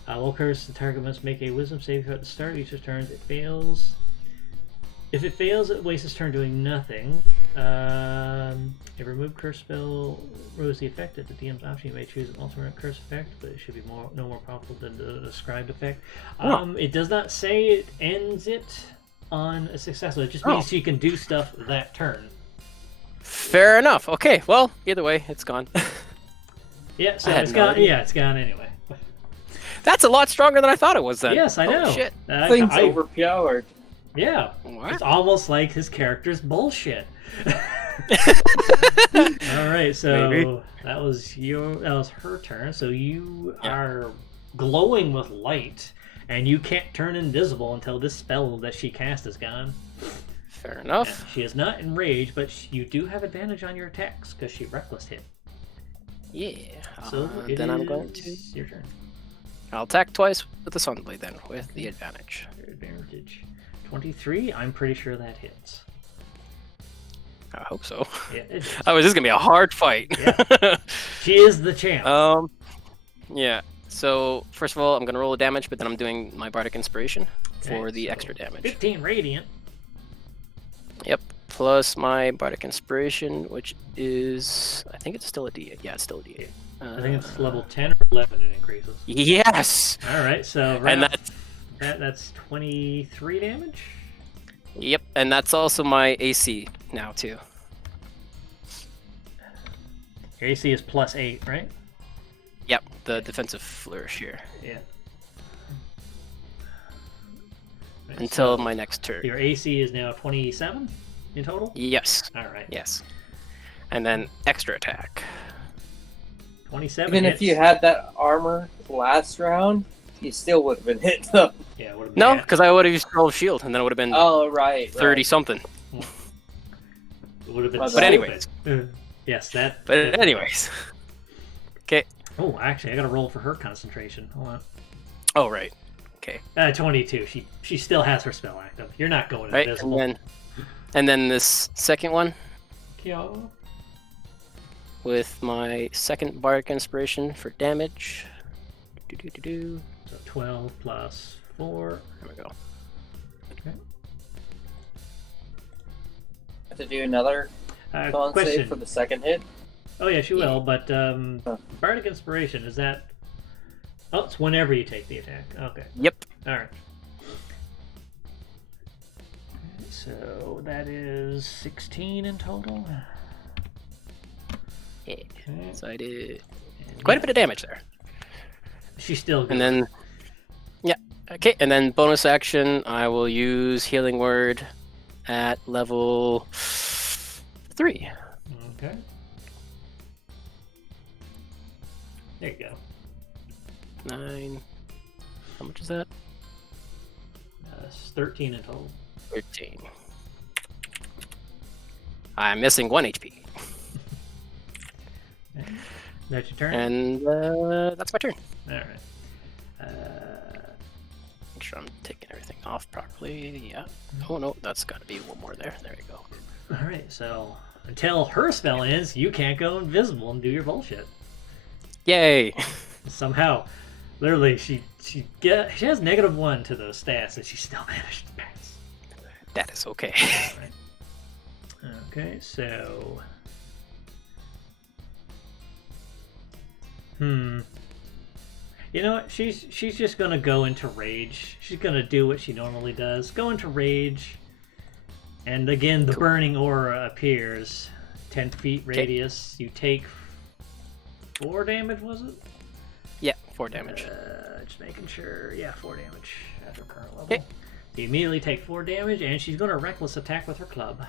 While cursed, the target must make a wisdom saving throw at the start of each turn. It fails. If it fails, it wastes its turn doing nothing. A remove curse spell removes the effect. At the DM's option, you may choose an alternate curse effect, but it should be no more powerful than the described effect. It does not say it ends it on a successful. It just means you can do stuff that turn. Fair enough. Okay, well, either way, it's gone. Yeah, so I had it's no gone. idea. Yeah, it's gone anyway. That's a lot stronger than I thought it was then. Yes, I Holy know. shit. Things overpowered. Yeah, What? it's almost like his character's bullshit. All right, so Maybe. that was her turn. So you are glowing with light, and you can't turn invisible until this spell that she cast is gone. Fair enough. She is not enraged, but you do have advantage on your attacks because she reckless hit. Yeah. So Then I'm going to. your turn. I'll attack twice with the Sunblade then, with the advantage. Your advantage. 23. I'm pretty sure that hits. I hope so. Yeah, it hits. Oh, this is gonna be a hard fight. Yeah. She is the champ. Yeah. So first of all, I'm gonna roll a damage, but then I'm doing my Bardic Inspiration for Okay, the so extra damage. 15 radiant. Yep. Plus my Bardic Inspiration, which is, I think it's still a D8. Yeah, it's still a D8. I think it's level 10 or 11 it increases. Yes. All right, so And that's 23 damage. Yep, and that's also my AC now too. Your AC is plus 8, right? Yep, the defensive flourish here Yeah. Right, until so my next turn. your AC is now 27 in total. Yes. All right. Yes. And then extra attack. 27. Even hits. if you had that armor last round, you still would have been hit though. Yeah, would have No, been because I would have used roll of shield, and then it would have been Oh, right. 30 something. it would have been. But stupid. anyways. Yes, that. But anyways. Okay. Oh, actually, I got to roll for her concentration. Hold on. Oh right. Okay. 22. She still has her spell active. You're not going Right. invisible. And then this second one Yeah. with my second Bardic Inspiration for damage. Do. So 12 plus 4. There we go. Have to do another con Question. save for the second hit. Oh yeah, she will. But Bardic Inspiration is that? Oh, it's whenever you take the attack. Okay. Yep. All right. So that is 16 in total. Yeah. Okay. So I did And quite a bit of damage there. She's still good. And then, yeah, okay. And then bonus action, I will use Healing Word at level 3. Okay. There you go. 9. How much is that? It's 13 in total. 13. I'm missing 1 HP. Okay. That's your turn. And that's my turn. All right. Make sure I'm taking everything off properly. Yeah. Oh no, that's got to be one more there. There you go. All right. So until her spell ends, you can't go invisible and do your bullshit. Yay! Somehow, literally, she has -1 to those stats, and she still managed to pass. That is okay. Okay, so you know what? She's just gonna go into rage. She's gonna do what she normally does. Go into rage, and again the burning aura appears. 10 feet radius. You take 4 damage. Was it? Yeah, 4 damage. Just making sure. Yeah, 4 damage at her current level. Okay. You immediately take 4 damage, and she's gonna reckless attack with her club.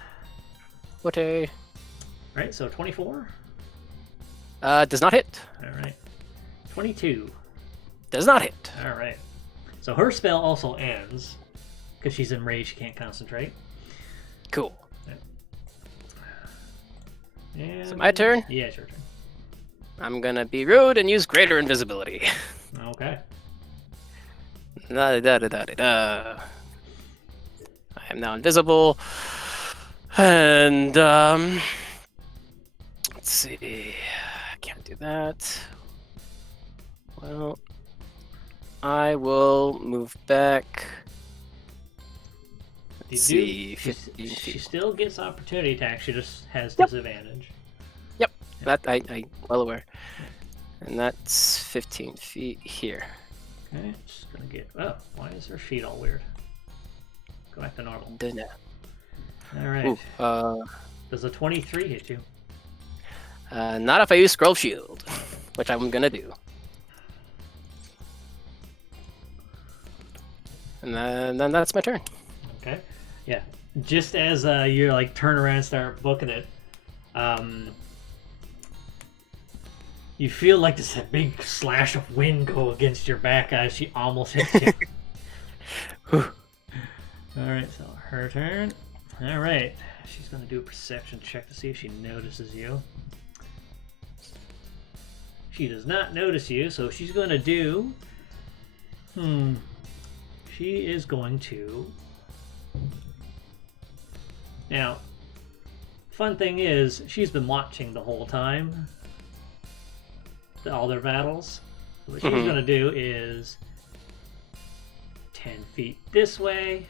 What a Right, so 24. does not hit. All right, 22. Does not hit. All right. So her spell also ends because she's enraged. She can't concentrate. Cool. And... So my turn? Yeah, it's your turn. I'm gonna be rude and use greater invisibility. Okay. Da, da, da, da, da, da. I am now invisible. And let's see. I can't do that. Well, I will move back You Let's do- see, 15 She feet. still gets opportunity attack. She just has Yep. disadvantage. That I well aware. And that's 15 feet here. Okay, just gonna get. Oh, why is her feet all weird? Go back to normal. Done that. All right. Ooh, Does a 23 hit you? not if I use Scroll Shield, which I'm gonna do. And then that's my turn. Okay. Yeah. Just as you like turn around and start booking it, you feel like this big slash of wind go against your back as she almost hits you. Whew. All right, so her turn. All right, she's gonna do a perception check to see if she notices you. She does not notice you, so she's gonna do. She is going to. Now, fun thing is, she's been watching the whole time. All their battles. What she's Mhm. gonna do is 10 feet this way,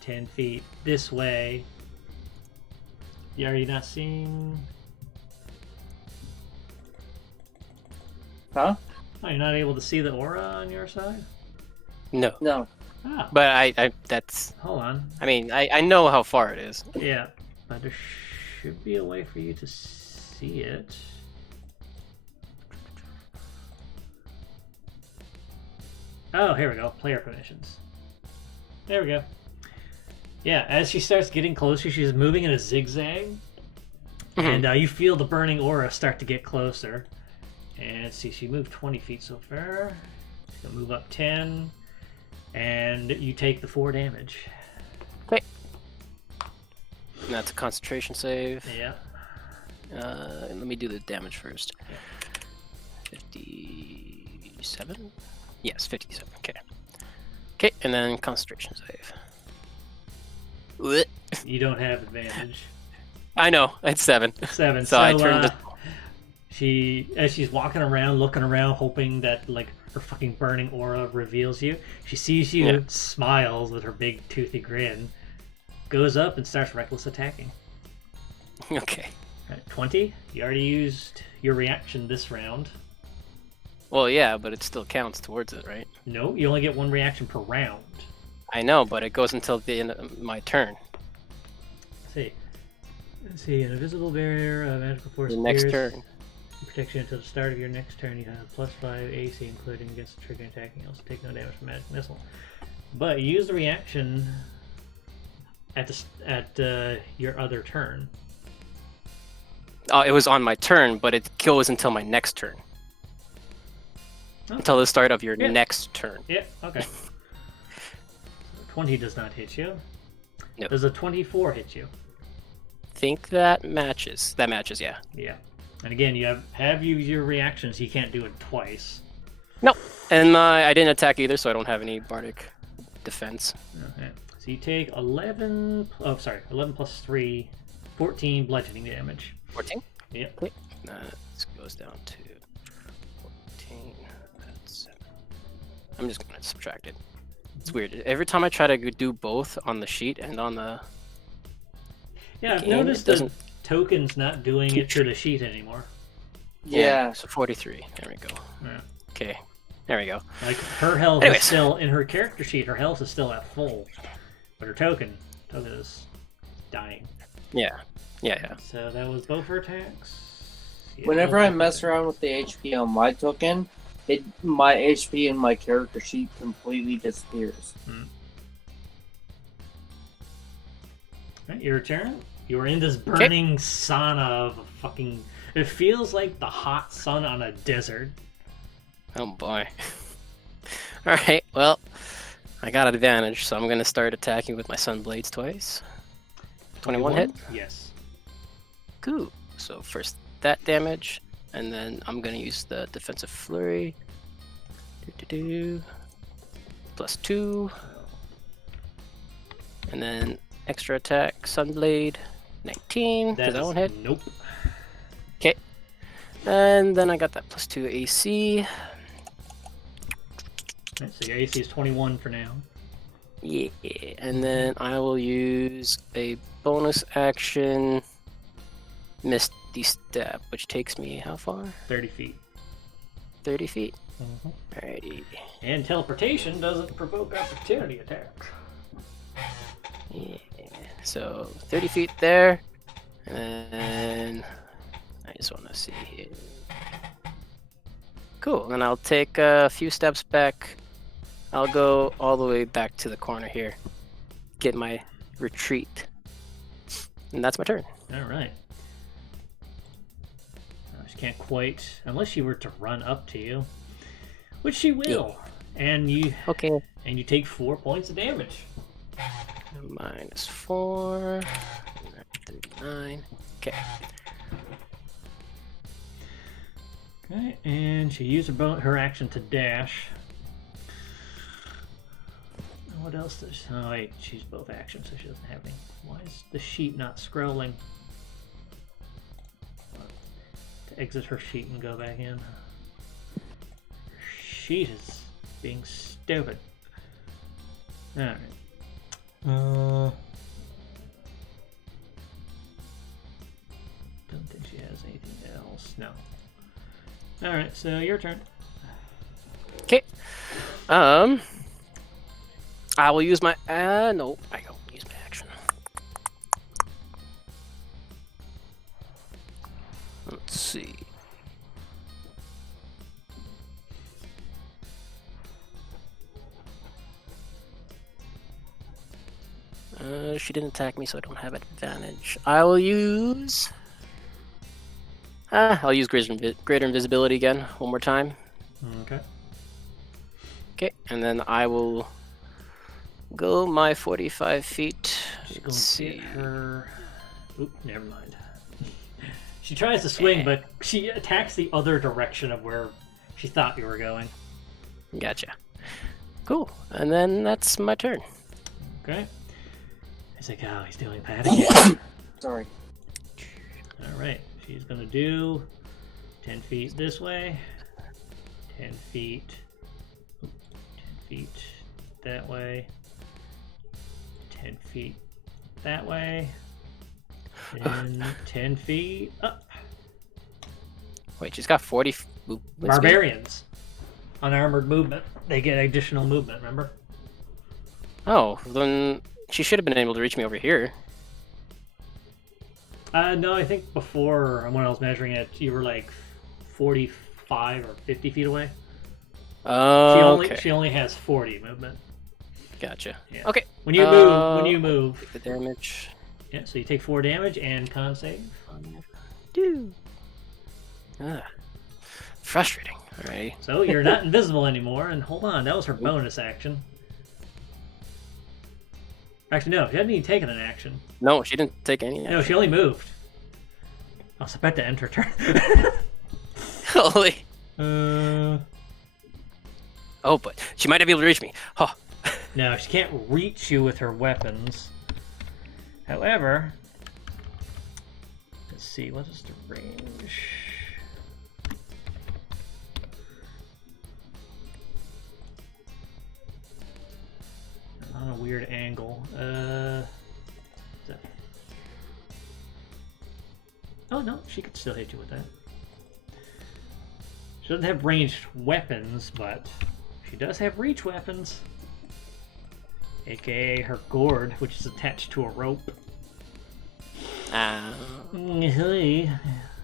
10 feet this way. Are you not seeing? Huh? Oh, you're not able to see the aura on your side? No, No. Oh, but I that's. hold on. I mean, I know how far it is. Yeah, but there should be a way for you to see it. Oh, here we go. Player permissions. There we go. Yeah, as she starts getting closer, she's moving in a zigzag. Mhm. And you feel the burning aura start to get closer. And let's see, she moved 20 feet so far. She's going to move up 10. And you take the 4 damage. And that's a concentration save. Yeah. Let me do the damage first. 57? Yes, 57. Okay. Okay, and then concentration save. Blech. You don't have advantage. I know, it's 7. 7. So I turned to. As she's walking around, looking around, hoping that like her fucking burning aura reveals you, she sees you, Yeah. smiles with her big toothy grin, goes up and starts reckless attacking. Okay. Right, 20. You already used your reaction this round. Well, yeah, but it still counts towards it, right? No, you only get 1 reaction per round. I know, but it goes until the end of my turn. Let's see, an invisible barrier, a magical force. The next appears. turn. Protects you until the start of your next turn. You have +5 AC, including against triggering attacking. You also take no damage from magic missile. But you use the reaction at your other turn. Oh, it was on my turn, but it goes until my next turn. Oh. Until the start of your Yeah. next turn. Yeah. Okay. 20 does not hit you. No. Does a 24 hit you? Think that matches. That matches, yeah. Yeah. And again, you have used your reaction, so you can't do it twice. And I didn't attack either, so I don't have any bardic defense. Okay. So you take 11. Oh, sorry. 11 plus 3, 14 bludgeoning damage. 14? Yep. This goes down to 14. That's 7. I'm just going to subtract it. It's weird. Every time I try to do both on the sheet and on the Yeah, I've game, noticed it the doesn't. token's not doing it to the sheet anymore. Yeah. So 43. There we go. Yeah. Okay. There we go. Like her health Anyways. is still in her character sheet. Her health is still at full, but her token is dying. Yeah. Yeah. So that was both her attacks. Yeah, Whenever both I her mess attacks. around with the HP on my token, my HP in my character sheet completely disappears. Right, your turn. You are in this burning sauna of a fucking. It feels like the hot sun on a desert. Oh boy. Alright, well, I got advantage, so I'm going to start attacking with my Sun Blades twice. 21 hit? Yes. Cool. So first that damage, and then I'm going to use the Defensive Flurry. +2. And then extra attack, Sunblade, 19. Does that is- one hit? Nope. Okay. And then I got that +2 AC. Right, so your AC is 21 for now. Yeah, and then I will use a bonus action Misty Step, which takes me how far? 30 feet. 30 feet? Mhm. Alrighty. And teleportation doesn't provoke opportunity attacks. Yeah. So 30 feet there. And I just want to see here. Cool. And I'll take a few steps back. I'll go all the way back to the corner here. Get my retreat. And that's my turn. All right. She can't quite, unless she were to run up to you, which she will. And you Okay. take 4 points of damage. -4. 39. Okay. Okay, and she used her action to dash. What else does she... Oh wait, she's both actions, so she doesn't have any. Why is the sheet not scrolling? To exit her sheet and go back in. Her sheet is being stupid. Alright. Don't think she has anything else. No. Alright, so your turn. Okay. I will use my no, I don't use my action. Let's see. She didn't attack me, so I don't have advantage. I will use. I'll use greater invisibility again one more time. Okay. Okay, and then I will go my 45 feet. She's Let's going to see. get her. Oop, never mind. She tries to swing, but she attacks the other direction of where she thought you were going. Gotcha. Cool, and then that's my turn. Okay. It's like, oh, he's doing that again. Sorry. Alright, she's going to do 10 feet this way, 10 feet, 10 feet that way, 10 feet that way, and 10 feet up. Wait, she's got 40. Oop, what's me? Barbarians. Unarmored movement. They get additional movement, remember? Oh, then she should have been able to reach me over here. No, I think before, when I was measuring it, you were like 45 or 50 feet away. Oh, okay. She only has 40 movement. Gotcha. Yeah. Okay. When you move, Take the damage. yeah, so you take 4 damage and con save. Do. Frustrating. Alright. So you're not invisible anymore, and hold on, that was her bonus action. Actually, no, she hadn't even taken an action. No, she didn't take any. No, she only moved. I was about to end her turn. Holy. uh, Oh, but she might not be able to reach me. Oh. no, she can't reach you with her weapons. However, let's see, what is the range? On a weird angle. Oh no, she could still hit you with that. She doesn't have ranged weapons, but she does have reach weapons. AKA her gourd, which is attached to a rope.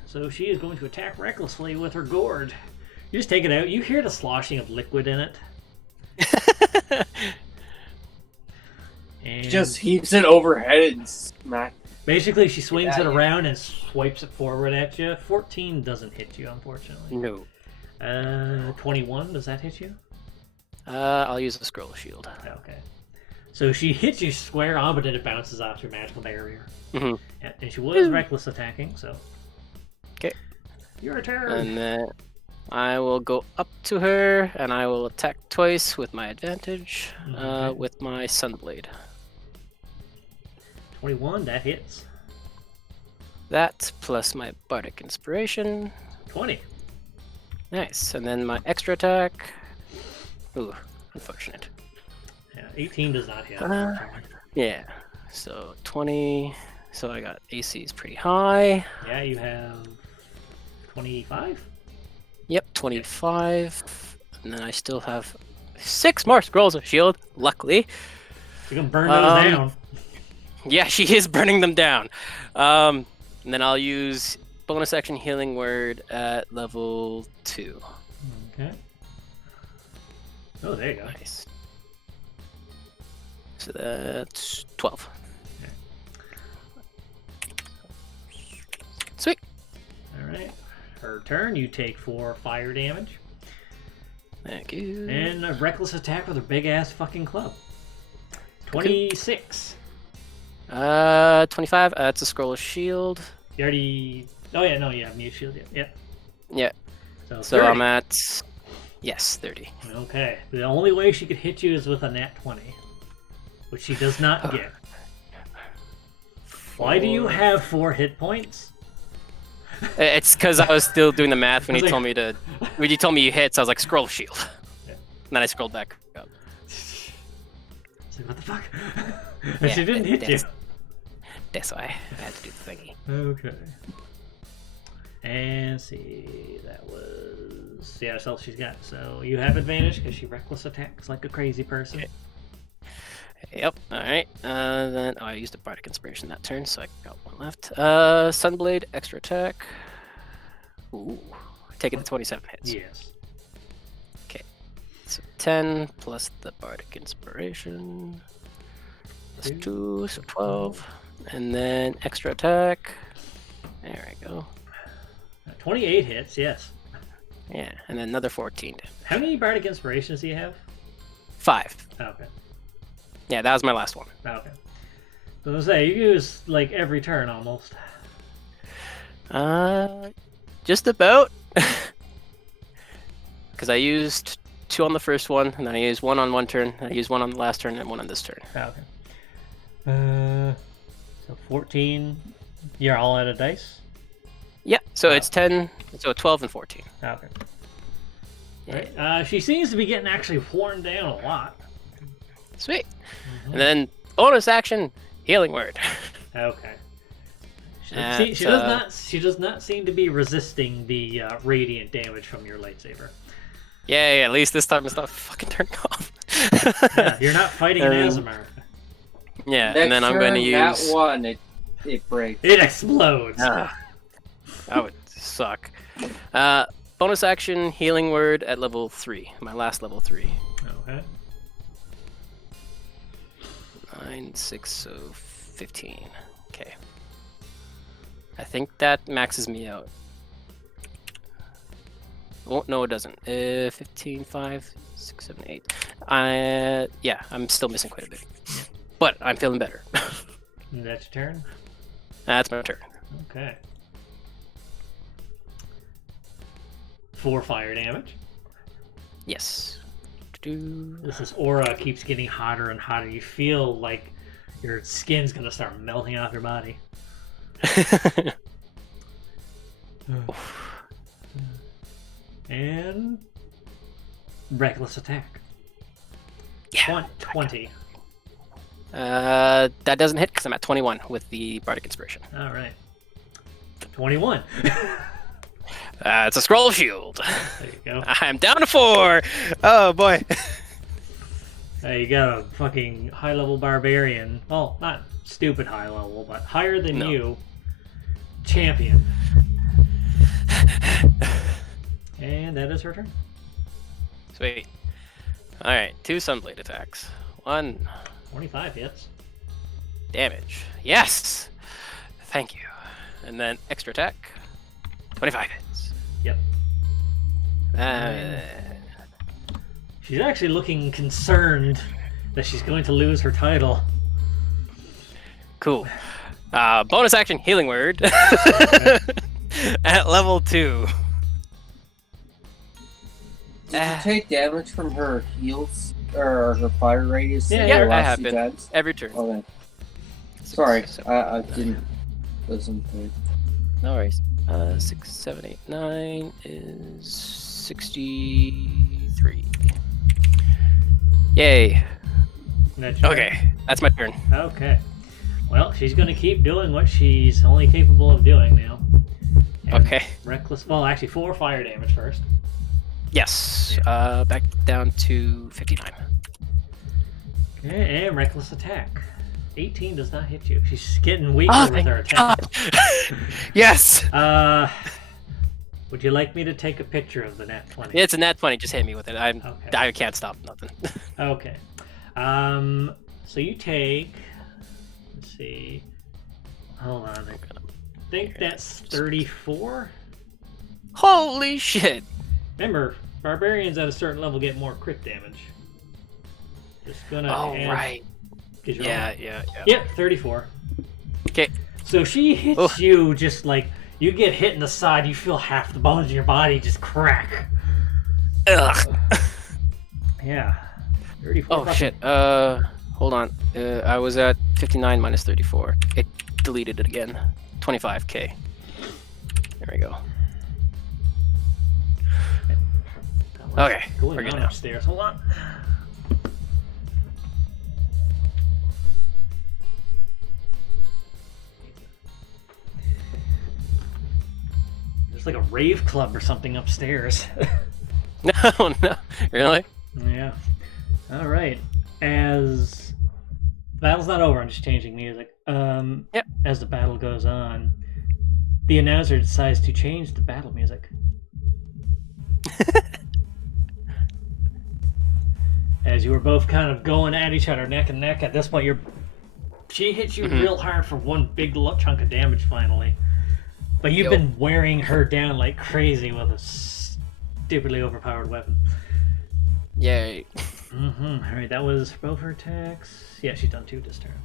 So she is going to attack recklessly with her gourd. You just take it out. You hear the sloshing of liquid in it. And Just heaps it overhead and smack. basically, she swings it Yeah, yeah. around and swipes it forward at you. 14 doesn't hit you, unfortunately. No. 21, does that hit you? I'll use the scroll shield. Okay. So she hits you square on, but then it bounces off your magical barrier. Mhm. And she was reckless attacking, so. Okay. Your turn. And then I will go up to her and I will attack twice with my advantage, Okay. with my Sunblade. 21, that hits. That plus my Bardic Inspiration. 20. Nice. And then my extra attack. Ooh, unfortunate. Yeah, 18 does not hit. Yeah. So 20. So I got AC is pretty high. Yeah, you have 25? Yep, 25. And then I still have 6 more scrolls of shield, luckily. You can burn those down. Yeah, she is burning them down. And then I'll use bonus action healing word at level 2. Okay. Oh, there you go. Nice. So that's 12. Sweet. Alright. Her turn, you take 4 fire damage. Thank you. And a reckless attack with her big ass fucking club. 26. 25. That's a scroll of shield. You already. Oh, yeah, no, you have new shield yet. Yep. Yeah. So, So 30. I'm at, yes, 30. Okay. The only way she could hit you is with a nat 20, which she does not get. Why do you have 4 hit points? It's because I was still doing the math when I was you like- told me to. When you told me you hit, so I was like, scroll of shield. Yeah. And then I scrolled back up. It's like, what the fuck? And Yeah, she didn't hit you. That's why I had to do the thingy. Okay. And see, that was. Yeah, that's all she's got. So you have advantage because she reckless attacks like a crazy person. Okay. Yep. All right. Then I used a bardic inspiration that turn, so I got 1 left. Sunblade, extra attack. Ooh, take it to 27 hits. Yes. So 10 plus the bardic inspiration. Plus 2, so 12. And then extra attack. There we go. 28 hits, yes. Yeah, and then another 14. How many bardic inspirations do you have? 5. Okay. Yeah, that was my last one. Okay. So I was say you use like every turn almost. Just about. Because I used 2 on the first one, and then I used 1 on one turn, and I used 1 on the last turn, and 1 on this turn. Okay. So 14. You're all out of dice. Yeah, so Wow. it's 10, so 12 and 14. Okay. Yeah. Right. She seems to be getting actually worn down a lot. Sweet. And then bonus action, healing word. Okay. She That's, does not. She does not seem to be resisting the radiant damage from your lightsaber. Yeah, at least this time it's not fucking turned off. Yeah, you're not fighting an Aasimar. Yeah, Next and then I'm going to turn, use. that one. It breaks. It explodes. Ah, that would suck. Bonus action, healing word at level 3. My last level 3. Okay. 9, 6, so 15. Okay. I think that maxes me out. Oh, no, it doesn't. 15, 5, 6, 7, 8. Yeah, I'm still missing quite a bit. But I'm feeling better. And that's your turn. That's my turn. Okay. 4 fire damage. Yes. This aura keeps getting hotter and hotter. You feel like your skin's gonna start melting off your body. And reckless attack. Yeah. 20. That doesn't hit because I'm at 21 with the bardic inspiration. All right. 21. It's a scroll of shield. There you go. I'm down to 4. Oh boy. Hey, you got a fucking high-level barbarian. Well, not stupid high level, but higher than No. you. Champion. And that is her turn. Sweet. All right, 2 sunblade attacks. 1 25 hits. damage. Yes. Thank you. And then extra attack. 25 hits. Yep. She's actually looking concerned that she's going to lose her title. Cool. Bonus action healing word at level 2. Did you take damage from her heals or her fire radius? Yeah, the yeah, I last have few been. times? Every turn. Okay. Sorry, So- I didn't listen to it. No worries. 6, 7, 8, 9 is 63. Yay. That's your turn? Okay, that's my turn. Okay. Well, she's going to keep doing what she's only capable of doing now. And Okay. Reckless. Well, actually, 4 fire damage first. Yes. Back down to 59. Okay, and reckless attack. 18 does not hit you. She's getting weaker with her attack. Yes. Would you like me to take a picture of the nat 20? It's a nat 20. Just hit me with it. Okay. I can't stop nothing. Okay. So you take. Let's see. Hold on. I think that's 34. Holy shit. Remember, barbarians at a certain level get more crit damage. Just gonna. Oh, add, right. Yeah. Yep, 34. Okay. So she hits you just like you get hit in the side. You feel half the bones in your body just crack. Ugh. Yeah. 34. Oh shit. Hold on. I was at 59 minus 34. It deleted it again. 25k. There we go. Okay, we're Going good on now. upstairs. Hold on. There's like a rave club or something upstairs. No, really? Yeah. All right. As the battle's not over, I'm just changing music. Yep. As the battle goes on, the announcer decides to change the battle music. As you were both kind of going at each other neck and neck, at this point, she hits you real hard for one big chunk of damage finally. But you've been wearing her down like crazy with a stupidly overpowered weapon. Yay. Alright, that was both her attacks. Yeah, she's done 2 this turn.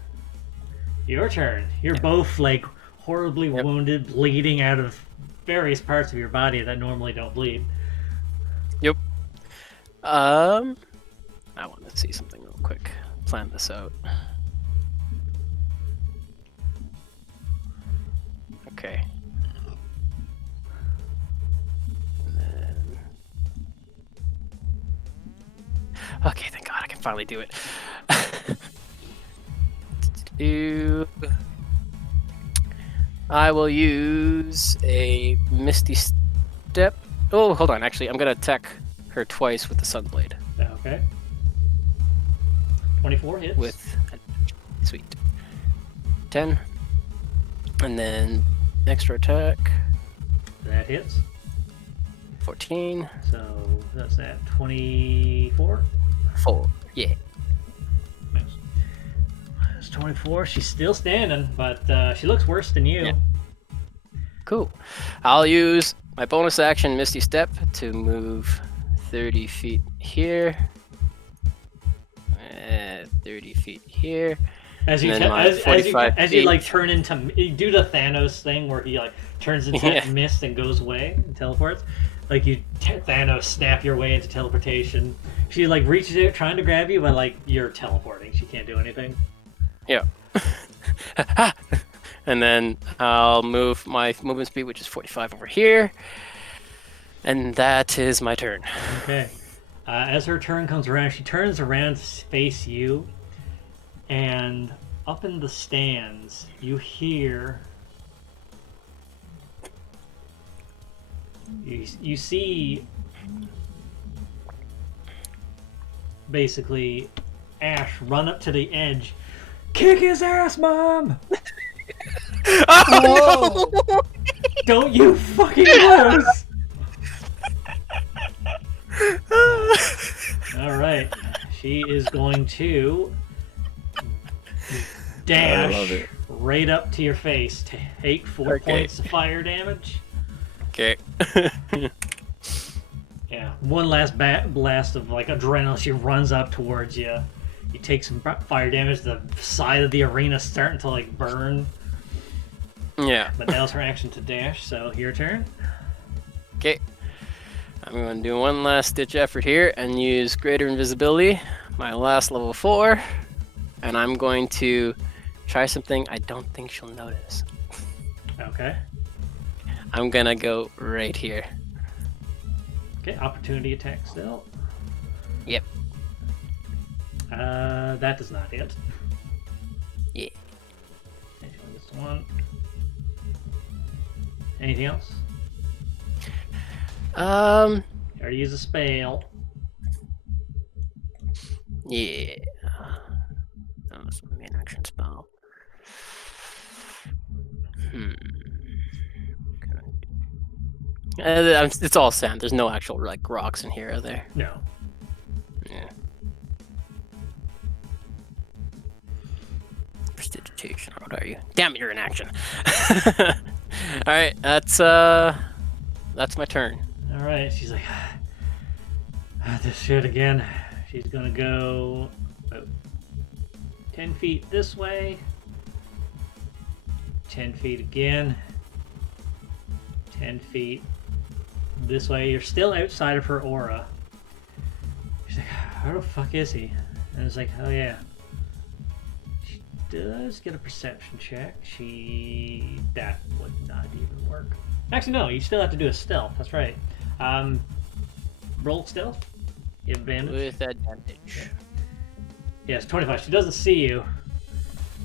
Your turn. You're both like horribly wounded, bleeding out of various parts of your body that normally don't bleed. Yep. I want to see something real quick. Plan this out. Okay. And then... Okay, thank God I can finally do it. I will use a Misty Step. Oh, hold on. Actually, I'm going to attack her twice with the Sunblade. Okay. 24 hits. With sweet 10, and then extra attack That hits. 14. So that's that 24. 4. Yeah. Nice. That's 24. She's still standing, but she looks worse than you. Yeah. Cool. I'll use my bonus action Misty Step to move 30 feet here. 30 feet here. As you And then my 45 as you like turn into you do the Thanos thing where he like turns into Yeah. mist and goes away and teleports. Like you Thanos snap your way into teleportation. She like reaches out trying to grab you, but like you're teleporting. She can't do anything. Yeah. And then I'll move my movement speed, which is 45 over here. And that is my turn. Okay. As her turn comes around, she turns around to face you, and up in the stands, you hear. You see. Basically, Ash run up to the edge. Kick his ass, Mom! Oh, no! Don't you fucking lose! Alright. She is going to dash right up to your face. Take 4 points of fire damage. Okay. Yeah. One last blast of like adrenaline. She runs up towards you. You take some fire damage. The side of the arena starting to like burn. Yeah. But that was her action to dash, so your turn. Okay. I'm going to do one last ditch effort here and use Greater Invisibility, my last level 4. And I'm going to try something I don't think she'll notice. Okay. I'm going to go right here. Okay, opportunity attack still. Yep. That does not hit. Yeah. This one. Anything else? Or use a spell. Yeah. That was my main action spell. It's all sand. There's no actual like rocks in here, are there? No. Yeah. Prestidigitation. What are you? Damn it, you're in action. All right, that's my turn. All right. She's like, this shit again. She's gonna go about 10 feet this way. 10 feet again. 10 feet this way. You're still outside of her aura. She's like, where the fuck is he? And it's like, oh yeah. She does get a perception check. That would not even work. Actually, no, you still have to do a stealth. That's right. Roll stealth. You have advantage. With advantage. Yes, 25. She doesn't see you.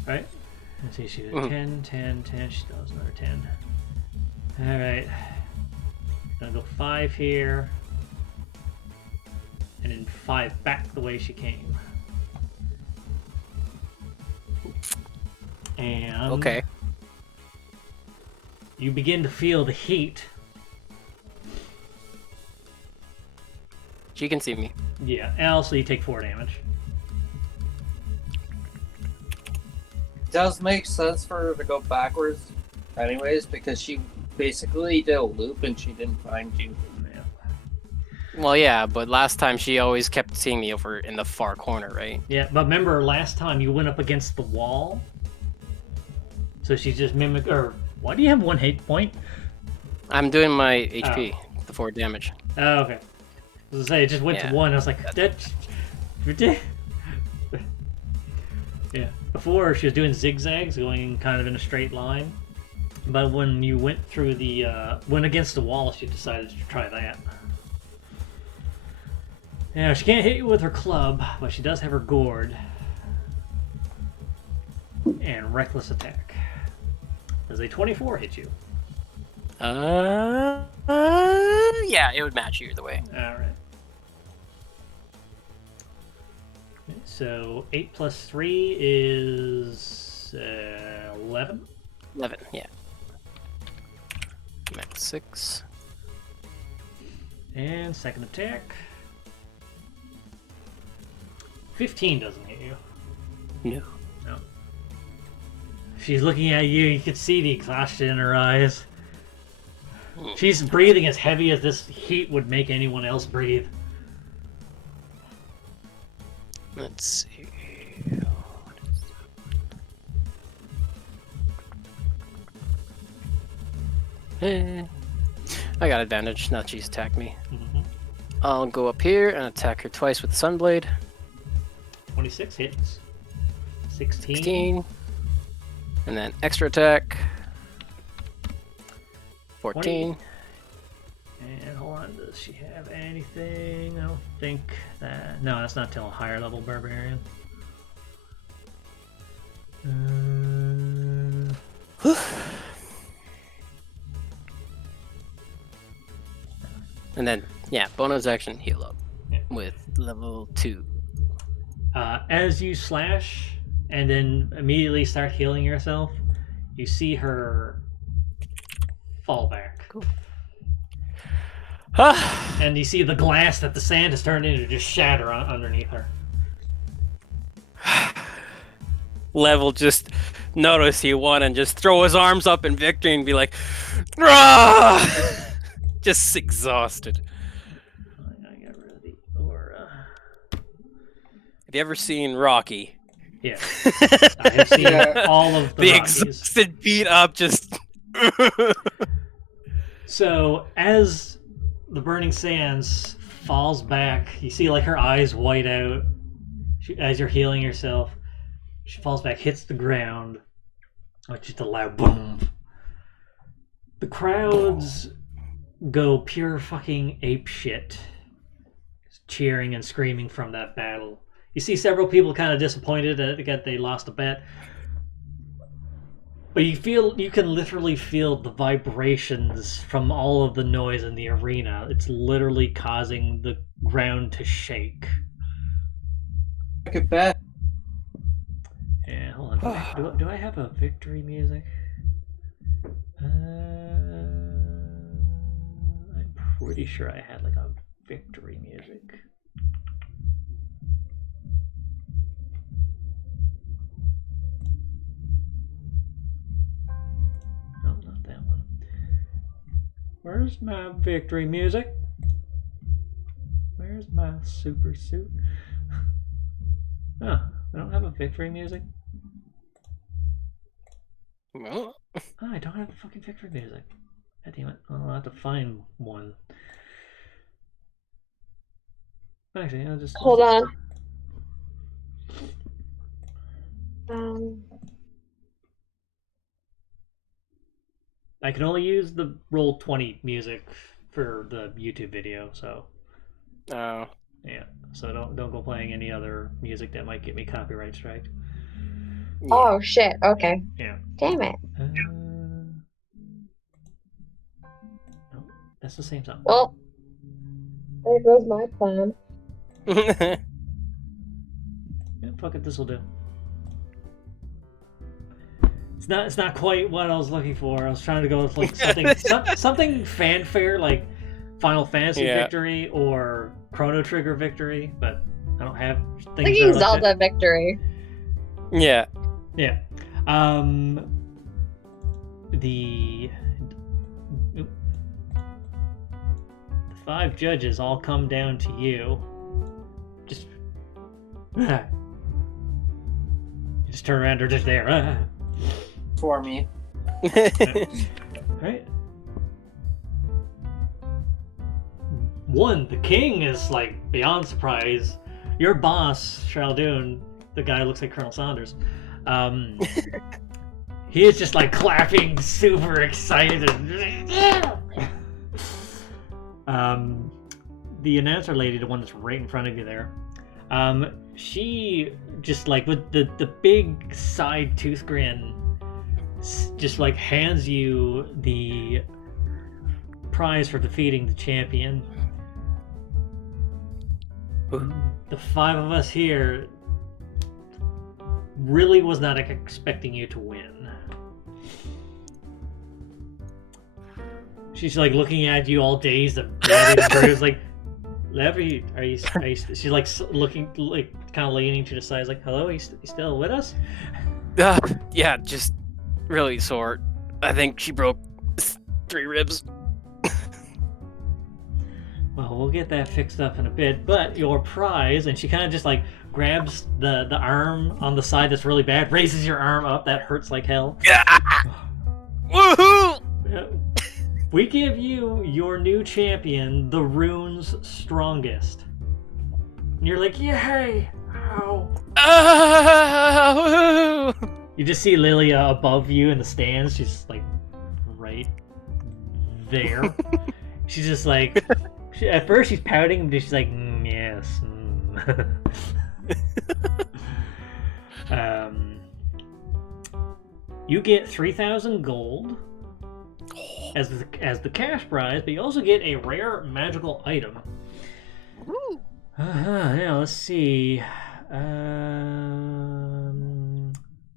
Right? Let's see, she did 10, 10, 10. She still has another 10. Alright. Gonna go 5 here. And then 5 back the way she came. And Okay. you begin to feel the heat. She can see me. Yeah, and also you take 4 damage. Does make sense for her to go backwards, anyways, because she basically did a loop and she didn't find you. Well, yeah, but last time she always kept seeing me over in the far corner, right? Yeah, but remember last time you went up against the wall? So she's just mimic. Or why do you have 1 hit point? I'm doing my HP, the 4 damage. Oh, okay. I was gonna say, it just went to 1. I was like, that's ridiculous. Yeah. Before, she was doing zigzags, going kind of in a straight line. But when you went through the, went against the wall, she decided to try that. Yeah, she can't hit you with her club, but she does have her gourd. And reckless attack. Does a 24 hit you? Yeah, it would match you either way. Alright. So 8 plus 3 is 11. 11, yeah. Max 6. And second attack. 15 doesn't hit you. No. No. She's looking at you. You can see the exhaustion in her eyes. She's breathing as heavy as this heat would make anyone else breathe. Let's see. I got advantage. Now she's attacked me. Mm-hmm. I'll go up here and attack her twice with the Sunblade. 26 hits. 16. 16. And then extra attack. 14. 20. And hold on, does she have anything? I don't think that. No, that's not till a higher level barbarian. And then, yeah, bonus action heal up Yeah. with level 2. As you slash and then immediately start healing yourself, you see her fall back. Cool. And you see the glass that the sand has turned into just shatter underneath her. Level just notice he won and just throw his arms up in victory and be like, "Rah!" Just exhausted. I got rid of the aura. Have you ever seen Rocky? Yeah. I have seen all of the The Rockies. exhausted, beat up, just. So as the burning sands falls back, you see like her eyes white out as you're healing yourself. She falls back, hits the ground, with just a loud boom. The crowds go pure fucking ape shit, cheering and screaming from that battle. You see several people kind of disappointed that they lost a bet. But you can literally feel the vibrations from all of the noise in the arena. It's literally causing the ground to shake. I could bet. Yeah, hold on. Do I have a victory music? I'm pretty sure I had like a victory music. No, not that one. Where's my victory music? Where's my super suit? Oh, I don't have a victory music. Well, Oh, I don't have a fucking victory music. God damn it. I'll have to find one. Actually, I'll just... Hold on. Um, I can only use the Roll20 music for the YouTube video, so oh, yeah. So don't go playing any other music that might get me copyright striked. yeah. Oh shit. Okay. Yeah. Damn it. No, that's the same song. Well, there goes my plan. Yeah, fuck it, this will do. It's not quite what I was looking for. I was trying to go with like something fanfare like Final Fantasy Yeah. Victory or Chrono Trigger Victory, but I don't have things that Thinking are like that. Zelda victory. Yeah. Yeah. The 5 judges all come down to you. Just you just turn around, they're just there. For me. Right? One, the king is like beyond surprise. Your boss, Shaldoon, the guy who looks like Colonel Saunders, he is just like clapping, super excited. The announcer lady, the one that's right in front of you there, she just like with the big side tooth grin, just like hands you the prize for defeating the champion. The 5 of us here really was not expecting you to win. She's like looking at you all dazed and bruised, like, Levy, are you? She's like looking, like kind of leaning to the side, like, hello, you still with us? Yeah, just really sore. I think she broke 3 ribs. Well, we'll get that fixed up in a bit, but your prize, and she kind of just like grabs the arm on the side that's really bad, raises your arm up, that hurts like hell. Woohoo! We give you your new champion, the Rune's Strongest. And you're like, yay! Ow. Woohoo! You just see Lilia above you in the stands. She's like right there. She's just like, at first she's pouting, but she's like, yes. You get 3,000 gold as the cash prize, but you also get a rare magical item. Now let's see. The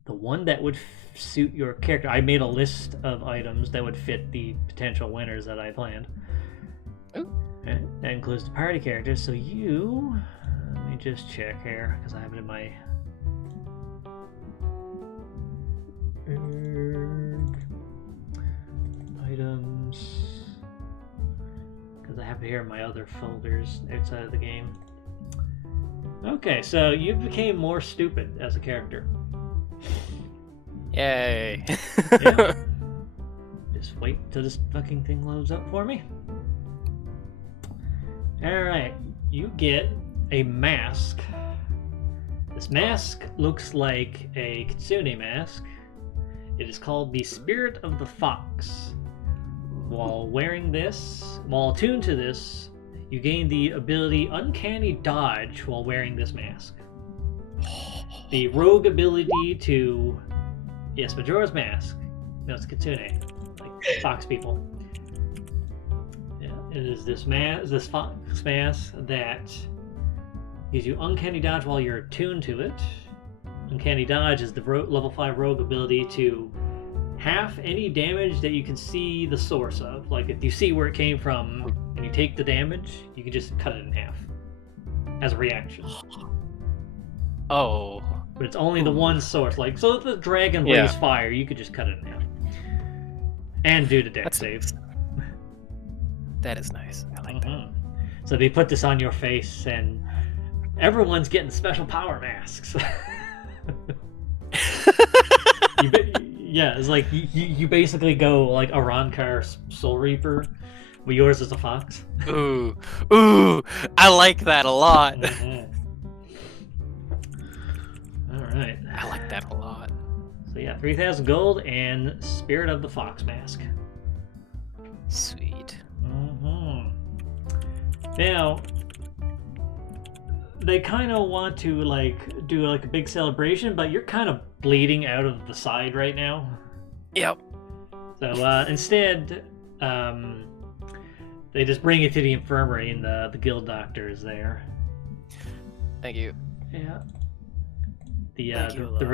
one that would suit your character. I made a list of items that would fit the potential winners that I planned. Ooh. And that includes the party characters. So you, let me just check here because I have it in my items. Because I have it here in my other folders outside of the game. Okay, so you became more stupid as a character. Yay. Yeah. Just wait till this fucking thing loads up for me. Alright, you get a mask. This mask looks like a kitsune mask. It is called the Spirit of the Fox. While attuned to this, you gain the ability Uncanny Dodge while wearing this mask. The rogue ability to... Yes, Majora's Mask. No, it's Kitsune. Like fox people. Yeah, it is this fox mask that gives you Uncanny Dodge while you're attuned to it. Uncanny Dodge is the level 5 rogue ability to half any damage that you can see the source of. Like if you see where it came from and you take the damage, you can just cut it in half as a reaction. Oh. But it's only the one source. Like, so if the dragon breathes fire, you could just cut it in half. And do the dex saves. That is nice. I like that. So they put this on your face, and everyone's getting special power masks. Yeah, it's like you basically go like Arankar Soul Reaper, but yours is a fox. Ooh, I like that a lot. All right. I like that a lot. So yeah, 3,000 gold and Spirit of the Fox Mask. Sweet. Now, they kind of want to like do like a big celebration, but you're kind of bleeding out of the side right now. Yep. So instead, they just bring you to the infirmary, and the guild doctor is there. Thank you. Yeah. Thank you, The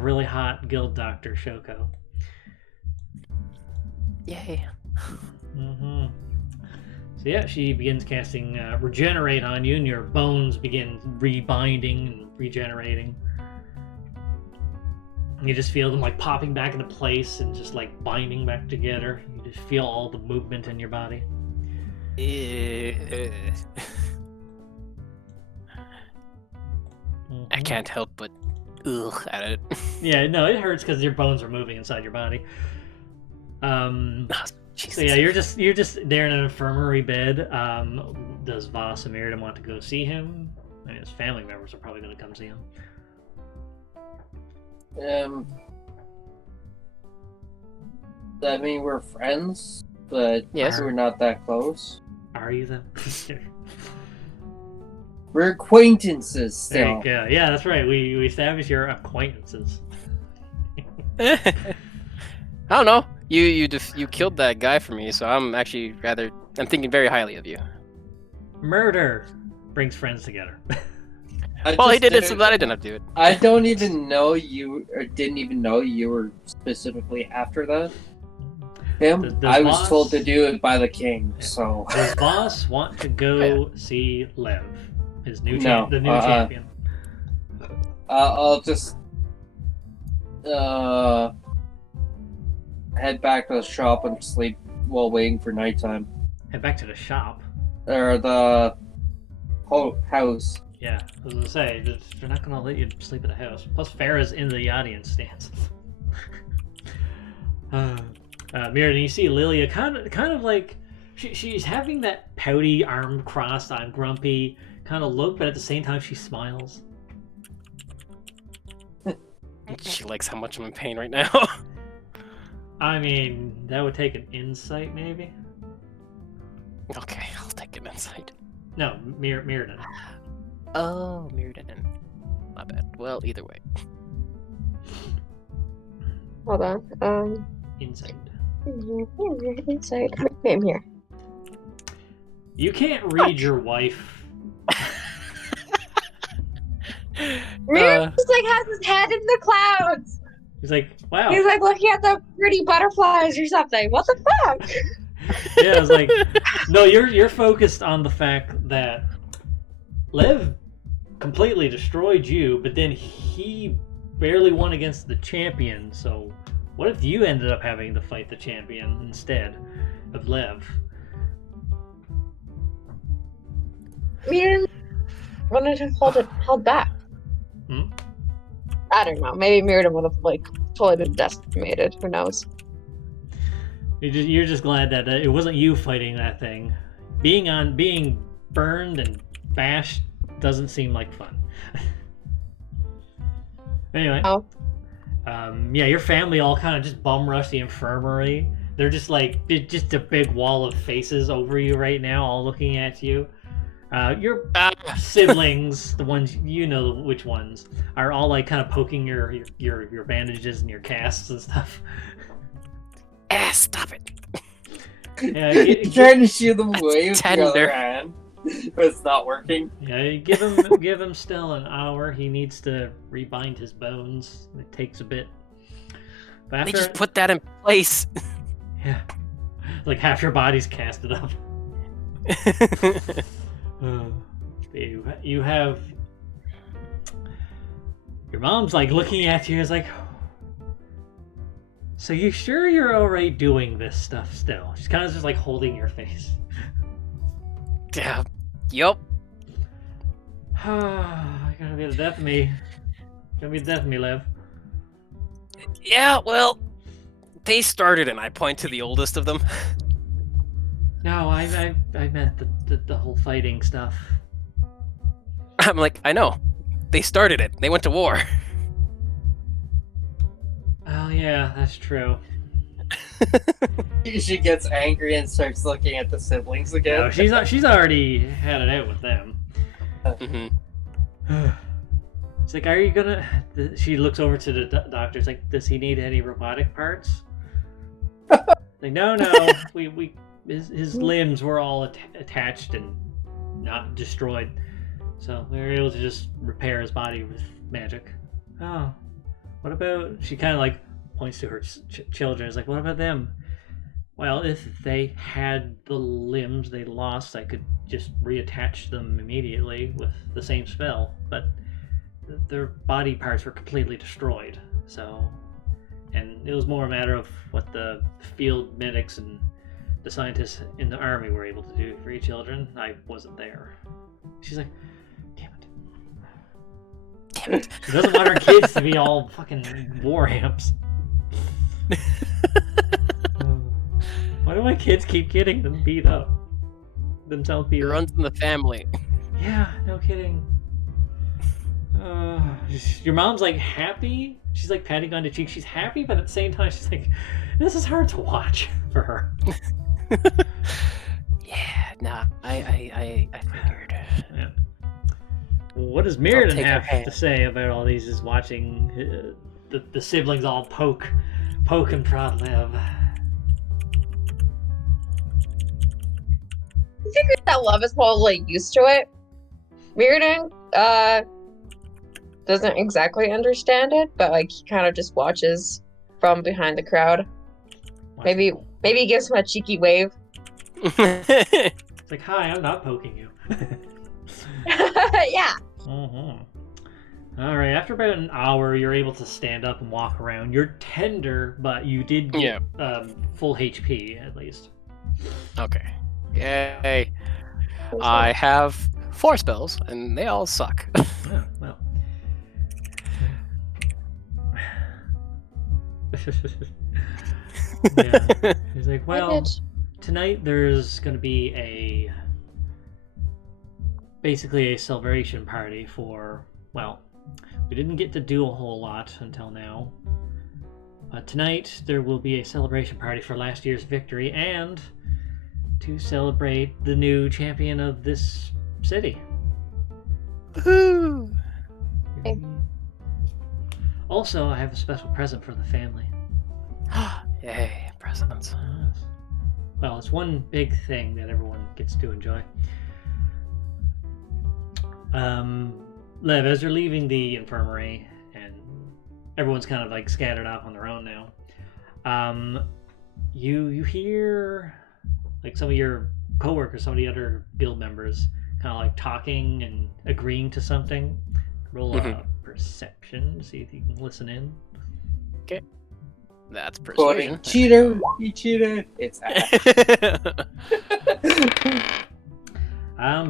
really hot guild doctor Shoko. Yay. So yeah, she begins casting Regenerate on you, and your bones begin rebinding and regenerating. You just feel them like popping back into place and just like binding back together. You just feel all the movement in your body. I can't help but ugh at it. Yeah, no, it hurts because your bones are moving inside your body. Jesus. So yeah, you're just there in an infirmary bed. Does Voss and Mirrodin want to go see him? I mean, his family members are probably going to come see him. I mean, we're friends, but Yes. we're not that close. Are you though? We're acquaintances There still. you go. Yeah, that's right. We established your acquaintances. I don't know. You killed that guy for me, so I'm thinking very highly of you. Murder brings friends together. Well, he did it so that I didn't have to do it. I don't even know you, or didn't even know you were specifically after that. Him? Does I was Voss- told to do it by the king, so... Does Voss want to go see Lev, his new No, the new champion? I'll just... head back to the shop and sleep while waiting for nighttime. Head back to the shop. Or the... house. Yeah, I was gonna say they're not gonna let you sleep at the house. Plus, Farah's in the audience stance. Mirrodin, you see Lilia kind of like she's having that pouty, arm crossed, I'm grumpy kind of look, but at the same time she smiles. She likes how much I'm in pain right now. I mean, that would take an insight, maybe. Okay, I'll take an insight. No, Mirrodin. Oh, Mirrodin. My bad. Well, either way. Hold on. Insight. Inside. I'm here. You can't read your wife. Mirror just like has his head in the clouds. He's like, wow. He's like looking at the pretty butterflies or something. What the fuck? Yeah, it's like, no, you're focused on the fact that Lev completely destroyed you, but then he barely won against the champion. So, what if you ended up having to fight the champion instead of Lev? Mirror wanted to hold back. Hmm? I don't know. Maybe Mirrodin would have like totally been decimated. Who knows? You're just glad that it wasn't you fighting that thing. Being burned and bashed doesn't seem like fun. Anyway. Oh. Yeah, your family all kind of just bum rush the infirmary. They're just like just a big wall of faces over you right now, all looking at you. Your Ah, siblings, the ones you know which ones, are all like kind of poking your bandages and your casts and stuff. stop it. Yeah, You're trying to shoo them away with the Tender. other hand, but it's not working. yeah, give him still an hour. He needs to rebind his bones. It takes a bit. But They after just put that in place. yeah, like half your body's casted up. You have your mom's like looking at you is like, so you sure you're alright doing this stuff still? She's kind of just like holding your face. Yeah. Yup. Gonna be the death of me. Gonna be the death of me, Lev. Yeah, well, they started and I point to the oldest of them. No, I meant the whole fighting stuff. I'm like, I know. They started it. They went to war. Oh yeah, that's true. She gets angry and starts looking at the siblings again. No, she's already had it out with them. Mhm. It's like, are you gonna? She looks over to the doctor. It's like, does he need any robotic parts? Like, no, we his limbs were all attached and not destroyed, so we were able to just repair his body with magic. Oh, what about? She kind of like points to her children. It's like, what about them? Well, if they had the limbs they lost, I could just reattach them immediately with the same spell, but their body parts were completely destroyed. So, and it was more a matter of what the field medics and the scientists in the army were able to do for your children. I wasn't there. She's like, damn it. Damn it. She doesn't want her kids to be all fucking war amps. Why do my kids keep getting them beat up? Themselves beat It up? runs in the family. Yeah, no kidding. Your mom's like happy. She's like patting on the cheek. She's happy, but at the same time, she's like, this is hard to watch for her. Yeah, nah, I figured. Yeah. What does Mirrodin take her have hand. to say about all these? Is watching the siblings all poke and prod Lev. I figured that Love is probably used to it. Mirrodin, doesn't exactly understand it, but like he kind of just watches from behind the crowd. Maybe he gives him a cheeky wave. It's like, hi, I'm not poking you. Yeah. Mm-hmm. All right. After about an hour, you're able to stand up and walk around. You're tender, but you did get full HP at least. Okay. Yay. I have 4 spells, and they all suck. Oh, well. Yeah. He's like, well, tonight there's going to be basically a celebration party for, well, we didn't get to do a whole lot until now. But tonight there will be a celebration party for last year's victory and to celebrate the new champion of this city. Woohoo! Also, I have a special present for the family. Yay, presents. Well, it's one big thing that everyone gets to enjoy. Lev, as you're leaving the infirmary, and everyone's kind of like scattered off on their own now, you hear like some of your coworkers, some of the other guild members, kind of like talking and agreeing to something. Roll a perception to see if you can listen in. That's Quoting, persuasion. cheater, you cheated. It's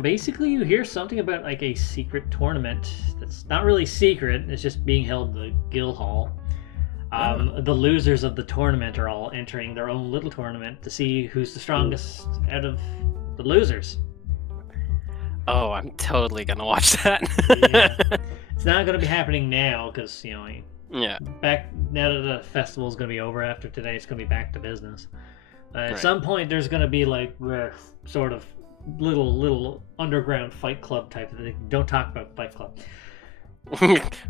Basically, you hear something about like a secret tournament that's not really secret. It's just being held in the guild hall. The losers of the tournament are all entering their own little tournament to see who's the strongest out of the losers. Oh, I'm totally gonna watch that. Yeah. It's not going to be happening now because, you know, Yeah. back now that the festival's going to be over after today, it's going to be back to business. At Right. some point, there's going to be like sort of little underground fight club type of thing. Don't talk about Fight Club.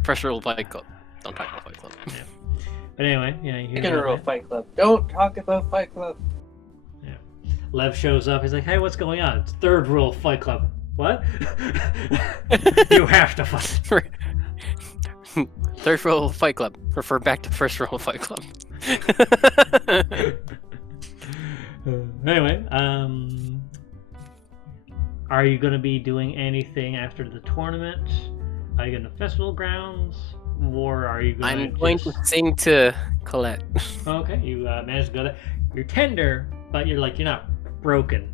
First rule of Fight Club. Don't talk about Fight Club. But anyway, yeah, you hear Second about rule that. of Fight Club. Don't talk about Fight Club. Lev shows up. He's like, "Hey, what's going on?" It's third rule of Fight Club. What? You have to fight. Third rule of Fight Club. Refer back to first rule of Fight Club. Anyway, are you going to be doing anything after the tournament? Are you going to festival grounds, or are you going? I'm going to sing to Colette. Okay, you managed to go there. You're tender, but you're not broken.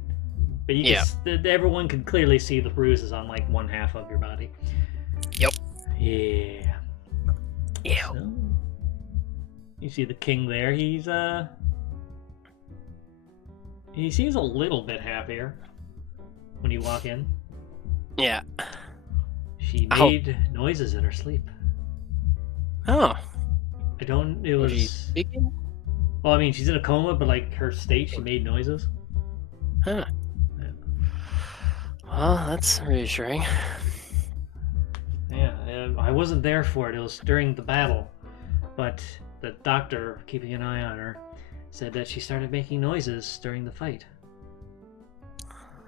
But you everyone can clearly see the bruises on like one half of your body. Yep. Yeah. Yeah. So, you see the king there. He seems a little bit happier when you walk in. Yeah. She made noises in her sleep. Oh. It Was was. she speaking? Well, I mean, she's in a coma, but like her state, she made noises. Huh. Yeah. Well, that's reassuring. Yeah, I wasn't there for it. It was during the battle, but the doctor, keeping an eye on her, said that she started making noises during the fight.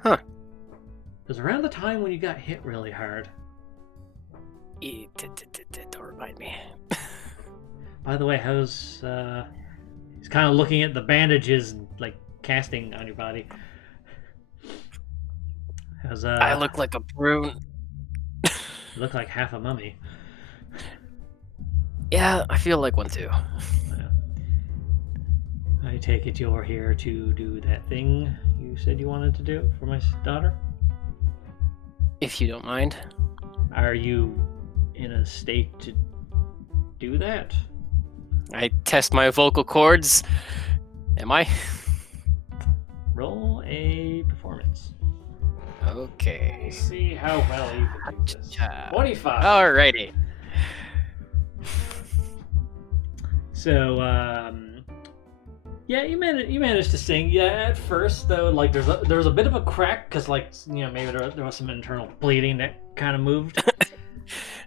Huh. It was around the time when you got hit really hard. Don't remind me. By the way, how's he's kind of looking at the bandages and like casting on your body. How's I look like a brute. you look like half a mummy. Yeah, I feel like one too. I take it you're here to do that thing you said you wanted to do for my daughter? If you don't mind. Are you in a state to do that? I test my vocal cords. Am I? Roll a performance. Okay. See how well you can do this. 25. Alrighty. So, yeah, you managed to sing. Yeah, at first though, like there was a bit of a crack because maybe there was some internal bleeding that kind of moved.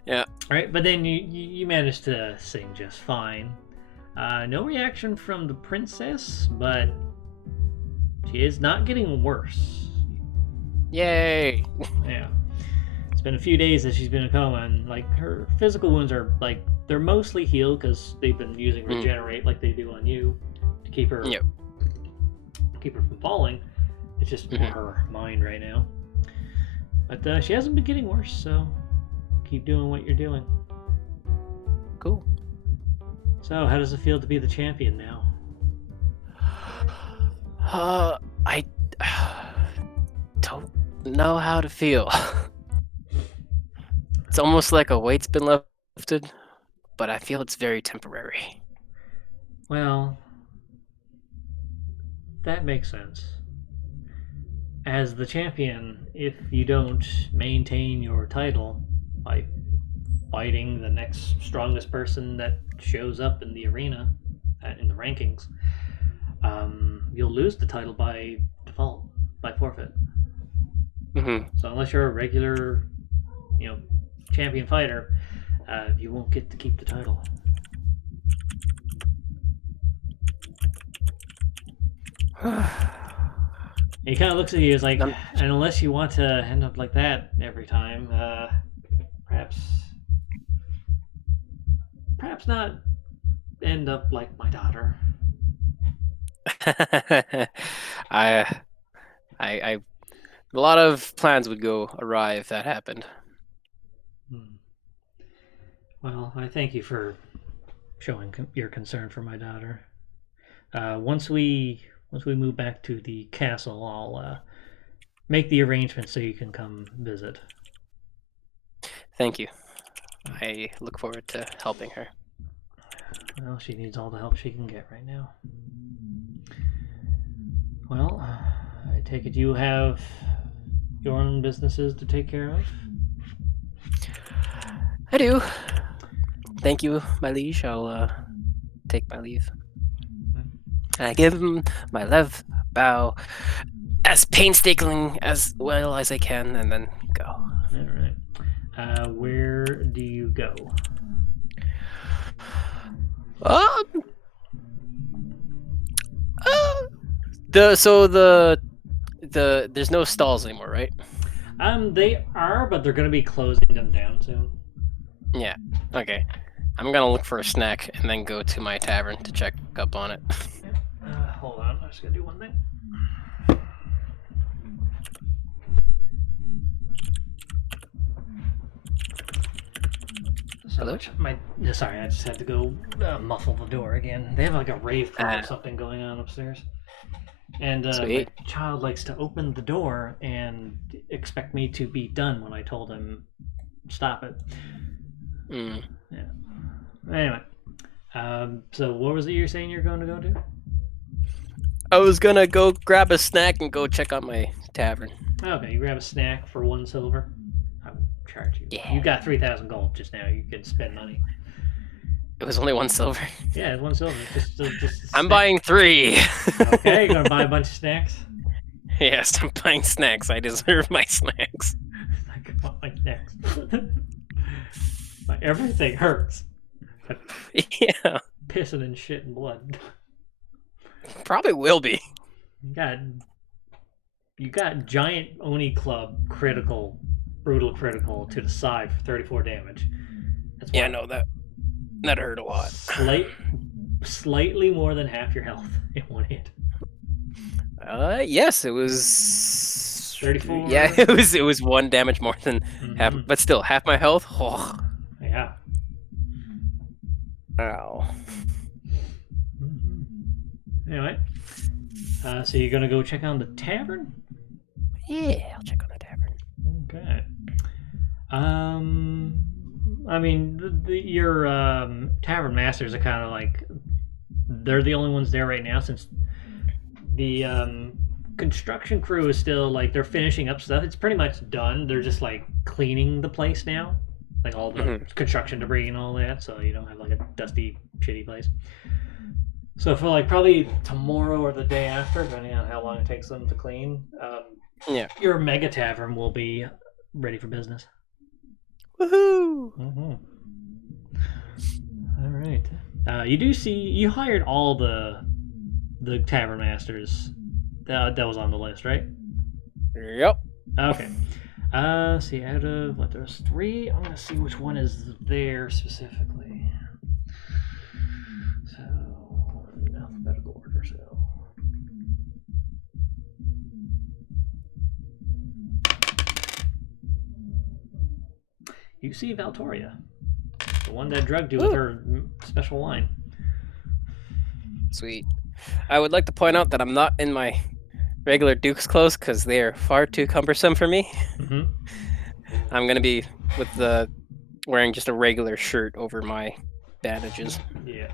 Yeah. Right, but then you managed to sing just fine. No reaction from the princess, but she is not getting worse. Yay. Yeah. It's been a few days that she's been in a coma, and like her physical wounds are they're mostly healed because they've been using regenerate like they do on you to keep her from falling. It's just more her mind right now. But she hasn't been getting worse, so keep doing what you're doing. Cool. So, how does it feel to be the champion now? I don't know how to feel. It's almost like a weight's been lifted, but I feel it's very temporary. Well, that makes sense. As the champion, if you don't maintain your title by fighting the next strongest person that shows up in the arena, in the rankings, you'll lose the title by default, by forfeit. So unless you're a regular, champion fighter, you won't get to keep the title. He kind of looks at you as like, and unless you want to end up like that every time, perhaps not end up like my daughter. I a lot of plans would go awry if that happened. Well, I thank you for showing your concern for my daughter. Once we move back to the castle, I'll make the arrangements so you can come visit. Thank you. I look forward to helping her. Well, she needs all the help she can get right now. Well, I take it you have your own businesses to take care of? I do. Thank you, my liege. I'll take my leave. And I give him my left bow as painstaking as well as I can, and then go. All right. Where do you go? Um. The there's no stalls anymore, right? They are, but they're going to be closing them down soon. Yeah. Okay. I'm gonna look for a snack and then go to my tavern to check up on it. Hold on, I'm just going to do one thing. Hello? Sorry, I just had to go muffle the door again. They have like a rave party or something going on upstairs. And my Sweet. child likes to open the door and expect me to be done when I told him stop it. Mm. Anyway, so what was it you're saying you're going to go to? I was gonna go grab a snack and go check out my tavern. Okay, you grab a snack for 1 silver. I will charge you. Yeah. You got 3,000 gold just now. You can spend money. It was only 1 silver. Yeah, 1 silver. Just a I'm snack. buying 3. Okay, you're gonna buy a bunch of snacks. Yes, I'm buying snacks. I deserve my snacks. I can buy my snacks. Like, everything hurts. Yeah, Pissing and shit and blood. probably will be. You got giant Oni Club critical, brutal critical to the side for 34 damage. That's Yeah, why- no, that hurt a lot. Slightly more than half your health in one hit. Yes, it was 34? Yeah, it was 1 damage more than half, Mhm. but still half my health. Oh, Yeah. ow. Mhm. Anyway, so you're gonna go check on the tavern? Yeah, I'll check on the tavern. Okay. I mean, your tavern masters are kind of like they're the only ones there right now since the construction crew is still like they're finishing up stuff. It's pretty much done. They're just like cleaning the place now, like all the Mhm. construction debris and all that, so you don't have like a dusty, shitty place. So for like probably tomorrow or the day after, depending on how long it takes them to clean, Yeah. your mega tavern will be ready for business. Woohoo! Mm-hmm. All right. You do see you hired all the tavern masters. That was on the list, right? Yep. Okay. See, out of what there's 3, I'm gonna see which one is there specifically. So, in alphabetical order. So. You see Valtoria, the one that drugged you with Ooh. her special wine. Sweet. I would like to point out that I'm not in my regular Duke's clothes because they are far too cumbersome for me. Mm-hmm. I'm gonna be with the wearing just a regular shirt over my bandages. Yeah.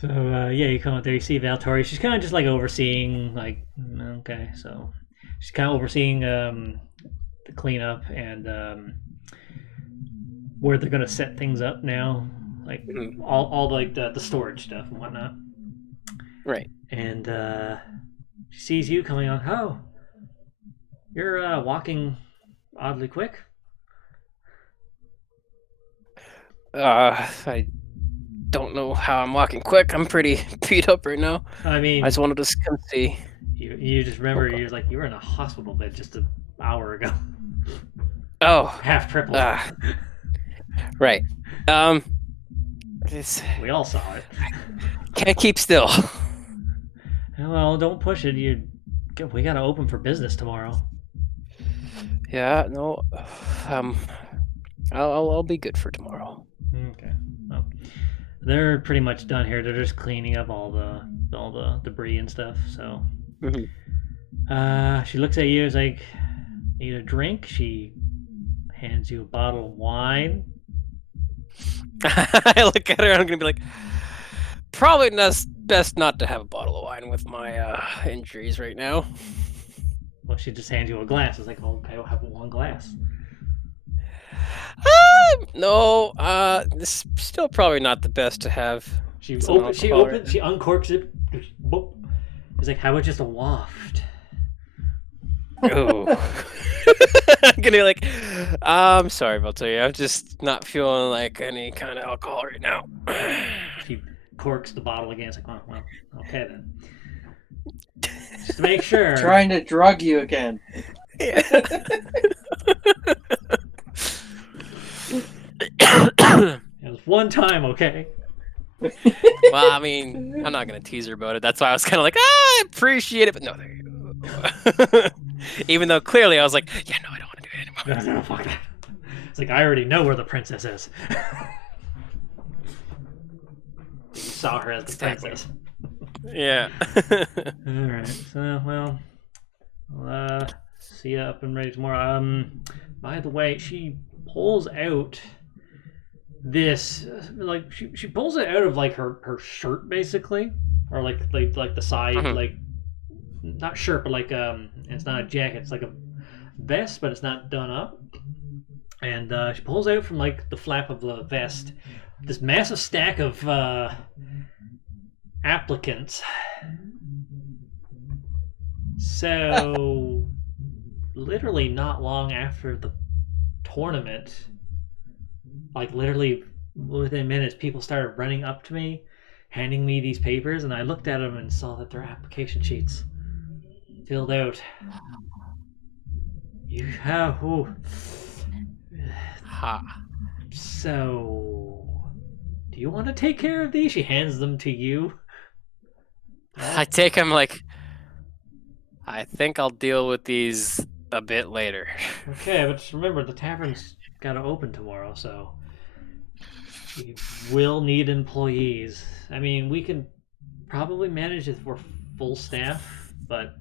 So yeah, you come out there, you see Valtori. She's kind of just like overseeing, like okay, so she's kind of overseeing the cleanup and where they're gonna set things up now, like Mhm. all like the storage stuff and whatnot. Right. And she sees you coming on. Oh, you're walking oddly quick. I don't know how I'm walking quick. I'm pretty beat up right now. I mean, I just wanted to come see. you just remember you're like you were in a hospital bed just an hour ago. Oh, Half triple. right. It's, We all saw it. can't keep still. Well, don't push it. We gotta open for business tomorrow. Yeah, no. I'll be good for tomorrow. Okay. Well, they're pretty much done here. They're just cleaning up all the debris and stuff. So, she looks at you. Is like, need a drink? She hands you a bottle of wine. I look at her and I'm gonna be like, probably best not to have a bottle of wine with my injuries right now. Well, she just hands you a glass. It's like, okay, I'll have 1 glass. No, this is still probably not the best to have. She Some opens. She alcohol right opens. She uncorks it. Just, boop. He's like, how about just a waft? Oh. I'm gonna be like, I'm sorry, Valtteri. I'm just not feeling like any kind of alcohol right now. She corks the bottle again. It's like, well, okay then. Just to make sure. Trying to drug you again. Yeah. It was one time, okay? Well, I mean, I'm not gonna tease her about it. That's why I was kind of like, I appreciate it, but no, there you go. Even though clearly I was like, yeah, no, I don't want to do it anymore. No, fuck that. It's like, I already know where the princess is. You saw her as the Exactly. princess. Yeah. Alright, so, well, I'll see you up and ready tomorrow. By the way, she pulls out this, like, she pulls it out of, like, her shirt, basically. Or, like the side, Mhm. like, not shirt, but, like, it's not a jacket, it's like a vest, but it's not done up. And she pulls out from, like, the flap of the vest this massive stack of applicants. So, literally not long after the tournament, like literally within minutes, people started running up to me, handing me these papers, and I looked at them and saw that they're application sheets filled out. You have. Ooh. Ha. So, do you want to take care of these? She hands them to you. I take him like, I think I'll deal with these a bit later. Okay, but just remember, the tavern's got to open tomorrow, so we will need employees. I mean, we can probably manage if we're full staff, but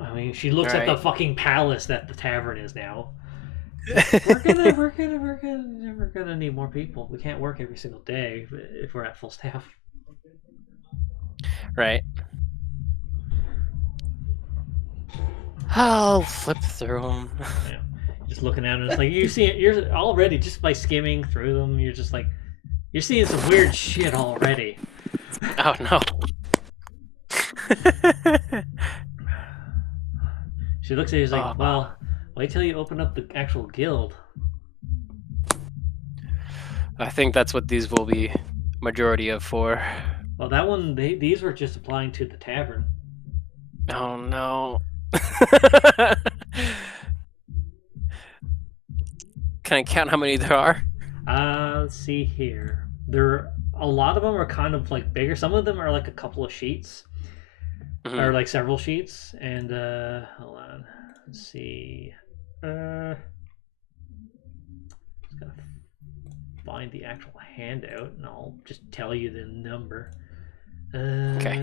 I mean, she looks at the Alright. fucking palace that the tavern is now. We're gonna need more people. We can't work every single day if we're at full staff. Right. I'll flip through them. Yeah. Just looking at it, it's like you see it. You're already just by skimming through them. You're just like you're seeing some weird shit already. Oh no. She looks at you, she's like, Oh. well, wait till you open up the actual guild. I think that's what these will be majority of for. Well, that one, these were just applying to the tavern. Oh no. Can I count how many there are? Let's see here. A lot of them are kind of like bigger. Some of them are like a couple of sheets, Mhm. or like several sheets. And hold on, let's see. Just gotta find the actual handout, and I'll just tell you the number. Okay.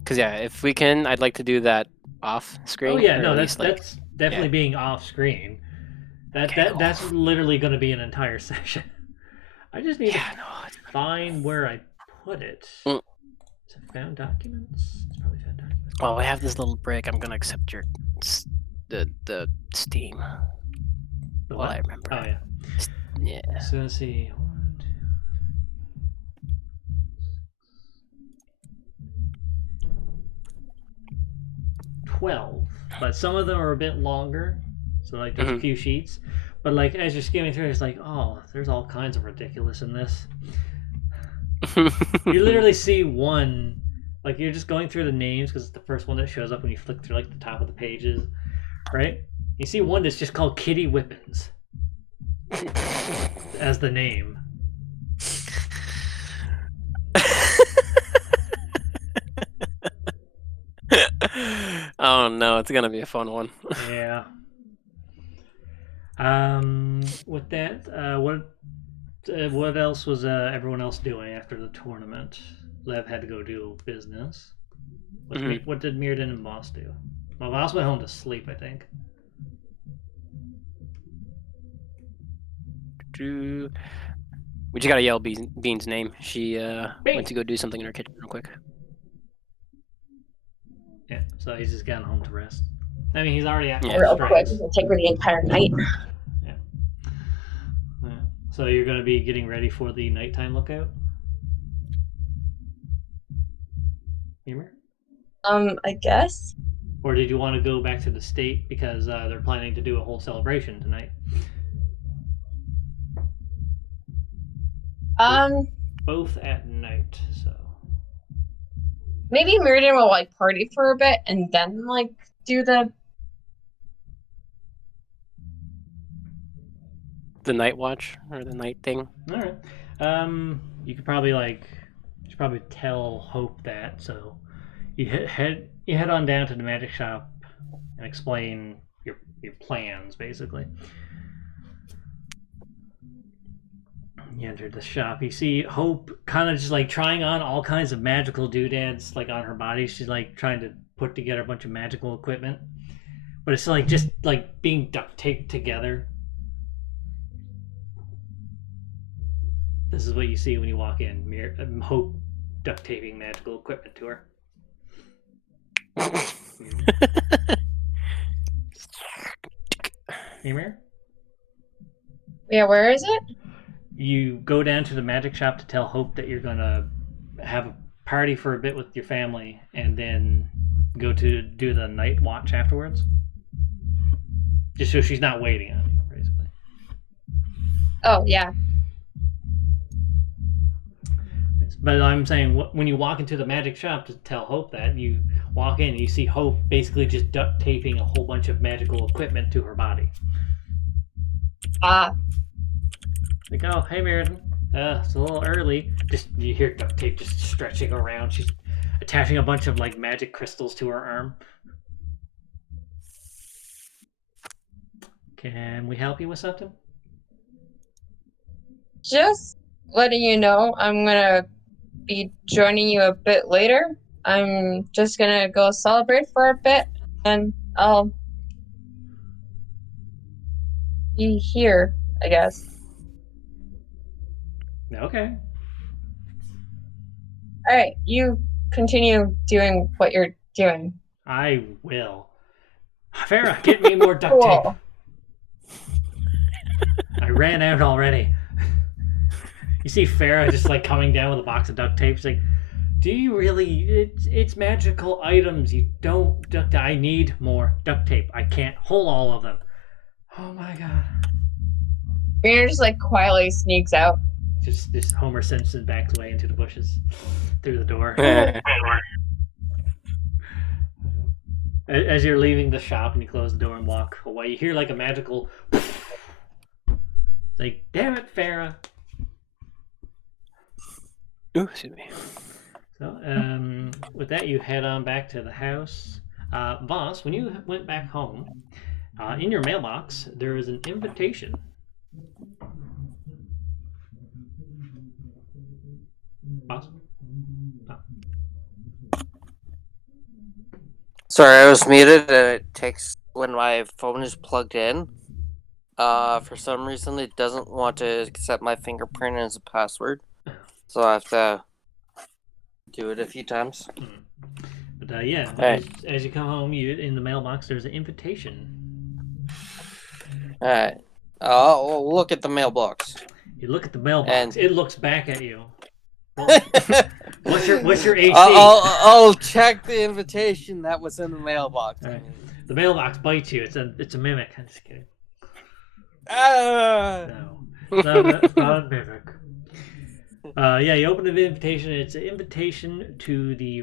Because yeah, if we can, I'd like to do that off screen. Oh yeah, or no, at that's least, like, that's definitely yeah. being off screen. Okay, cool. That's literally going to be an entire session. I just need Yeah, to no. find where I put it. Mm. Is it found documents? It's probably found documents. Well, we have this little break. I'm gonna accept your the Steam. The Well, what? I remember. Oh yeah. Yeah. So let's see. 1, 2, 12. But some of them are a bit longer. So like there's a few sheets. But like as you're skimming through, it's like, oh, there's all kinds of ridiculous in this. You literally see one, like you're just going through the names because it's the first one that shows up when you flick through like the top of the pages, right? You see one that's just called Kitty Whippins as the name. Oh no, it's gonna be a fun one. Yeah. With that, what else was everyone else doing after the tournament? Lev had to go do business. What did Mirrodin and Boss do? Well, Boss went home to sleep, I think. We just gotta yell Bean's name. She went to go do something in her kitchen real quick. Yeah, so he's just gone home to rest. I mean, he's already at Yeah. Real quick, strength. it'll take her the entire night. Yeah. So you're going to be getting ready for the nighttime lookout? Ymir? I guess. Or did you want to go back to the state because they're planning to do a whole celebration tonight? Both at night, so. Maybe Mirrodin will like party for a bit and then like do the. The night watch or the night thing. All right. You could probably tell Hope that. So you head on down to the magic shop and explain your plans, basically. You enter the shop. You see Hope kind of just like trying on all kinds of magical doodads like on her body. She's like trying to put together a bunch of magical equipment, but it's like just like being duct taped together. This is what you see when you walk in. Hope duct taping magical equipment to her. Ymir? Yeah, where is it? You go down to the magic shop to tell Hope that you're gonna have a party for a bit with your family, and then go to do the night watch afterwards. Just so she's not waiting on you, basically. Oh yeah. But I'm saying when you walk into the magic shop to tell Hope that, you walk in and you see Hope basically just duct taping a whole bunch of magical equipment to her body. Like, oh, hey, Mirrodin. It's a little early. Just you hear duct tape just stretching around. She's attaching a bunch of like magic crystals to her arm. Can we help you with something? Just letting you know, I'm gonna be joining you a bit later. I'm just gonna go celebrate for a bit, and I'll be here, I guess. Okay. All right, you continue doing what you're doing. I will. Farah, get me more duct Cool. tape. I ran out already. You see Farah just like coming down with a box of duct tape. She's like, do you really? It's magical items. You don't duct tape. I need more duct tape. I can't hold all of them. Oh my god. Rainer just like quietly sneaks out. Just Homer Simpson backs away into the bushes through the door. As you're leaving the shop and you close the door and walk away, you hear like a magical. Like, damn it, Farah. Ooh, excuse me. So, with that, you head on back to the house. Voss, when you went back home, in your mailbox, there is an invitation. Voss? Sorry, I was muted. It takes when my phone is plugged in. For some reason, it doesn't want to accept my fingerprint as a password, so I have to do it a few times. But yeah, Right. as you come home, in the mailbox, there's an invitation. All right. I'll look at the mailbox. You look at the mailbox. And- It looks back at you. What's your AC? I'll check the invitation that was in the mailbox. All right. The mailbox bites you. It's a mimic. I'm just kidding. No, it's not a mimic. Yeah, you open the invitation. It's an invitation to the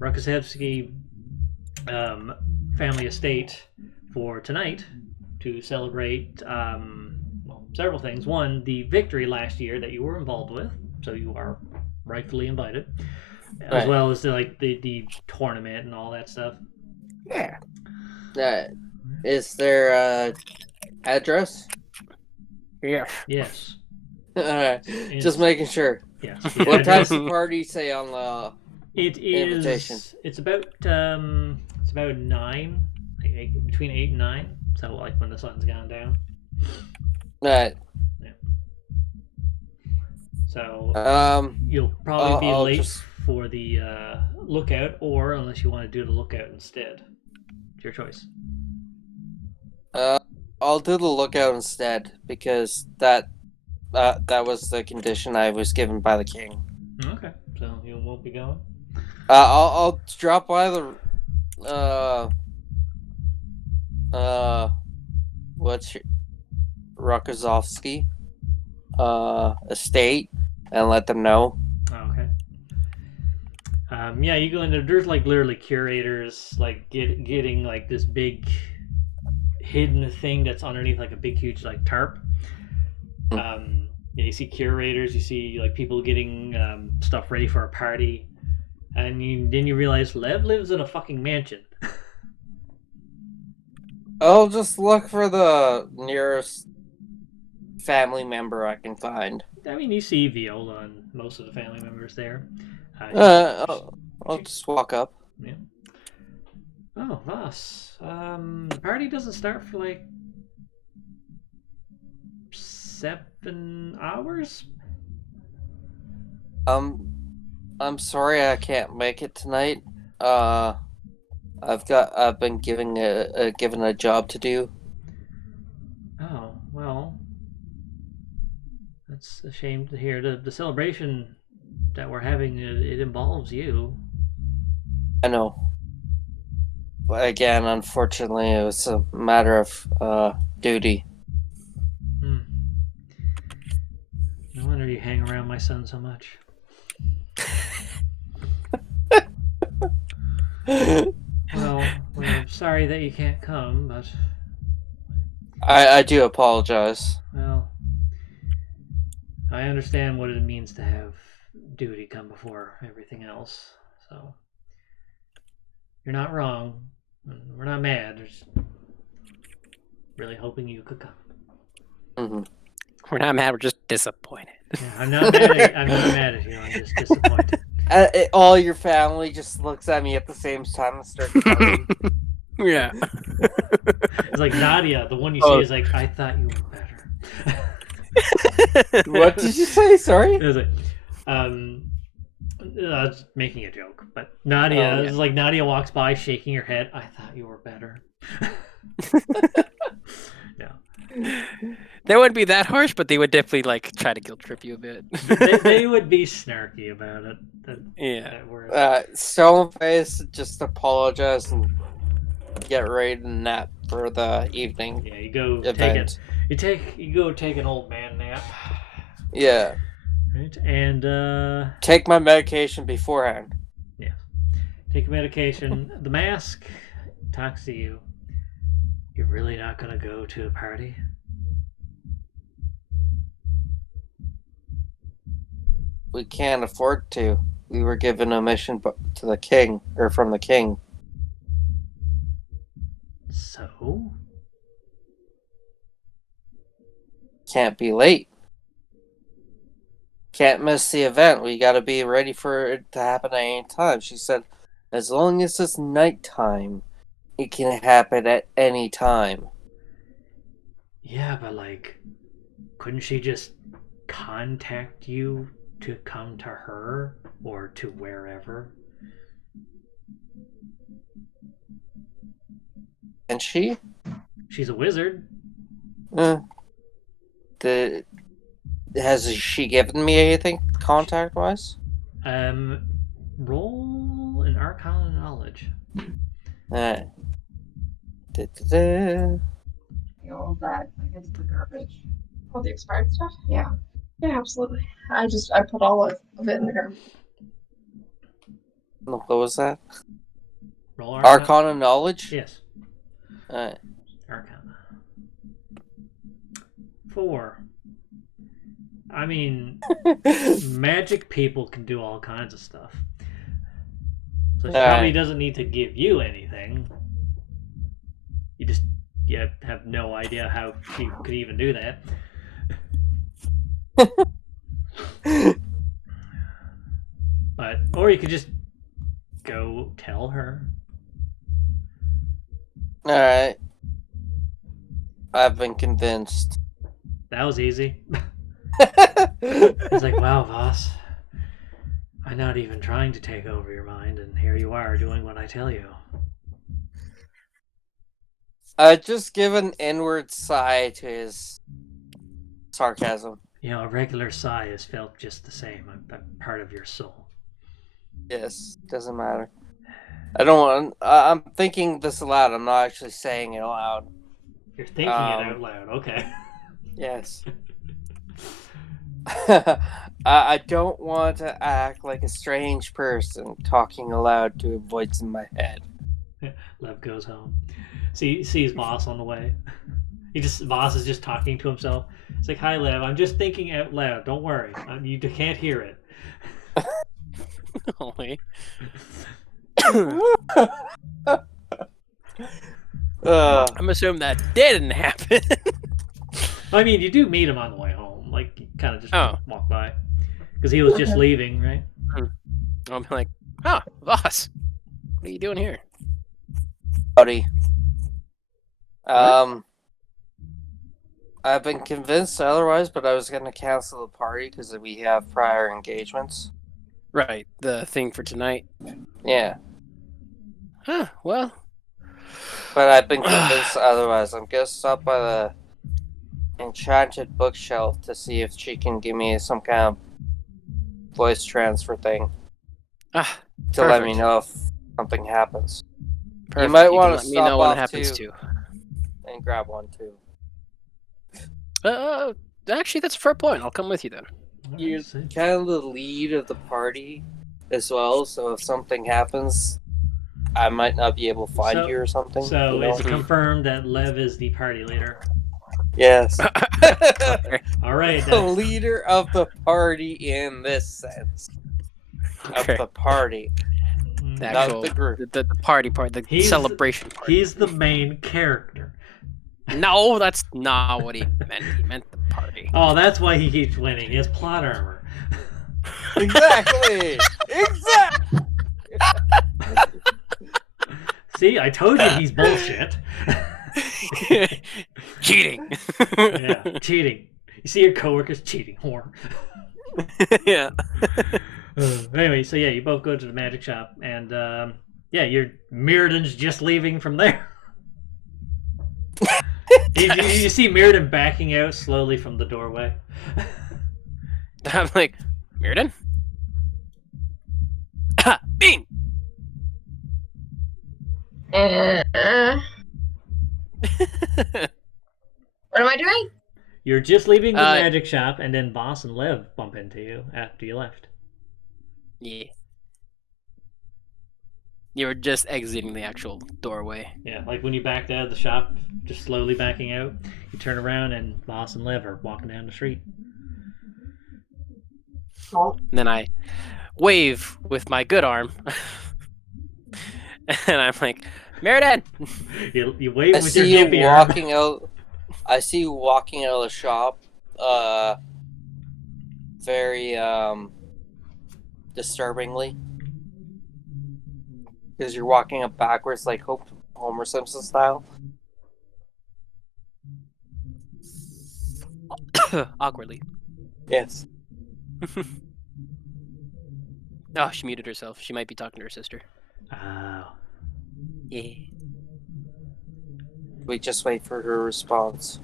Rokosevsky family estate for tonight to celebrate several things. One, the victory last year that you were involved with, so you are rightfully invited, as Right. well as the tournament and all that stuff. Yeah. Is there address? Yeah. Yes. Alright. Just making sure. Yes. What address- time's the party say on the It is. invitation? It's about 9, between 8 and 9. So like when the sun's gone down. Alright. So you'll probably be I'll late just- for the lookout, or unless you want to do the lookout instead. It's your choice. I'll do the lookout instead because that was the condition I was given by the king. Okay. So you won't be going. I'll drop by the what's your Rokozovsky estate and let them know. Oh, okay. Yeah, you go in there. There's like literally curators like getting like this big hidden thing that's underneath like a big huge like tarp. Yeah, you see curators, you see like people getting stuff ready for a party, and then you realize Lev lives in a fucking mansion. I'll just look for the nearest family member I can find. I mean, you see Viola and most of the family members there. I'll just walk up. Yeah. Oh, Voss. The party doesn't start for like 7 hours. I'm sorry I can't make it tonight. I've been given a job to do. Oh, well, that's a shame to hear. The celebration that we're having, it involves you. I know. But again, unfortunately, it was a matter of duty. No wonder you hang around my son so much. Well, we're sorry that you can't come, but I do apologize. well, I understand what it means to have duty come before everything else. So you're not wrong. We're not mad. We're just really hoping you could come. Mm-hmm. We're not mad. We're just disappointed. Yeah, I'm not mad at you. I'm not mad at you. I'm just disappointed. All your family just looks at me at the same time and starts talking. Yeah. It's like Nadia, the one you see is like, I thought you were better. What did you say? Sorry? It was like, I was making a joke, but Nadia is like Nadia walks by shaking her head. I thought you were better. No. They wouldn't be that harsh, but they would definitely like try to guilt trip you a bit. They would be snarky about it. Yeah. Stoneface just apologize and get ready to nap for the evening. Yeah, you go event. You go take an old man nap. Yeah. Right, and take my medication beforehand. Yeah. Take medication. The mask talks to you. You're really not gonna go to a party? We can't afford to. We were given a mission to the king, or from the king. So? Can't be late. Can't miss the event. We gotta be ready for it to happen at any time. She said, as long as it's nighttime, it can happen at any time. Yeah, but like, couldn't she just contact you to come to her or to wherever? And she? She's a wizard. Has she given me anything contact-wise? Roll an Arcana knowledge. All that against the garbage. All the expired stuff? Yeah. Yeah, absolutely. I put all of it in the garbage. What was that? Roll Arcana knowledge? Yes. Arcana. 4. I mean, magic people can do all kinds of stuff. So she probably doesn't need to give you anything. You have no idea how she could even do that. Or you could just go tell her. Alright. I've been convinced. That was easy. It's like, wow, Voss. I'm not even trying to take over your mind, and here you are doing what I tell you. Just give an inward sigh to his sarcasm. You know, a regular sigh is felt just the same, a part of your soul. Yes, doesn't matter. I don't want. I'm thinking this aloud. I'm not actually saying it aloud. You're thinking it out loud. Okay. Yes. I don't want to act like a strange person talking aloud to a voice in my head. Lev goes home. Sees Voss on the way. Voss is just talking to himself. It's like, "Hi, Lev. I'm just thinking out loud. Don't worry. You can't hear it." Only. I'm assuming that didn't happen. I mean, you do meet him on the way home. Like, you kind of just Oh. walk by. Because he was just leaving, right? I'm like, oh, boss, what are you doing here? Buddy. I've been convinced otherwise, but I was going to cancel the party because we have prior engagements. Right, the thing for tonight. Yeah. Huh, well. But I've been convinced otherwise. I'm going to stop by the enchanted bookshelf to see if she can give me some kind of voice transfer thing. To let me know if something happens. Perfect. You might want to let me know stop when it off happens too, too. and grab one too. Actually, that's a fair point. I'll come with you then. You're kind of the lead of the party as well, so if something happens, I might not be able to find you or something. So you know? is it confirmed that Lev is the party leader? Yes. All right. The leader of the party in this sense. Okay. Of the party. The actual, not the group. The party part, the celebration part. He's the main character. No, that's not what he meant. He meant the party. Oh, that's why he keeps winning. He has plot armor. Exactly. Exactly. See, I told you he's bullshit. Cheating. Yeah, cheating. You see your coworkers cheating, whore. Yeah. Anyway, so yeah, you both go to the magic shop, and yeah, Mirrodin's just leaving from there. You see Mirrodin backing out slowly from the doorway. I'm like, Mirrodin? Bean! What am I doing? You're just leaving the magic shop, and then Boss and Lev bump into you after you left. Yeah. You were just exiting the actual doorway. Yeah, like when you backed out of the shop, just slowly backing out, you turn around and Boss and Lev are walking down the street. Oh. And then I wave with my good arm. And I'm like, Mirrodin! You wave I with see your you gimpy arm. walking out. I see you walking out of the shop. Very disturbingly, because you're walking up backwards like Homer Simpson style. Awkwardly. Yes. Oh, she muted herself. She might be talking to her sister. Oh. Yeah. We just wait for her response.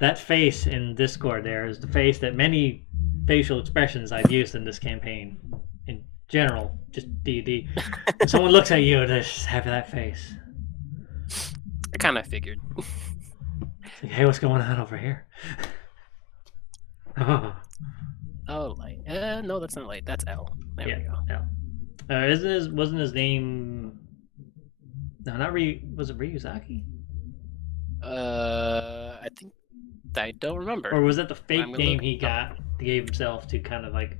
That face in Discord there is the face that many facial expressions I've used in this campaign. In general, just D&D. When someone looks at you, they just have that face. I kind of figured. It's like, hey, what's going on over here? Oh, light. No, that's not light. That's L. There we go. Yeah. Wasn't his name? No, not Ryu. Was it Ryuzaki? I don't remember. Or was that the fake name he gave himself to kind of like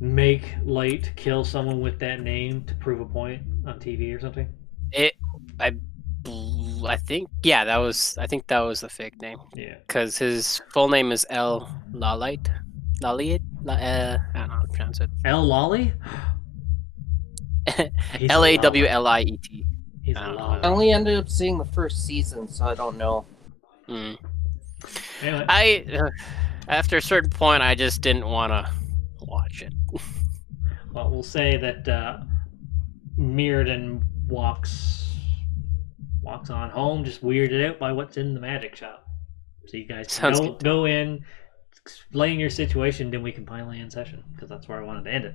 make Light kill someone with that name to prove a point on TV or something? I think that was the fake name. Yeah. Because his full name is L. Lawlight. Lawlight? I don't know how to pronounce it. L. Lolly? Lawliet. He's I a don't know. Lolly. I only ended up seeing the first season, so I don't know. Anyway. After a certain point, I just didn't want to watch it. Well, we'll say that Mirrodin walks on home, just weirded out by what's in the magic shop. So you guys Sounds go in, explain your situation, then we can finally end session, because that's where I wanted to end it.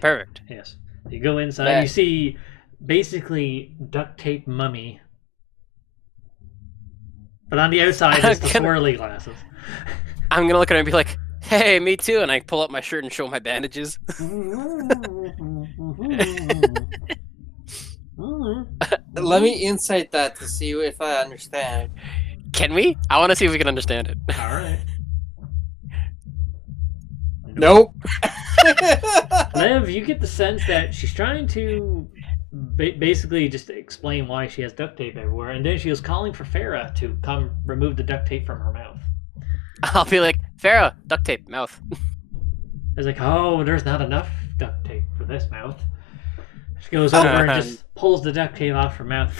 Perfect. Yes. You go inside, That- you see basically duct tape mummy. But on the outside is the swirly glasses. I'm gonna look at her and be like, "Hey, me too," and I pull up my shirt and show my bandages. Let me insight that to see if I understand. Can we? I want to see if we can understand it. Alright. Nope. Lev, you get the sense that she's trying to basically just explain why she has duct tape everywhere, and then she was calling for Farah to come remove the duct tape from her mouth. I'll be like, "Farah, duct tape, mouth." It's like, oh, there's not enough duct tape for this mouth. She goes over and just pulls the duct tape off her mouth.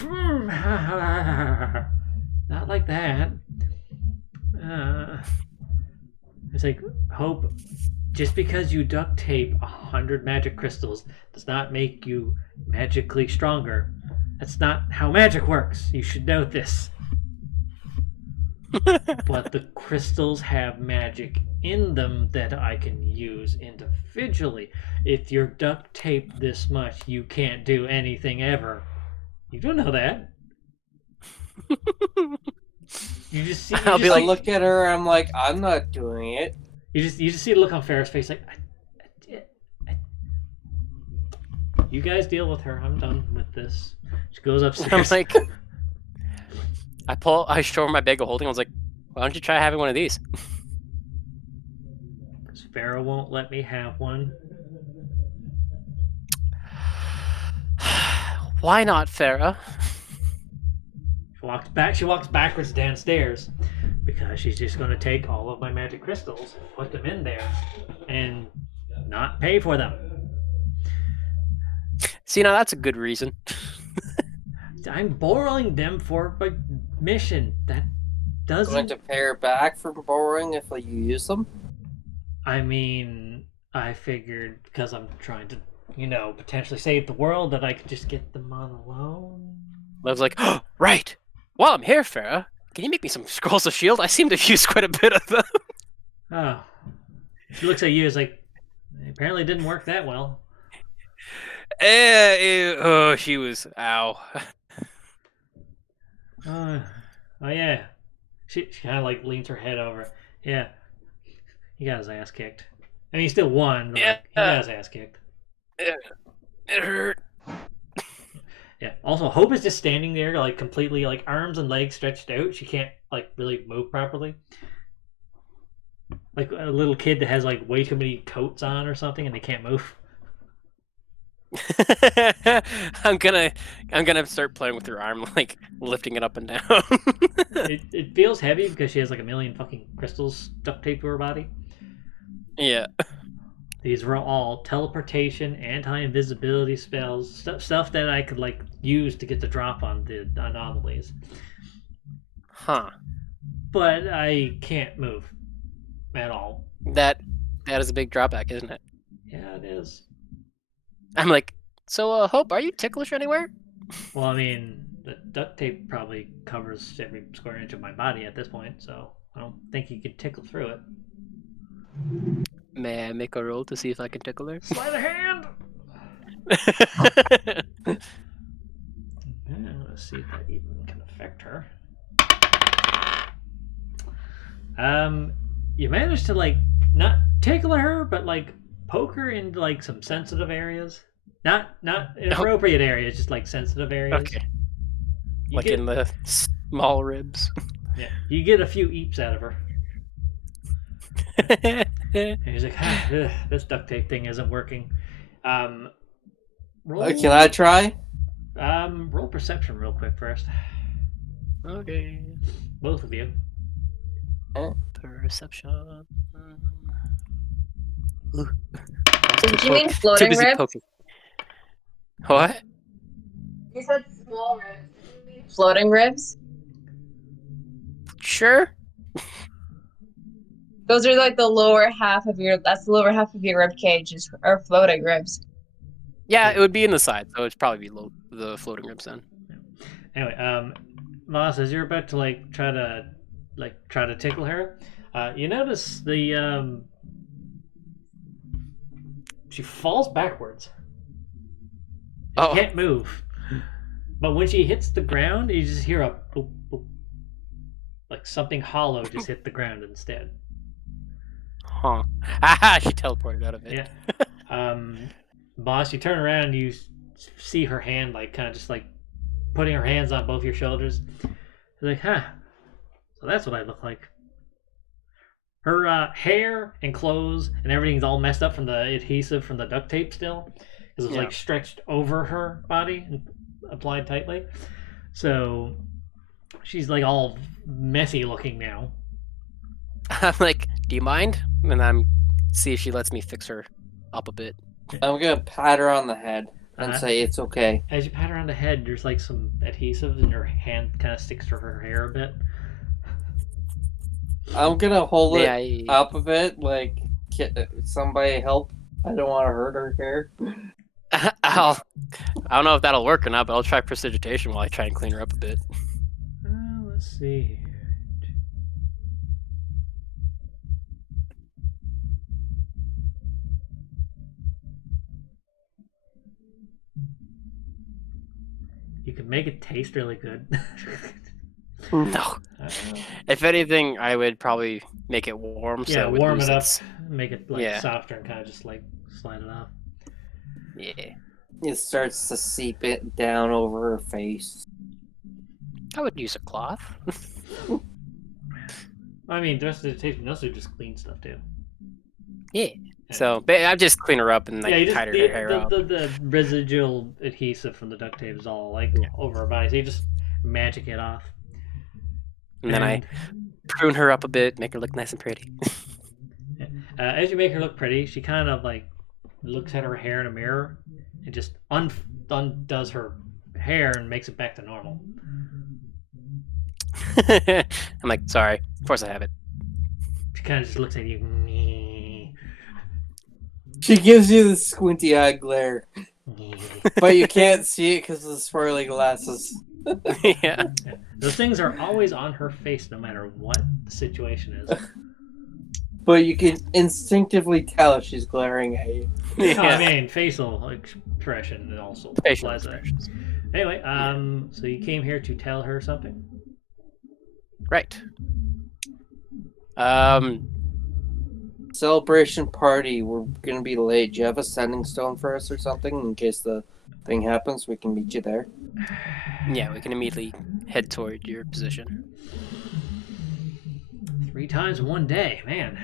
Not like that. It's like, Hope, just because you duct tape 100 magic crystals does not make you magically stronger. That's not how magic works. You should know this. But the crystals have magic in them that I can use individually. If you're duct taped this much, you can't do anything ever. You don't know that. You just see. I'll be I like, look at her. I'm like, I'm not doing it. You just see the look on Farrah's face, like, you guys deal with her. I'm done with this. She goes I'm upstairs. like, I show her my bag of holding. I was like, "Why don't you try having one of these?" Farrah won't let me have one. Why not, Farah? She walks backwards downstairs because she's just going to take all of my magic crystals, put them in there, and not pay for them. See, now that's a good reason. I'm borrowing them for my mission. That Going doesn't. to pay her back for borrowing if you use them. I mean, I figured because I'm trying to, potentially save the world, that I could just get them on a loan. Lev's like, "Oh, right. While I'm here, Farah, can you make me some scrolls of shield? I seem to have used quite a bit of them." Oh. She looks at you as like, apparently it didn't work that well. Oh, she was. Ow. Oh yeah. She kind of like leans her head over. Yeah. He got his ass kicked. I mean, he still won, but like, he got his ass kicked. It hurt. Yeah. Also, Hope is just standing there, like completely, like arms and legs stretched out. She can't like really move properly. Like a little kid that has like way too many coats on or something, and they can't move. I'm gonna start playing with her arm, like lifting it up and down. It feels heavy because she has like a million fucking crystals duct taped to her body. Yeah. These were all teleportation, anti-invisibility spells, stuff that I could like use to get the drop on the anomalies. Huh. But I can't move at all. That is a big drawback, isn't it? Yeah, it is. I'm like, so Hope, are you ticklish anywhere? Well, I mean, the duct tape probably covers every square inch of my body at this point, so I don't think you could tickle through it. May I make a roll to see if I can tickle her? Sleight of hand! Yeah, let's see if that even can affect her. You managed to like not tickle her, but like poke her into like some sensitive areas. Not inappropriate areas, just like sensitive areas. Okay. You Like get, in the small ribs. yeah, you get a few eeps out of her. And he's like, this duct tape thing isn't working. Roll, Can I try? roll perception real quick first. Okay. Both of you. Perception. Did you mean floating Too busy ribs? poking. What? You said small ribs. Did you mean floating ribs? Sure. Those are like the lower half of your. That's the lower half of your rib cage are floating ribs. Yeah, it would be in the side, so it'd probably be the floating ribs then. Anyway, Moss, as you're about to like try to like try to tickle her. You notice the she falls backwards. She Oh. can't move. But when she hits the ground, you just hear a boop, boop, like something hollow just hit the ground instead. Huh. Aha! She teleported out of it. Yeah. Boss, you turn around and you see her hand, like kind of just like putting her hands on both your shoulders. You're like, huh. So that's what I look like. Her hair and clothes and everything's all messed up from the adhesive from the duct tape still, because it was Yeah. like stretched over her body and applied tightly. So she's like all messy looking now. I'm like, do you mind? And I'm see if she lets me fix her up a bit. I'm gonna pat her on the head and Uh, say it's okay. As you pat her on the head, there's like some adhesive, and her hand kind of sticks to her hair a bit. I'm gonna hold Yeah, it up a bit, like somebody help. I don't want to hurt her hair. I don't know if that'll work or not, but I'll try prestidigitation while I try and clean her up a bit. Let's see. You can make it taste really good. No. If anything, I would probably make it warm. Yeah, So it would warm lose it up, its- make it like Yeah. softer, and kind of just like slide it off. Yeah. It starts to seep it down over her face. I would use a cloth. I mean, the rest of the taste, also just clean stuff too. Yeah. So I just clean her up and like yeah, you just tied her hair up. the residual adhesive from the duct tape is all like over her body, so you just magic it off. And then I prune her up a bit, make her look nice and pretty. As you make her look pretty, she kind of like looks at her hair in a mirror and just undoes her hair and makes it back to normal. I'm like, sorry. Of course I have it. She kind of just looks at you. She gives you the squinty eye glare, but you can't see it because of the swirly glasses. Yeah. Those things are always on her face, no matter what the situation is. But you can instinctively tell if she's glaring at you. No, I mean facial expression and also Facial applies that. expressions. Anyway, so you came here to tell her something? Right. Celebration party. We're gonna be late. Do you have a sending stone for us or something in case the thing happens? We can meet you there. Yeah, we can immediately head toward your position. 3 times in one day, man.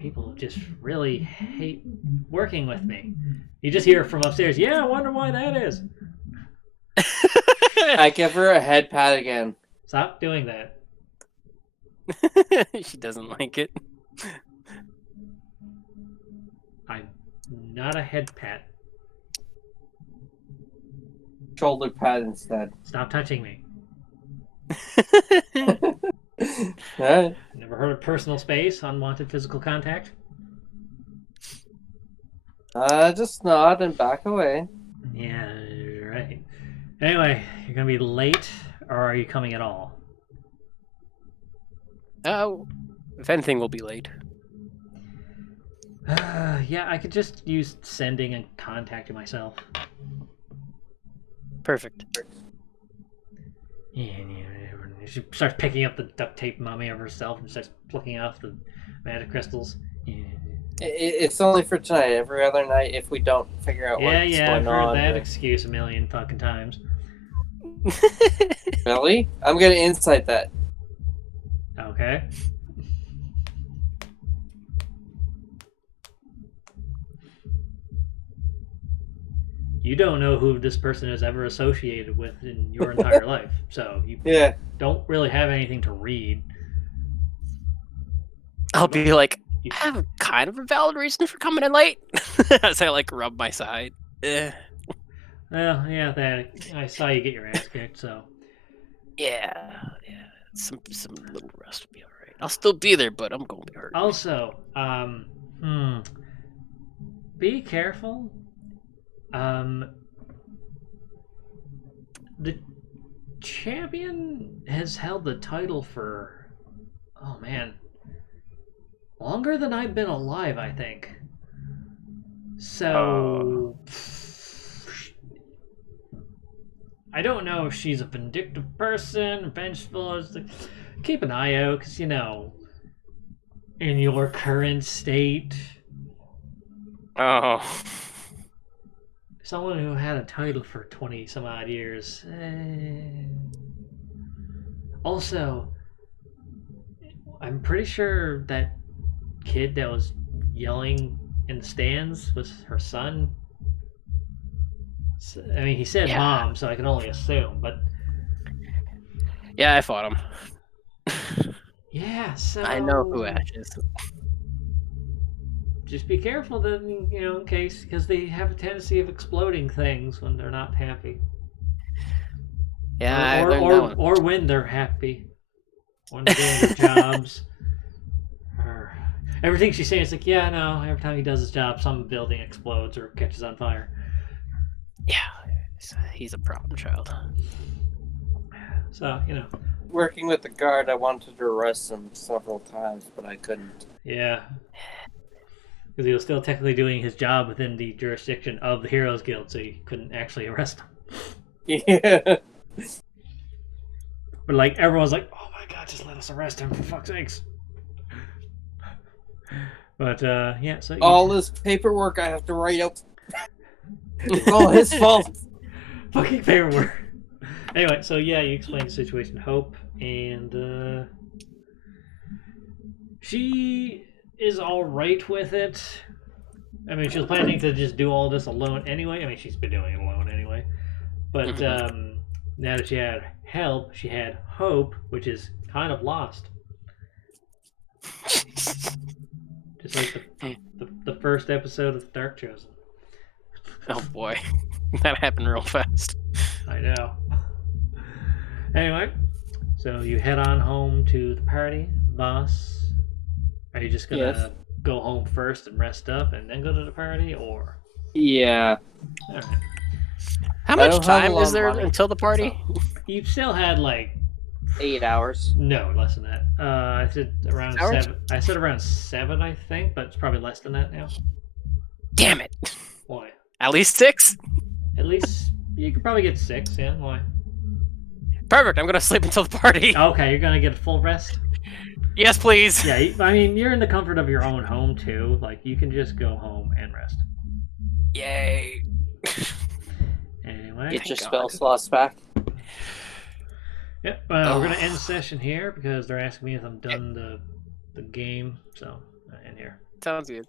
People just really hate working with me. You just hear from upstairs, yeah, I wonder why that is. I give her a head pat again. Stop doing that. She doesn't like it. I'm not a head pat. Shoulder pat instead. Stop touching me. Alright. Never heard of personal space, unwanted physical contact? Just nod and back away. Yeah, you're right. Anyway, you're gonna be late, or are you coming at all? Oh, if anything, we'll be late. Yeah, I could just use sending and contacting myself. Perfect. Yeah, she starts picking up the duct tape mummy of herself and starts plucking off the magic crystals. Yeah, It's only for tonight. Every other night, if we don't figure out what's I've going heard on. that excuse a million fucking times. Really? I'm gonna insight that. Okay. You don't know who this person has ever associated with in your entire life, so you Yeah. don't really have anything to read. I'll be like, I have kind of a valid reason for coming in late. As I like rub my side. Well, yeah, that I saw you get your ass kicked, so Yeah. Some little rest will be alright. I'll still be there, but I'm gonna be hurt. also, be careful. The champion has held the title for Oh man, longer than I've been alive, I think. So I don't know if she's a vindictive person, vengeful. Keep an eye out, because in your current state, Oh. someone who had a title for 20 some odd years. Also, I'm pretty sure that kid that was yelling in the stands was her son. I mean, he said Yeah. mom, so I can only assume, but Yeah, I fought him. yeah, so I know who Ash is. just be careful then, in case, because they have a tendency of exploding things when they're not happy. Yeah, I learned that one. Or when they're happy. When they're doing their jobs. Everything she's saying is like, yeah, no, every time he does his job, some building explodes or catches on fire. Yeah, he's a problem child. So, Working with the guard, I wanted to arrest him several times, but I couldn't. yeah. Because he was still technically doing his job within the jurisdiction of the Heroes Guild, so you couldn't actually arrest him. Yeah. But, like, everyone's like, oh my god, just let us arrest him, for fuck's sakes. But, yeah, so... All this paperwork I have to write up. It's all his fault. Fucking paperwork. Anyway, so yeah, you explain the situation to Hope, and she is alright with it. I mean, she was planning to just do all this alone anyway. I mean, she's been doing it alone anyway. But now that she had help, she had Hope, which is kind of lost. Just like the first episode of Dark Chosen. Oh boy, that happened real fast. I know. Anyway, so you head on home to the party, boss. Are you just gonna go home first and rest up and then go to the party, or? Yeah. All right. How I much don't have a time lot is of there money, until the party? You've still had like 8 hours. no less than that. I said around Hours? 7. I said around 7, I think, but it's probably less than that now. Damn it! Why? At least 6? At least you could probably get 6. Yeah. Why? Perfect, I'm gonna sleep until the party. Okay, you're gonna get a full rest. Yes, please. Yeah, I mean, you're in the comfort of your own home too. Like, you can just go home and rest. Yay. Anyway. Get your Thank spell God. slots back. Yep. We're gonna end the session here because they're asking me if I'm done the game. So, end here. Sounds good.